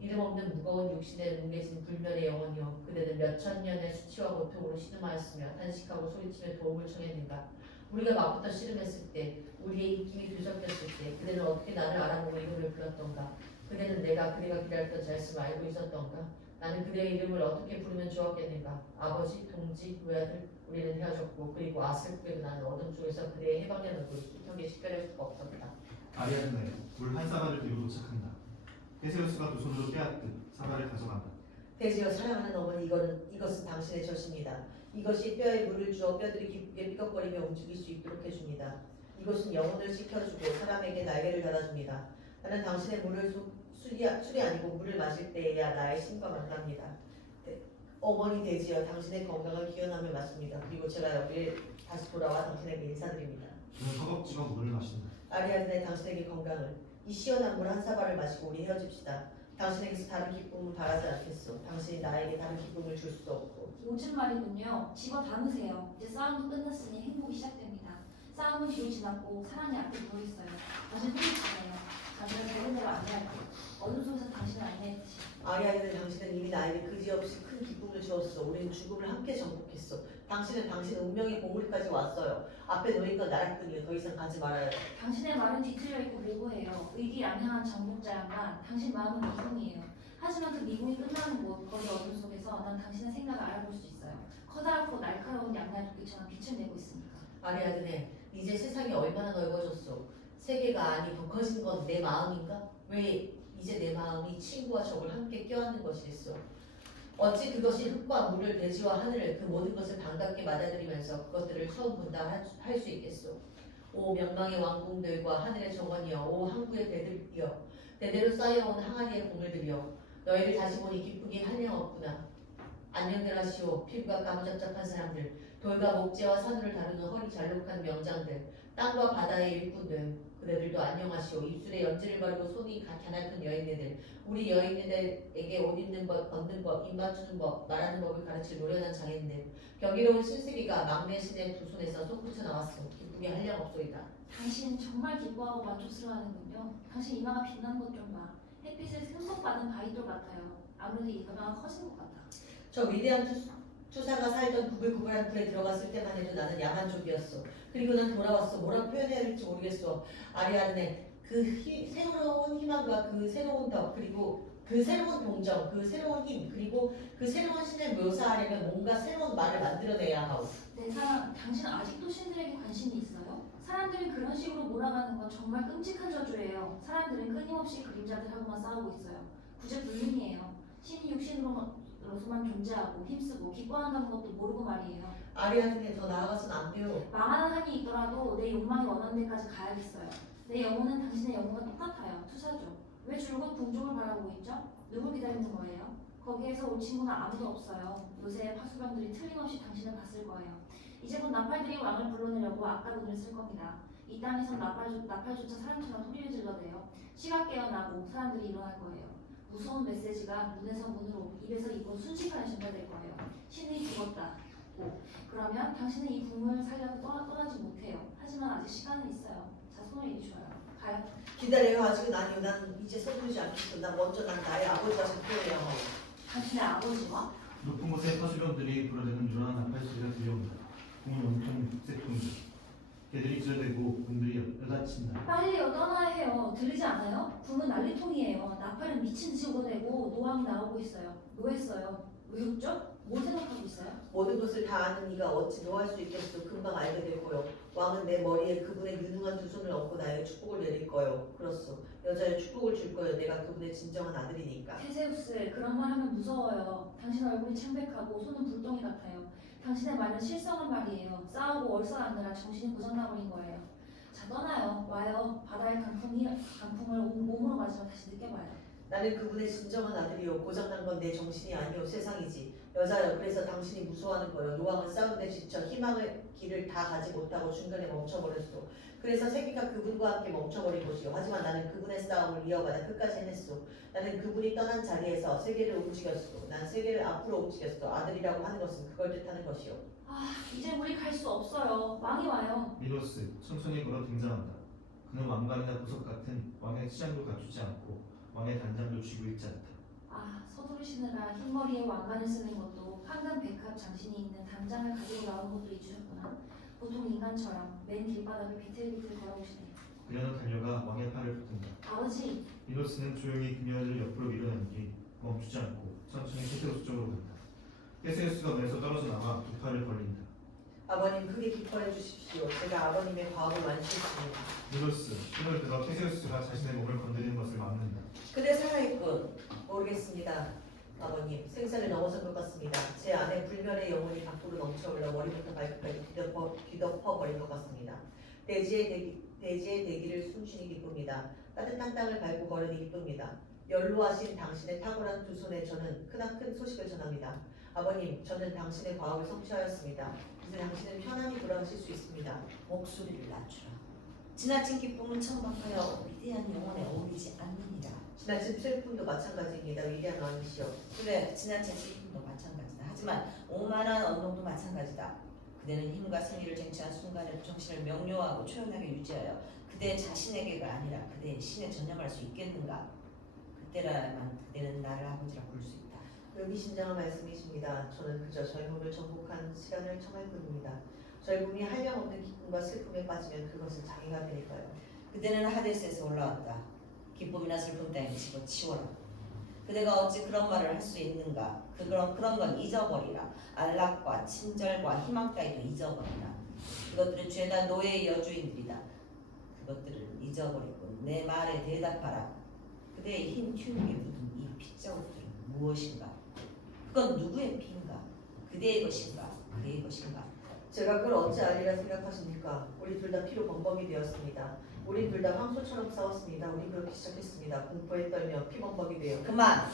이름 없는 무거운 육신에 뭉개진 불멸의 영혼이여 그대는 몇천 년의 수치와 고통으로 신음하였으며 탄식하고 소리치며 도움을 청했는가. 우리가 맞부터 씨름했을 때 우리의 입김이 뒤섞였을 때 그대는 어떻게 나를 알아보고 이름을 불렀던가. 그대는 그대가 기다렸던 말씀을 알고 있었던가. 나는 그대의 이름을 어떻게 부르면 좋았겠는가. 아버지, 동지, 외아들 우리는 헤어졌고 그리고 아슬프게도 나는 어둠 속에서 그대의 해방의 얼굴을 뚜렷하게 식별할 수가 없었다. 아리아드네, 물 한 사발을 들고 도착한다. 테세우스가 두 손으로 빼앗듯 사발을 가져간다. 대지여 사랑하는 어머니 이것은 당신의 젖입니다. 이것이 뼈에 물을 주어 뼈들이 기쁘게 삐걱거리며 움직일 수 있도록 해줍니다. 이것은 영혼을 씻겨주고 사람에게 날개를 달아줍니다. 나는 당신의 물을 술이 아니고 물을 마실 때에야 나의 신과 만납니다. 어머니 대지여 당신의 건강을 기원하며 맞습니다. 그리고 제가 여기에 다시 돌아와 당신에게 인사드립니다. 그는 허겁지겁 물을 마신다. 아리아드네 당신에게 건강을. 이 시원한 물 한 사발을 마시고 우리 헤어집시다. 당신에게서 다른 기쁨을 바라지 않겠소. 당신이 나에게 다른 기쁨을 줄 수도 없고. 오줌 말이군요. 집어 담으세요. 이제 싸움도 끝났으니 행복이 시작됩니다. 싸움은 뒤로 지났고 사랑이 앞에 누워있어요. 당신 행복하네요. 당신은 배운 대로 안내할게요. 어둠 속에서 당신을 안내했지. 아리아드네 당신은 이미 나에게 그지없이 큰 기쁨을 주었어. 우리는 죽음을 함께 정복했어. 당신은 당신 운명의 보물까지 왔어요. 앞에 놓인 건 나락뿐이요. 더 이상 가지 말아요. 당신의 말은 뒤틀려 있고 모호해요. 의기양양한 정복자야만 당신 마음은 미궁이에요. 하지만 그 미궁이 끝나는 곳, 거기 어둠 속에서 난 당신의 생각을 알아볼 수 있어요. 커다랗고 날카로운 양날 도끼처럼 빛을 내고 있으니까. 아리아드네 이제 세상이 얼마나 넓어졌어. 세계가 아니 더 커진 건 내 마음인가? 왜 이제 내 마음이 친구와 적을 함께 껴안는 것이겠어. 어찌 그것이 흙과 물을 대지와 하늘을 그 모든 것을 반갑게 맞아들이면서 그것들을 처음 본다 할 수 있겠소. 오 명망의 왕궁들과 하늘의 정원이여 오 항구의 배들이여 대대로 쌓여온 항아리의 보물들이여 너희를 다시 보니 기쁘기 한량없구나. 안녕들 하시오. 피부가 까무잡잡한 사람들, 돌과 목재와 산울을 다루는 허리 잘록한 명장들, 땅과 바다의 일꾼들, 그대들도 안녕하시오. 입술에 연지를 바르고 손이 가난한 여인네들, 우리 여인네들에게 옷 입는 법, 걷는 법, 입 맞추는 법, 말하는 법을 가르칠 노련한 장인들, 경이로운 신세기가 막내 신의 두 손에서 솟구쳐 나왔소. 기쁘게 한량없소이다. 당신 정말 기뻐하고 만족스러워하는군요. 당신 이마가 빛나는 것 좀 봐. 햇빛을 흠뻑 받은 바위돌 같아요. 아무래도 이마가 커진 것 같아. 저 위대한 투사가 살던 구불구불한 불에 들어갔을 때만 해도 나는 야만 족이었어. 그리고 난 돌아왔어. 뭐라 표현해야 할지 모르겠어. 아리아드네 그 새로운 희망과 그 새로운 덕 그리고 그 새로운 동정 그 새로운 힘 그리고 그 새로운 신을 묘사하려면 뭔가 새로운 말을 만들어내야 하오. 내 사랑, 당신 아직도 신들에게 관심이 있어요? 사람들이 그런 식으로 몰아가는 건 정말 끔찍한 저주예요. 사람들은 끊임없이 그림자들하고만 싸우고 있어요. 구제불능이에요. 신이 육신으로서만 존재하고 힘쓰고 기뻐한다는 것도 모르고 말이에요. 아리아드네 더 나아가선 안 돼요. 망하는 한이 있더라도 내 욕망이 원하는 데까지 가야겠어요. 내 영혼은 당신의 영혼과 똑같아요. 투사죠. 왜 줄곧 궁중을 바라보고 있죠? 누굴 기다리는 거예요? 거기에서 올 친구는 아무도 없어요. 요새 파수병들이 틀림없이 당신을 봤을 거예요. 이제 곧 나팔들이 왕을 불러내려고 아까 돈을 쓸 겁니다. 이 땅에선 나팔조차 사람처럼 소리를 질러대요. 시가 깨어나고 사람들이 일어날 거예요. 무서운 메시지가 문에서 문으로, 입에서 입으로 순식간에 전달될 거예요. 신이 죽었다고. 그러면 당신은 이 궁을 살려도 떠나지 못해요. 하지만 아직 시간은 있어요. 자, 손을 이리 줘요. 가요. 기다려요. 아직은 아니요. 난 이제 서두르지 않겠어. 난 나의 아버지가 대표예요. 당신의 아버지와 높은 곳에 파수병들이 불어대는 요란한 나팔 소리가 들려온다. 공은 온통 육색통이다. 개들이 찢어대고 곰들이 여닫힌다. 빨리요, 떠나야 해요. 들리지 않아요? 궁은 난리통이에요. 나팔은 미친 듯이 오고되고 노왕이 나오고 있어요. 노했어요. 왜 웃죠? 뭘 생각하고 있어요? 모든 것을 다 아는 이가 어찌 노할 수 있겠어. 금방 알게 될 거요. 왕은 내 머리에 그분의 유능한 두 손을 얹고 나에게 축복을 내릴 거요. 그렇소. 여자의 축복을 줄 거요. 내가 그분의 진정한 아들이니까. 테세우스, 그런 말 하면 무서워요. 당신 얼굴이 창백하고 손은 불덩이 같아요. 당신의 말은 실성한 말이에요. 싸우고 얼싸안느라 정신이 고장나버린 거예요. 자, 떠나요. 와요. 바다의 강풍을 몸으로 맞으며 다시 느껴봐요. 나는 그분의 진정한 아들이요. 고장난 건 내 정신이 아니요. 세상이지. 여자여. 그래서 당신이 무서워하는 거요. 노왕은 싸우는데 지쳐 희망의 길을 다 가지 못하고 중간에 멈춰버렸소. 그래서 세계가 그분과 함께 멈춰버린 것이요. 하지만 나는 그분의 싸움을 이어가다 끝까지 해냈소. 나는 그분이 떠난 자리에서 세계를 움직였소. 난 세계를 앞으로 움직였소. 아들이라고 하는 것은 그걸 뜻하는 것이요. 아, 이제 우리 갈 수 없어요. 왕이 와요. 미노스 천천히 걸어 등장한다. 그는 왕관이나 보석 같은 왕의 치장도 갖추지 않고 왕의 단장도 쥐고 있지 않다. 아, 서두르시느라 흰머리에 왕관을 쓰는 것도 황금 백합 장신이 있는 단장을 가지고 나오는 것도 잊으셨구나. 보통 인간처럼 맨 길바닥을 비틀비틀 걸어오시네요. 그녀는 달려가 왕의 팔을 붙든다. 아버지, 미노스는 조용히 그녀를 옆으로 밀어낸 뒤 멈추지 않고 천천히 테세우스 쪽으로 간다. 테세우스가 문에서 떨어져 나와 두 팔을 벌린다. 아버님 크게 기뻐해 주십시오. 제가 아버님의 과업을 완수했습니다. 미노스 힘을 들어 테세우스가 자신의 몸을 건드리는 것을 막는다. 그대 살아있군. 모르겠습니다. 아버님, 생사를 넘어선 것 같습니다. 제 안에 불멸의 영혼이 밖으로 넘쳐올라 머리부터 발끝까지 뒤덮어버린 것 같습니다. 대지의 대기를 숨쉬니 기쁩니다. 따뜻한 땅을 밟고 걸으니 기쁩니다. 연로하신 당신의 탁월한 두 손에 저는 크나큰 소식을 전합니다. 아버님, 저는 당신의 과업을 성취하였습니다. 이제 당신은 편안히 돌아가실 수 있습니다. 목소리를 낮추라. 지나친 기쁨은 천박하여 위대한 영혼에 어울리지 않느니라. 지나친 슬픔도 마찬가지입니다. 위대한 왕이시여. 그래, 지나친 슬픔도 마찬가지다. 하지만 오만한 언동도 마찬가지다. 그대는 힘과 승리를 쟁취한 순간에 정신을 명료하고 초연하게 유지하여 그대 자신에게가 아니라 그대의 신에 전념할 수 있겠는가? 그때라야만 그대는 나를 아버지라 부를 수 있다. 의미심장한 말씀이십니다. 저는 그저 젊음을 정복한 시간을 청할 뿐입니다. 젊음이 할명없는 기쁨과 슬픔에 빠지면 그것은 장애가 되니까요. 그대는 하데스에서 올라왔다. 기쁨이나 슬픔 따윈 집어치워라. 그대가 어찌 그런 말을 할 수 있는가? 그런 건 잊어버리라. 안락과 친절과 희망 따위도 잊어버리라. 그것들은 죄다 노예의 여주인들이다. 그것들을 잊어버리고 내 말에 대답하라. 그대의 흰 튜닉에 묻은 이 핏자국들은 무엇인가? 그건 누구의 피인가? 그대의 것인가? 그의 것인가? 제가 그걸 어찌 알리라 생각하십니까? 우리 둘 다 피로 범벅이 되었습니다. 우리 둘 다 황소처럼 싸웠습니다. 우리 그렇게 시작했습니다. 공포에 떨며 피범벅이 되어. 그만!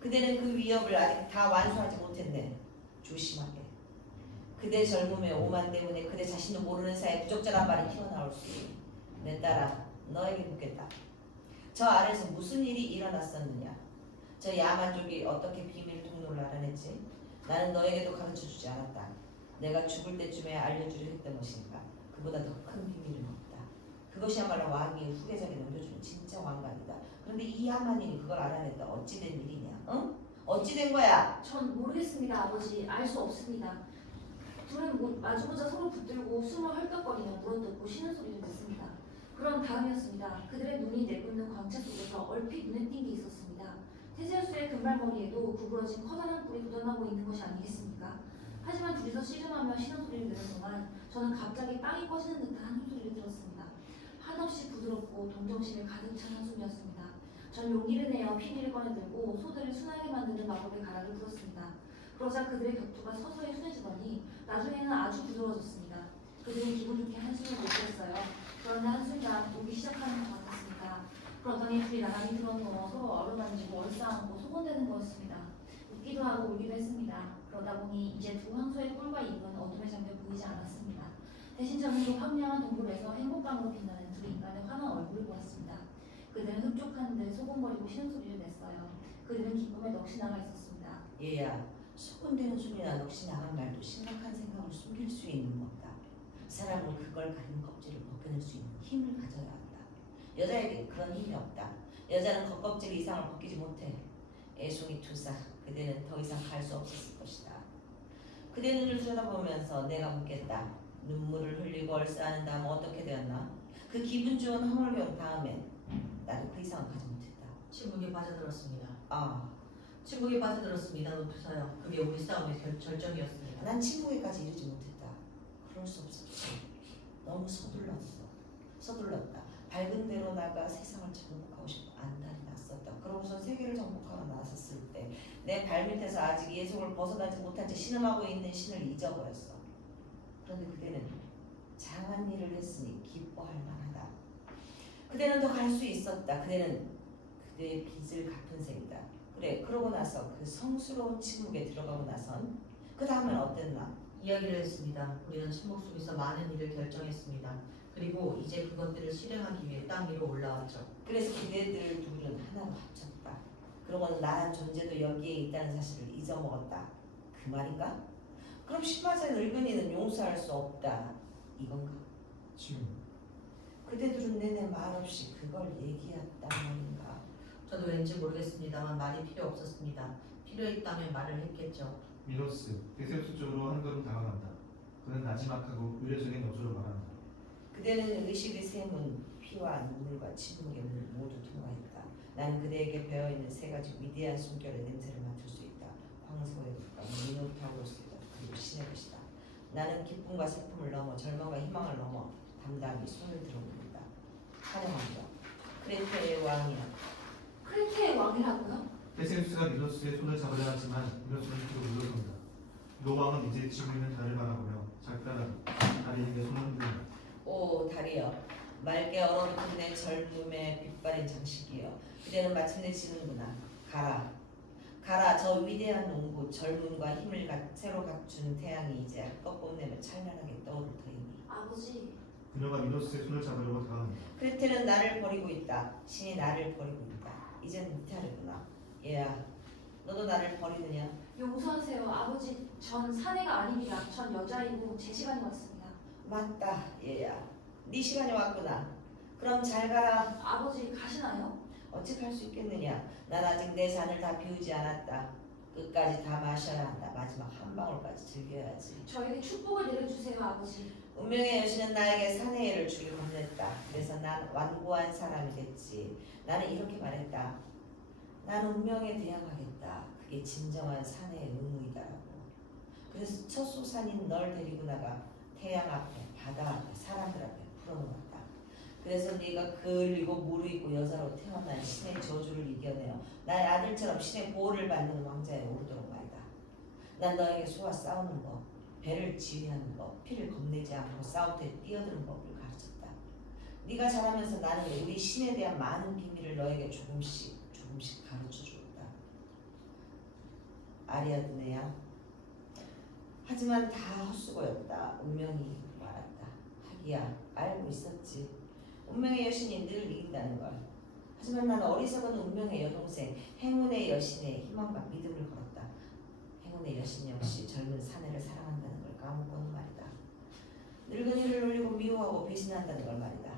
그대는 그 위협을 아직 다 완수하지 못했네. 조심하게. 그대 젊음의 오만 때문에 그대 자신도 모르는 사이에 부적절한 말이 튀어나올 수 있니. 내 딸아, 너에게 묻겠다. 저 아래에서 무슨 일이 일어났었느냐? 저 야만족이 어떻게 비밀 통로를 알아냈지? 나는 너에게도 가르쳐주지 않았다. 내가 죽을 때쯤에 알려주려 했던 것이니까 그보다 더 큰 비밀은 없다. 그것이야말로 왕이 후계자에게 넘겨주는 진짜 왕관이다. 그런데 이 야만인이 그걸 알아냈다. 어찌된 일이냐? 응? 어찌된 거야? 전 모르겠습니다, 아버지. 알 수 없습니다. 둘은 마주보자 서로 붙들고 숨을 헐떡거리며 물어뜯고 쉬는 소리를 듣습니다. 그런 다음이었습니다. 그들의 눈이 내뿜는 광채 속에서 얼핏 눈에 띈 게 있었습니다. 테세우스의 금발머리에도 구부러진 커다란 뿔이 돋아나고 있는 것이 아니겠습니까? 하지만 둘이서 씨름하며 쉬는 소리를 듣는 동안 저는 갑자기 빵이 꺼지는 듯한 한숨소리를 들었습니다. 한없이 부드럽고 동정심에 가득 찬 한숨이었습니다. 전 용기를 내어 피리를 꺼내들고 소들을 순하게 만드는 마법의 가락을 불었습니다. 그러자 그들의 격투가 서서히 순해지더니 나중에는 아주 부드러워졌습니다. 그들은 기분 좋게 한숨을 못 쉬었어요. 그런데 한순간 오기 시작하는 것 같았습니다. 그러더니 둘이 나란히 들어누워 서로 어루만지고 얼싸안고 소곤대는 거였습니다. 웃기도 하고 울기도 했습니다. 그러다 보니 이제 두 황소의 뿔과 입은 어둠에 잠겨 보이지 않았습니다. 대신 저는 그 황량한 동굴에서 행복감으로 빛나는 두 인간의 환한 얼굴을 보았습니다. 그들은 흡족한 듯 소곤거리고 신음소리를 냈어요. 그들은 기쁨에 넋이 나가 있었습니다. 얘야, 소곤대는 소리나 넋이 나간 말도 심각한 생각을 숨길 수 있는 법다. 사람은 그걸 가진 껍질을 벗겨낼 수 있는 힘을 가져야 한다. 여자에게 그런 힘이 없다. 여자는 겉껍질 이상을 벗기지 못해. 애송이 투사, 그대는 더 이상 갈 수 없었을 것이다. 그대 눈을 쳐다보면서 내가 묻겠다. 눈물을 흘리고 얼싸는 다음 어떻게 되었나? 그 기분 좋은 허물경 다음엔 나도 그 이상은 가지 못했다. 침묵에 빠져들었습니다. 아, 침묵에 빠져들었습니다. 노투사요. 그게 우리 싸움의 절정이었습니다. 난 친구에까지 이르지 못했다. 그럴 수 없었지. 너무 서둘렀다. 밝은 데로 나가 세상을 정복하고 싶어 안달이 났었다. 그러고서 세계를 정복하러 나섰을 때 내 발밑에서 아직 예속을 벗어나지 못한 채 신음하고 있는 신을 잊어버렸어. 그런데 그대는 장한 일을 했으니 기뻐할 만하다. 그대는 더 갈 수 있었다. 그대는 그대의 빚을 갚은 셈이다. 그래, 그러고 나서 그 성스러운 침묵에 들어가고 나선 그 다음엔 어땠나? 이야기를 했습니다. 우리는 침묵 속에서 많은 일을 결정했습니다. 그리고 이제 그것들을 실행하기 위해 땅 위로 올라왔죠. 그래서 그대들 둘은 하나로 합쳤다. 그러고는 나란 존재도 여기에 있다는 사실을 잊어먹었다. 그 말인가? 그럼 18세 늙은이는 용서할 수 없다. 이건가? 지금 그대들은 내내 말없이 그걸 얘기했단 말인가? 저도 왠지 모르겠습니다만 말이 필요 없었습니다. 필요했다면 말을 했겠죠. 미노스, 데세우스 쪽으로 한 걸음 다가간다. 그는 나지막하고 의례적인 어조로 말한다. 그대는 의식의 셈은 피와 눈물과 침묵의 문을 모두 통과했다. 난 그대에게 배어있는 세 가지 위대한 숨결의 냄새를 맡을 수 있다. 황소의 것과 미노타우로스의 것, 그리고 신의 것이다. 나는 기쁨과 슬픔을 넘어 절망과 희망을 넘어 담담히 손을 들어봅니다. 환영합니다. 크레테의 왕이야. 크레테의 왕이라고요? 데세우스가 미노스의 손을 잡으려 하지만 미노스는 뒤로 물러선다. 노왕은 이제 지고 있는 달을 바라보며 작다란 다리에게 손을 흔든다. 오 다리여, 맑게 얼어붙은 내 젊음의 빛바랜 장식이여, 그대는 마침내 지는구나. 가라, 저 위대한 농부, 젊음과 힘을 새로 갖춘 태양이 이제 꺾어내며 찬란하게 떠오를 터이니. 아버지, 그녀가 미노스의 손을 잡으려고 다가간다. 크레테는 나를 버리고 있다. 신이 나를 버리고 있다. 이젠 이탈했구나. 얘야, 너도 나를 버리느냐? 용서하세요. 아버지, 전 사내가 아닙니다. 전 여자이고 제 시간이 왔습니다. 맞다, 얘야. 네 시간이 왔구나. 그럼 잘 가라. 아버지, 가시나요? 어찌 갈 수 있겠느냐? 난 아직 내 잔을 다 비우지 않았다. 끝까지 다 마셔야 한다. 마지막 한 방울까지 즐겨야지. 저에게 축복을 내려주세요, 아버지. 운명의 여신은 나에게 사내를 주길 건넸다. 그래서 난 완고한 사람이 됐지. 나는 이렇게 말했다. 나는 운명에 대항하겠다. 그게 진정한 사내의 의무이다라고. 그래서 첫 소산인 널 데리고 나가 태양 앞에, 바다 앞에, 사람들 앞에 풀어놓았다. 그래서 네가 그을리고 무르익고 여자로 태어난 신의 저주를 이겨내어 나의 아들처럼 신의 보호를 받는 왕자에 오르도록 말이다. 난 너에게 소와 싸우는 법, 배를 지휘하는 법, 피를 겁내지 않고 싸움터에 뛰어드는 법을 가르쳤다. 네가 자라면서 나는 우리 신에 대한 많은 비밀을 너에게 조금씩 가르쳐 주었다. 아리아드네야. 하지만 다 헛수고였다. 운명이 말았다. 하기야, 알고 있었지. 운명의 여신이 늘 이긴다는 걸. 하지만 난 어리석은 운명의 여동생 행운의 여신의 희망과 믿음을 걸었다. 행운의 여신 역시 젊은 사내를 사랑한다는 걸 까먹고는 말이다. 늙은이를 놀리고 미워하고 배신한다는 걸 말이다.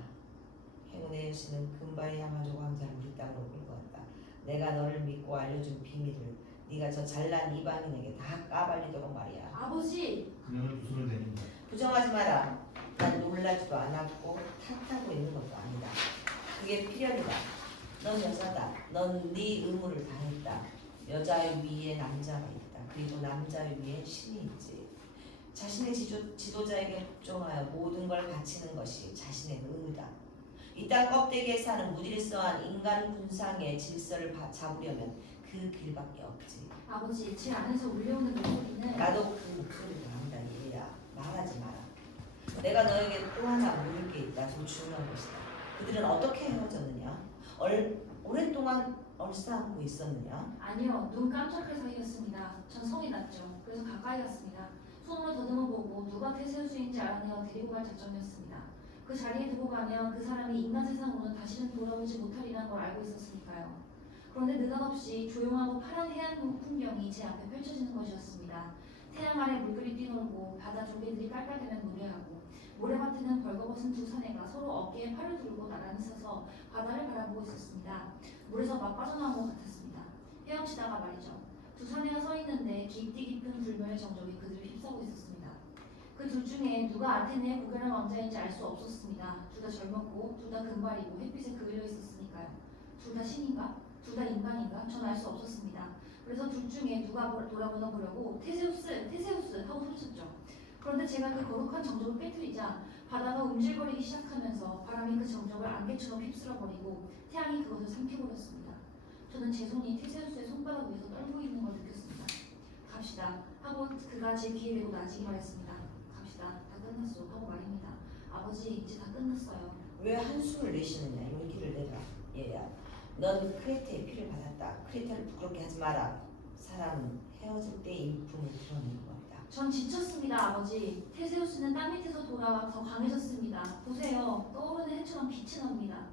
행운의 여신은 금바의 야마족 왕자를 우리 땅으로 끌고 왔다. 내가 너를 믿고 알려준 비밀을 네가 저 잘난 이방인에게 다 까발리도록 말이야. 아버지, 그녀는 두 손을 내민다. 부정하지 마라. 난 놀라지도 않았고 탓하고 있는 것도 아니다. 그게 필연이다. 넌 여자다. 넌 네 의무를 다했다. 여자 위에 남자가 있다. 그리고 남자 위에 신이 있지. 자신의 지도자에게 복종하여 모든 걸 바치는 것이 자신의 의무다. 이 땅 껍데기에 사는 무질서한 인간 군상의 질서를 잡으려면 그 길밖에 없지. 아버지, 제 안에서 울려오는 목소리는 나도 그 목소리를 안다. 얘야, 말하지 마라. 내가 너에게 또 하나 물을 게 있다. 좀 중요한 것이다. 그들은 어떻게 헤어졌느냐? 오랫동안 얼싸안고 있었느냐? 아니요, 눈 깜짝할 사이였습니다. 전 성이 났죠. 그래서 가까이 갔습니다. 손으로 더듬어 보고 누가 테세우스인지 알아내어 데리고 갈 작정이었습니다. 그 자리에 두고 가면 그 사람이 인간 세상으로는 다시는 돌아오지 못하리라는 걸 알고 있었으니까요. 그런데 느닷없이 조용하고 파란 해안 풍경이 제 앞에 펼쳐지는 것이었습니다. 태양 아래 물들이 뛰놀고 바다 조개들이 깔깔대며 노래하고 모래밭에는 벌거벗은 두 사내가 서로 어깨에 팔을 들고 나란히 서서 바다를 바라보고 있었습니다. 물에서 막 빠져나온 것 같았습니다. 헤엄치다가 말이죠. 두 사내가 서 있는데 깊디 깊은 불멸의 정적이 그들을 휩싸고 있었습니다. 그 둘 중에 누가 아테네의 고결한 왕자인지 알 수 없었습니다. 둘 다 젊었고 둘 다 금발이고 햇빛에 그을려 있었으니까요. 둘 다 신인가? 둘 다 인간인가? 전 알 수 없었습니다. 그래서 둘 중에 누가 돌아보나 보려고 테세우스! 테세우스! 하고 소리쳤죠. 그런데 제가 그 거룩한 정적을 깨뜨리자 바다가 움찔거리기 시작하면서 바람이 그 정적을 안개처럼 휩쓸어버리고 태양이 그것을 삼켜버렸습니다. 저는 제 손이 테세우스의 손바닥 위에서 떨고 있는 걸 느꼈습니다. 갑시다 하고 그가 제 귀에 대고 나지기 말했습니다. 갑시다. 다 끝났어 하고 말입니다. 아버지 이제 다 끝났어요. 왜 한숨을 내쉬느냐. 용기를 내라. 얘야. 넌 크레테의 피를 받았다. 크레테를 부끄럽게 하지 마라. 사람은 헤어질 때 인품을 드러내는 겁니다. 전 지쳤습니다 아버지. 테세우스는 땅 밑에서 돌아와 더 강해졌습니다. 보세요. 떠오르는 해처럼 빛이 납니다.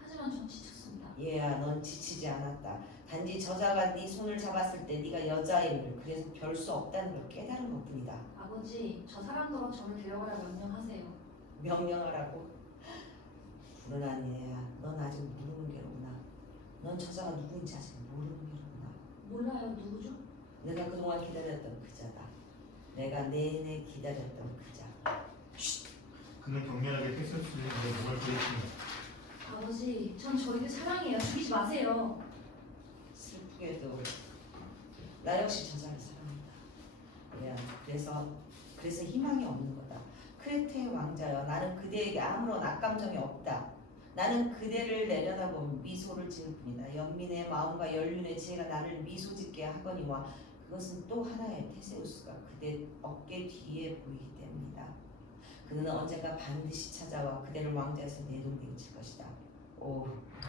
하지만 전 지쳤습니다. 얘야, 넌 지치지 않았다. 단지 저자가 네 손을 잡았을 때 네가 여자임을, 그래서 별 수 없다는 걸 깨달은 것뿐이다. 아버지 저 사람더러 저를 데려가라 명령하세요. 명령하라고? 불운한 얘야, 넌 아직 모르는 게로구나. 넌 저자가 누구인지 아직 모르는 게로구나. 몰라요. 누구죠? 내가 그동안 기다렸던 그자다. 내가 내내 기다렸던 그자. 그는 격렬하게 테세우스의 눈에 목을 부딪힙니다. 아버지 전 저희를 사랑해요. 죽이지 마세요. 슬프게도 나 역시 저자를 사랑한다. 야, 그래서 희망이 없는 거다. 크레테의 왕자여, 나는 그대에게 아무런 악감정이 없다. 나는 그대를 내려다보면 미소를 지을 뿐이다. 연민의 마음과 연륜의 지혜가 나를 미소 짓게 하거니와 그것은 또 하나의 테세우스가 그대 어깨 뒤에 보이기 때문이다. 그는 언젠가 반드시 찾아와 그대를 왕자에서 내동댕이 칠 것이다. 오,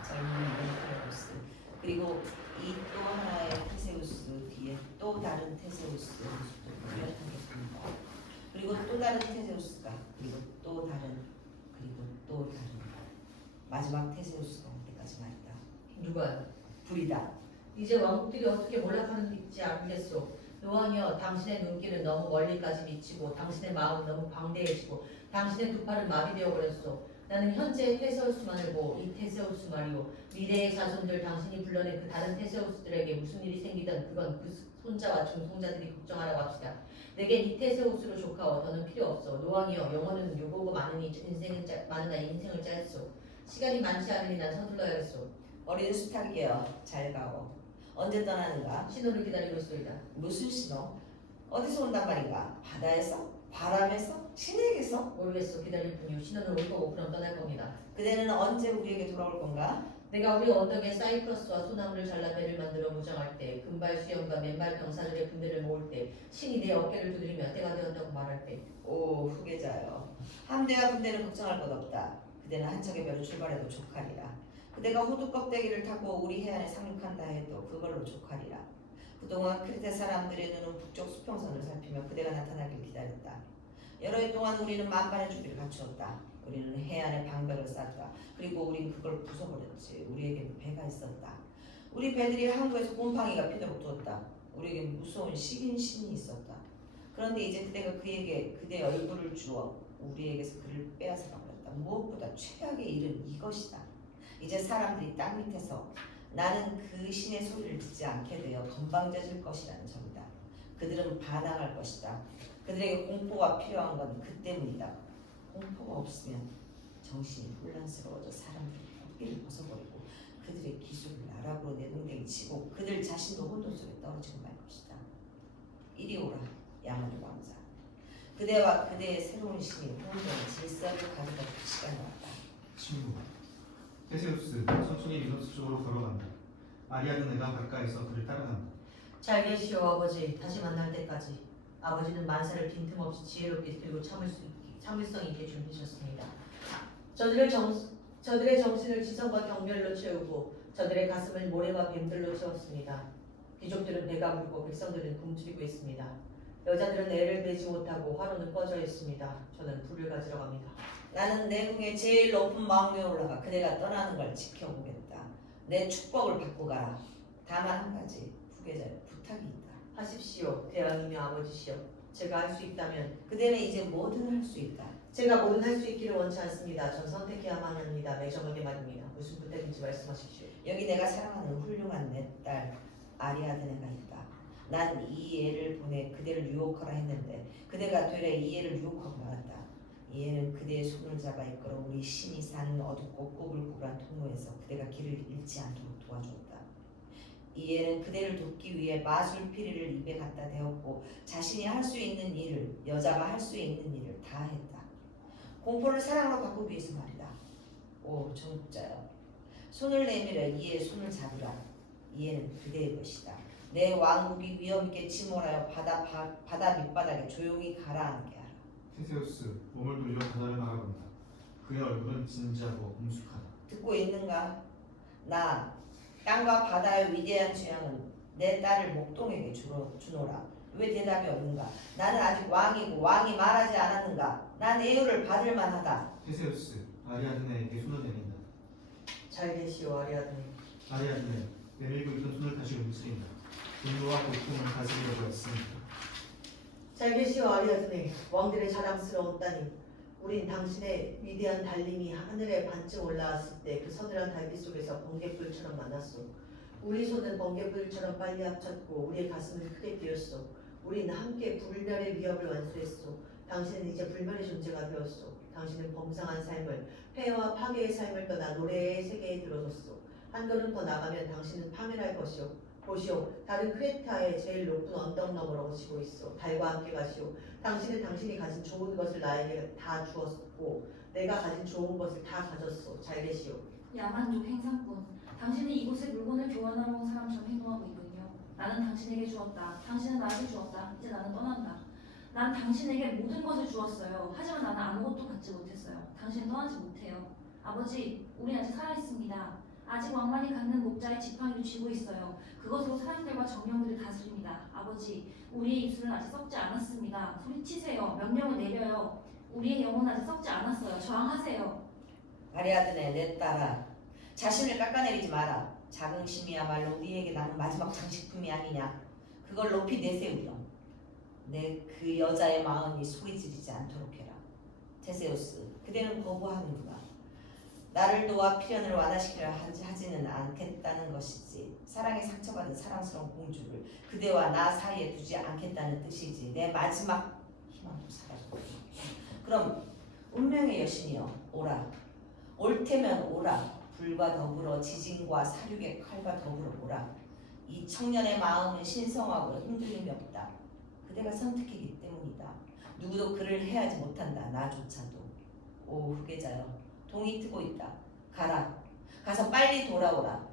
젊은 멘테우스. 그리고 이 또 하나의 테세우스 뒤에 또 다른 테세우스의 모습도 뚜렷하겠습니다. 그리고 또 다른 테세우스가, 그리고 또 다른 마지막 테세우스가 올 때까지 말이다. 누가? 불이다. 이제 왕국들이 어떻게 몰락하는지 알겠소. 노왕이여, 당신의 눈길은 너무 멀리까지 미치고 당신의 마음은 너무 방대해지고 당신의 두 팔은 마비되어 버렸소. 나는 현재의 테세우스만을 보고 이 테세우스 말이오, 미래의 자손들 당신이 불러낸 그 다른 테세우스들에게 무슨 일이 생기든 그건 그 손자와 중송자들이 걱정하라고 합시다. 내겐 이 테세우스로 조카워 더는 필요 없소. 노왕이여, 영혼은 요고고 많으니 많으나 인생을 짧소. 시간이 많지 않으니 난 서둘러야겠소. 어린 수탉이여, 잘 가오. 언제 떠나는가? 신호를 기다리고 있소이다. 무슨 신호? 어디서 온단 말인가? 바다에서? 바람에서? 신에게서? 모르겠소. 기다릴 뿐이오. 신호는 올 거고 그럼 떠날 겁니다. 그대는 언제 우리에게 돌아올 건가? 내가 우리 언덕에 사이프러스와 소나무를 잘라 배를 만들어 무장할 때, 금발 수염과 맨발 병사들의 군대를 모을 때, 신이 내 어깨를 두드리며 때가 되었다고 말할 때. 오, 후계자여. 함대와 군대는 걱정할 것 없다. 그대는 한 척의 배로 출발해도 족하리라. 그대가 호두 껍데기를 타고 우리 해안에 상륙한다 해도 그걸로 족하리라. 그동안 크레테 사람들의 눈은 북쪽 수평선을 살피며 그대가 나타나길 기다렸다. 여러 해 동안 우리는 만반의 준비를 갖추었다. 우리는 해안에 방벽을 쌓았다. 그리고 우린 그걸 부숴버렸지. 우리에겐 배가 있었다. 우리 배들이 항구에서 곰팡이가 피도록 두었다. 우리에겐 무서운 식인 신이 있었다. 그런데 이제 그대가 그에게 그대의 얼굴을 주어 우리에게서 그를 빼앗아 버렸다. 무엇보다 최악의 일은 이것이다. 이제 사람들이 땅 밑에서 나는 그 신의 소리를 듣지 않게 되어 건방져질 것이라는 점이다. 그들은 반항할 것이다. 그들에게 공포가 필요한 건 그 때문이다. 공포가 없으면 정신이 혼란스러워져 사람들이 고삐를 벗어버리고 그들의 기술을 나락으로 내동댕이 치고 그들 자신도 혼돈 속에 떨어지고 말 것이다. 이리 오라, 야마르 왕자. 그대와 그대의 새로운 신이 혼돈의 질서를 가져다 줄 시간이 왔다. 친구, 테세우스 천천히 미노스 쪽으로 걸어간다. 아리아는 애가 가까이서 그를 따라간다. 잘 계시오 아버지. 다시 만날 때까지. 아버지는 만사를 빈틈없이 지혜롭게 그리고 참을성 있게 준비하셨습니다. 저들의 정신을 지성과 경멸로 채우고 저들의 가슴을 모래와 뱀들로 채웠습니다. 귀족들은 배가 부르고 백성들은 굶주리고 있습니다. 여자들은 애를 베지 못하고 화로는 꺼져 있습니다. 저는 불을 가지러 갑니다. 나는 내궁의 제일 높은 망루에 올라가 그대가 떠나는 걸 지켜보겠다. 내 축복을 받고 가라. 다만 한 가지 후계자의 부탁이 있다. 하십시오. 대왕이며 아버지시여. 제가 할 수 있다면 그대는 이제 뭐든 할 수 있다. 제가 뭐든 할 수 있기를 원치 않습니다. 전 선택해야만 합니다. 매정하게 말입니다. 무슨 부탁인지 말씀하십시오. 여기 내가 사랑하는 훌륭한 내 딸 아리아드네가 있다. 난 이 애를 보내 그대를 유혹하라 했는데 그대가 되레 이 애를 유혹하고 말았다. 이 애는 그대의 손을 잡아 이끌어 우리 신이 사는 어둡고 꼬불꼬불한 통로에서 그대가 길을 잃지 않도록 도와주었다. 이 애는 그대를 돕기 위해 마술 피리를 입에 갖다 대었고 자신이 할 수 있는 일을 여자가 할 수 있는 일을 다 했다. 공포를 사랑으로 바꾸기 위해서 말이다. 오 정복자여, 손을 내밀어 이 애의 손을 잡으라. 이 애는 그대의 것이다. 내 왕국이 위험있게 침몰하여 바다 밑바닥에 조용히 가라앉게 하라. 테세우스 몸을 돌려 바다를 바라본다. 그의 얼굴은 진지하고 엄숙하다. 듣고 있는가? 나 땅과 바다의 위대한 취향은 내 딸을 목동에게 주노라. 왜 대답이 없는가? 나는 아직 왕이고 왕이 말하지 않았는가? 난 애유를 받을 만하다. 테세우스 아리아드네에게 손을 내민다. 잘 계시오 아리아드네. 아리아드네 내밀고 있던 손을 다시 움츠린다. 분노와 고통을 다스리려고 했습니다. 잘 계시오 아리아드네. 왕들의 자랑스러운 따님. 우린 당신의 위대한 달림이 하늘에 반쯤 올라왔을 때 그 서늘한 달빛 속에서 번개불처럼 만났소. 우리 손은 번개불처럼 빨리 합쳤고 우리의 가슴은 크게 뛰었소. 우린 함께 불멸의 위협을 완수했소. 당신은 이제 불멸의 존재가 되었소. 당신은 범상한 삶을, 폐해와 파괴의 삶을 떠나 노래의 세계에 들어섰소. 한 걸음 더 나가면 당신은 파멸할 것이오. 보시오, 다른 크레타의 제일 높은 언덕 너머로 오시고 있어. 달과 함께 가시오. 당신은 당신이 가진 좋은 것을 나에게 다 주었고 내가 가진 좋은 것을 다 가졌어. 잘 계시오. 야만족 행상꾼. 당신이 이곳에 물건을 교환하러 온 사람처럼 행동하고 있군요. 나는 당신에게 주었다. 당신은 나에게 주었다. 이제 나는 떠난다. 난 당신에게 모든 것을 주었어요. 하지만 나는 아무것도 갖지 못했어요. 당신은 떠나지 못해요. 아버지, 우리 아직 살아있습니다. 아직 왕만이 갖는 목자의 지팡이를 쥐고 있어요. 그것으로 사람들과 정령들을 다스립니다. 아버지, 우리의 입술은 아직 썩지 않았습니다. 소리치세요. 명령을 내려요. 우리의 영혼은 아직 썩지 않았어요. 저항하세요. 아리아드네 내 딸아, 자신을 깎아내리지 마라. 자긍심이야말로 우리에게 남은 마지막 장식품이 아니냐. 그걸 높이 내세우렴. 내 그 여자의 마음이 소리 지르지 않도록 해라. 테세우스, 그대는 거부하는구나. 나를 도와 필연을 완화시키려 하지는 않겠다는 것이지. 사랑에 상처받은 사랑스러운 공주를 그대와 나 사이에 두지 않겠다는 뜻이지. 내 마지막 희망도 사라졌다. 그럼 운명의 여신이여 오라. 옳테면 오라. 불과 더불어 지진과 사륙의 칼과 더불어 오라. 이 청년의 마음은 신성하고 흔들림이 없다. 그대가 선택했기 때문이다. 누구도 그를 해하지 못한다. 나조차도. 오 후계자여, 동이 트고 있다. 가라. 가서 빨리 돌아오라.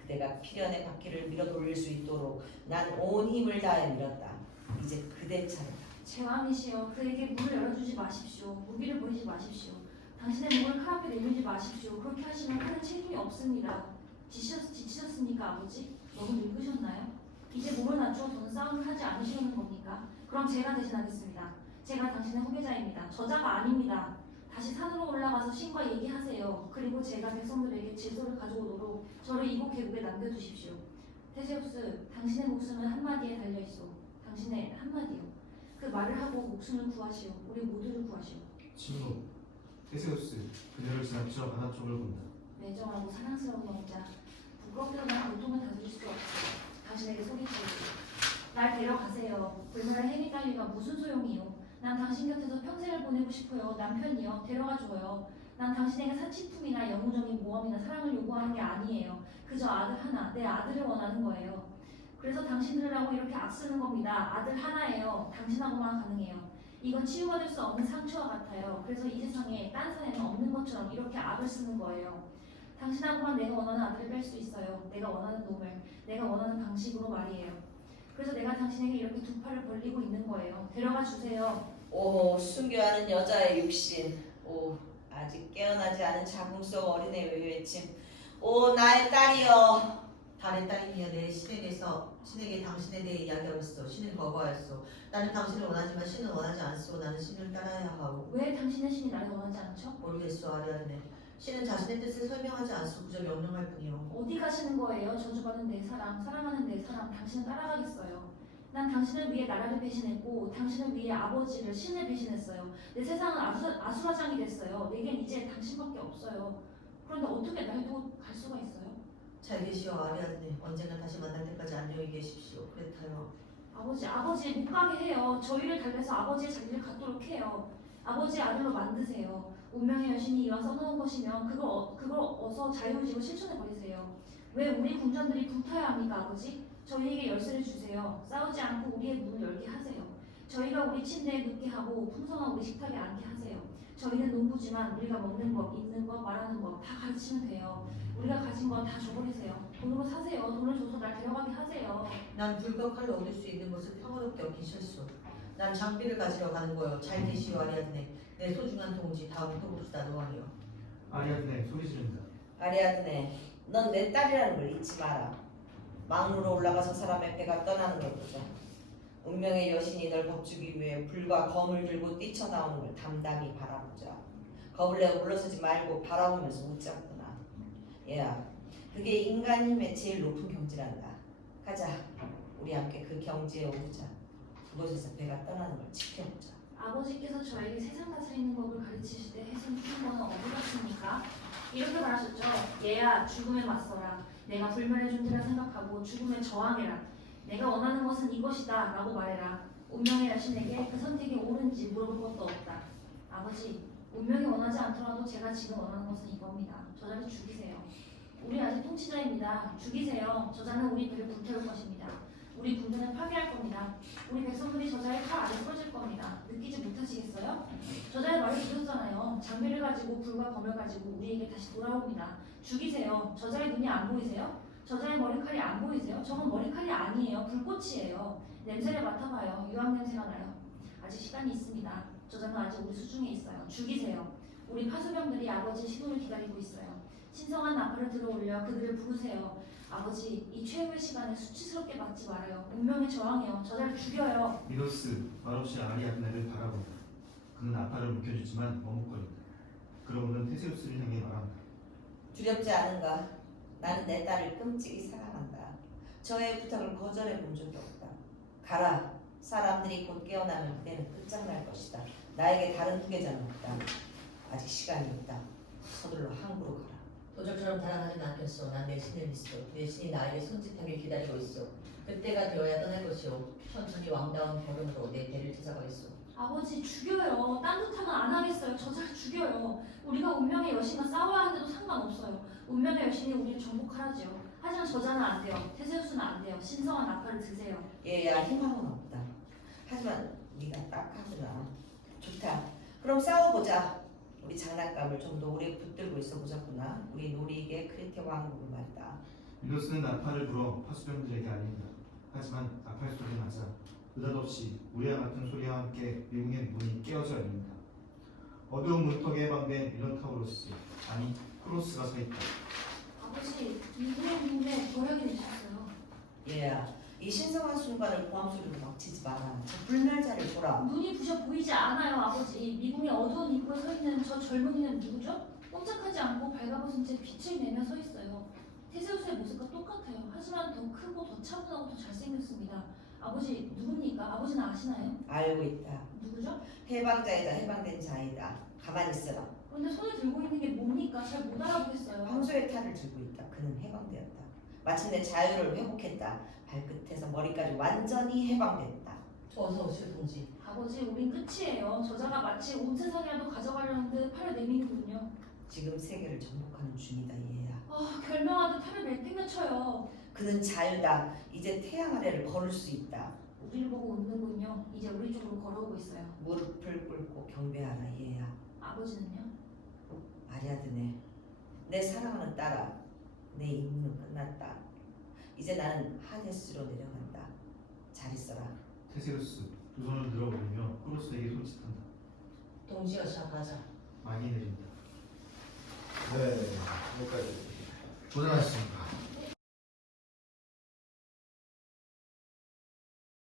그대가 필연의 바퀴를 밀어 돌릴 수 있도록 난 온 힘을 다해 밀었다. 이제 그대 차례다. 제왕이시여, 그에게 문을 열어주지 마십시오. 무기를 버리지 마십시오. 당신의 몸을 칼 앞에 내밀지 마십시오. 그렇게 하시면 큰 책임이 없습니다. 지치셨습니까, 아버지? 너무 늙으셨나요? 이제 몸을 낮추어 더는 싸움을 하지 않으시려는 겁니까? 그럼 제가 대신하겠습니다. 제가 당신의 후계자입니다. 저자가 아닙니다. 다시 산으로 올라가서 신과 얘기하세요. 그리고 제가 백성들에게 질서를 가져오도록 저를 이곳 계곡에 남겨두십시오. 테세우스, 당신의 목숨은 한마디에 달려있소. 당신의 한마디요. 그 말을 하고 목숨을 구하시오. 우리 모두를 구하시오. 침묵. 테세우스 그녀를 지나쳐 바다 쪽을 본다. 매정하고 사랑스러운 영자. 부끄럽게도 난 고통을 다스릴 수 없어. 당신에게 소리치고 날 데려가세요. 불멸의 해미 따위가 무슨 소용이요. 난 당신 곁에서 평생을 보내고 싶어요. 남편이요. 데려가줘요. 난 당신에게 사치품이나 영웅적인 모험이나 사랑을 요구하는 게 아니에요. 그저 아들 하나, 내 아들을 원하는 거예요. 그래서 당신들하고 이렇게 악쓰는 겁니다. 아들 하나예요. 당신하고만 가능해요. 이건 치유가 될 수 없는 상처와 같아요. 그래서 이 세상에 딴 사람은 없는 것처럼 이렇게 악을 쓰는 거예요. 당신하고만 내가 원하는 아들을 뺄 수 있어요. 내가 원하는 놈을, 내가 원하는 방식으로 말이에요. 그래서 내가 당신에게 이렇게 두 팔을 벌리고 있는 거예요. 데려가 주세요. 오 순교하는 여자의 육신. 오 아직 깨어나지 않은 자궁 속 어린애의 외침. 오 나의 딸이여. 내 딸이며 내 신에게 당신에 대해 이야기하였소. 신은 거부하였소. 나는 당신을 원하지만 신은 원하지 않소. 나는 신을 따라야 하오. 왜 당신의 신이 나를 원하지 않죠? 모르겠소. 아리아드네. 신은 자신의 뜻을 설명하지 않소. 그저 명령할 뿐이오. 어디 가시는 거예요? 저주받은 내 사랑, 사랑하는 내 사람, 당신을 따라가겠어요. 난 당신을 위해 나라를 배신했고 당신을 위해 아버지를 신을 배신했어요. 내 세상은 아수라장이 됐어요. 내겐 이제 당신밖에 없어요. 그런데 어떻게 날 두고 갈 수가 있어요? 잘 계시오. 아리아드네. 언젠가 다시 만날 때까지 안녕히 계십시오. 그랬다요. 아버지 못 가게 해요. 저희를 달래서 아버지의 자리를 갖도록 해요. 아버지의 아들로 만드세요. 운명의 여신이 이와 써놓은 것이면 그걸 어서 자유의지로 실천해 버리세요. 왜 우리 군전들이 불타야 합니까, 아버지? 저희에게 열쇠를 주세요. 싸우지 않고 우리의 문을 열게 하세요. 저희가 우리 침대에 눕게 하고 풍성한 우리 식탁에 앉게 하세요. 저희는 농부지만 우리가 먹는 법, 입는 법, 말하는 법 다 가르치면 돼요. 우리가 가진 건 다 줘버리세요. 돈으로 사세요. 돈을 줘서 날 데려가게 하세요. 난 불과 칼로 얻을 수 있는 것을 평화롭게 얻기 싫소. 난 장비를 가지러 가는 거요. 잘 계시오. 아리아드네. 내 소중한 동지. 다음에 또 봅시다. 노아니요. 아리아드네 소리 지릅니다. 아리아드네, 넌 내 딸이라는 걸 잊지 마라. 망루로 올라가서 사람의 배가 떠나는 걸 보자. 운명의 여신이 널 겁주기 위해 불과 검을 들고 뛰쳐나오는 걸 담담히 바라보자. 겁을 내어 물러서지 말고 바라보면서 웃자꾸나. 얘야, 그게 인간 힘의 제일 높은 경지란다. 가자, 우리 함께 그 경지에 오르자. 그곳에서 배가 떠나는 걸 지켜보자. 아버지께서 저에게 세상 다스리는 법을 가르치실 때 해준 거는 어디갔습니까? 이렇게 말하셨죠. 얘야, 죽음에 맞서라. 내가 불멸의 존재라 생각하고 죽음에 저항해라. 내가 원하는 것은 이것이다 라고 말해라. 운명의 여신에게 그 선택이 옳은지 물어볼 것도 없다. 아버지, 운명이 원하지 않더라도 제가 지금 원하는 것은 이겁니다. 저자를 죽이세요. 우리 아직 통치자입니다. 죽이세요. 저자는 우리 배를 불태울 것입니다. 우리 군대는 파괴할 겁니다. 우리 백성들이 저자의 칼 아래 쓰러질 겁니다. 느끼지 못하시겠어요? 저자의 말을 들었잖아요. 장비를 가지고 불과 검을 가지고 우리에게 다시 돌아옵니다. 죽이세요. 저자의 눈이 안 보이세요? 저자의 머리칼이 안 보이세요? 저건 머리칼이 아니에요. 불꽃이에요. 냄새를 맡아봐요. 유황 냄새가 나요. 아직 시간이 있습니다. 저자는 아직 우리 수중에 있어요. 죽이세요. 우리 파수병들이 아버지의 신호를 기다리고 있어요. 신성한 나팔을 들어올려 그들을 부르세요. 아버지, 이 최후의 시간에 수치스럽게 맞지 말아요. 운명에 저항해요. 저자를 죽여요. 미노스 말없이 아리아드네를 바라본다. 그는 아파를 움켜쥐지만 머뭇거린다. 그러고는 테세우스를 향해 말한다. 두렵지 않은가? 나는 내 딸을 끔찍이 사랑한다. 저의 부탁을 거절해 본 적이 없다. 가라. 사람들이 곧 깨어나면 그대는 끝장날 것이다. 나에게 다른 후계자는 없다. 아직 시간이 있다. 서둘러 항구로 가라. 도적처럼 달아나진 않겠소. 난 내 신을 믿소. 내 신이 나에게 손짓하길 기다리고 있소. 그때가 되어야 떠날 것이오. 천천히 왕다운 걸음으로 내 배를 찾아가겠소. 아버지, 죽여요. 딴 듯하면 안 하겠어요. 저자를 죽여요. 우리가 운명의 여신과 싸워야 하는데도 상관없어요. 운명의 여신이 우리를 정복하라지요. 하지만 저자는 안 돼요. 테세우스는 안 돼요. 신성한 나팔을 드세요. 얘야, 희망은 없다. 하지만 네가 딱하구나. 좋다. 그럼 싸워보자. 우리 장난감을 좀 더 오래 붙들고 있어 보자꾸나. 우리 놀이기의 크리테 왕국을 말이다. 미노스는 나팔을 불어 파수병들에게 알린다. 하지만 나팔 소리 나자 느닷없이 우리와 같은 소리와 함께 미궁의 문이 깨어져 열린다. 어두운 문턱에 해방된 밀런타우로스, 아니 크로스가 서 있다. 아버지, 미국에 있는데 뭐라게 되셨어요? 얘야, 이 신성한 순간을 고함소리로 막치지 마라. 저 불멸자를 보라. 눈이 부셔 보이지 않아요, 아버지. 미궁의 어두운 입구에 서 있는 저 젊은이는 누구죠? 꼼짝하지 않고 발가벗은 채 빛을 내며 서 있어요. 테세우스의 모습과 똑같아요. 하지만 더 크고 더 차분하고 더 잘생겼습니다. 아버지, 누굽니까? 아버지는 아시나요? 알고 있다. 누구죠? 해방자이자 해방된 자이다. 가만히 있어라. 그런데 손에 들고 있는 게 뭡니까? 잘 못 알아보겠어요. 황소의 탈을 들고 있다. 그는 해방되었다. 마침내 자유를 회복했다. 발끝에서 머리까지 완전히 해방됐다. 어서 오시오, 동지. 아버지, 우린 끝이에요. 저자가 마치 온 세상이라도 가져가려는 듯 팔을 내미는군요. 지금 세계를 정복하는 중이다, 얘야. 결명하듯 팔을 내팽겨 쳐요. 그는 자유다. 이제 태양 아래를 걸을 수 있다. 우리를 보고 웃는군요. 이제 우리 쪽으로 걸어오고 있어요. 무릎을 꿇고 경배하라, 얘야. 아버지는요? 아리아드네, 내 사랑하는 딸아, 내 임무는 끝났다. 이제 나는 하데스로 내려간다. 잘 있어라. 테세우스 두 손을 들어 올리며 크로스에게 손짓한다. 동지가 시작하자. 많이 내린다. 네, 여기까지. 고생하셨습니다.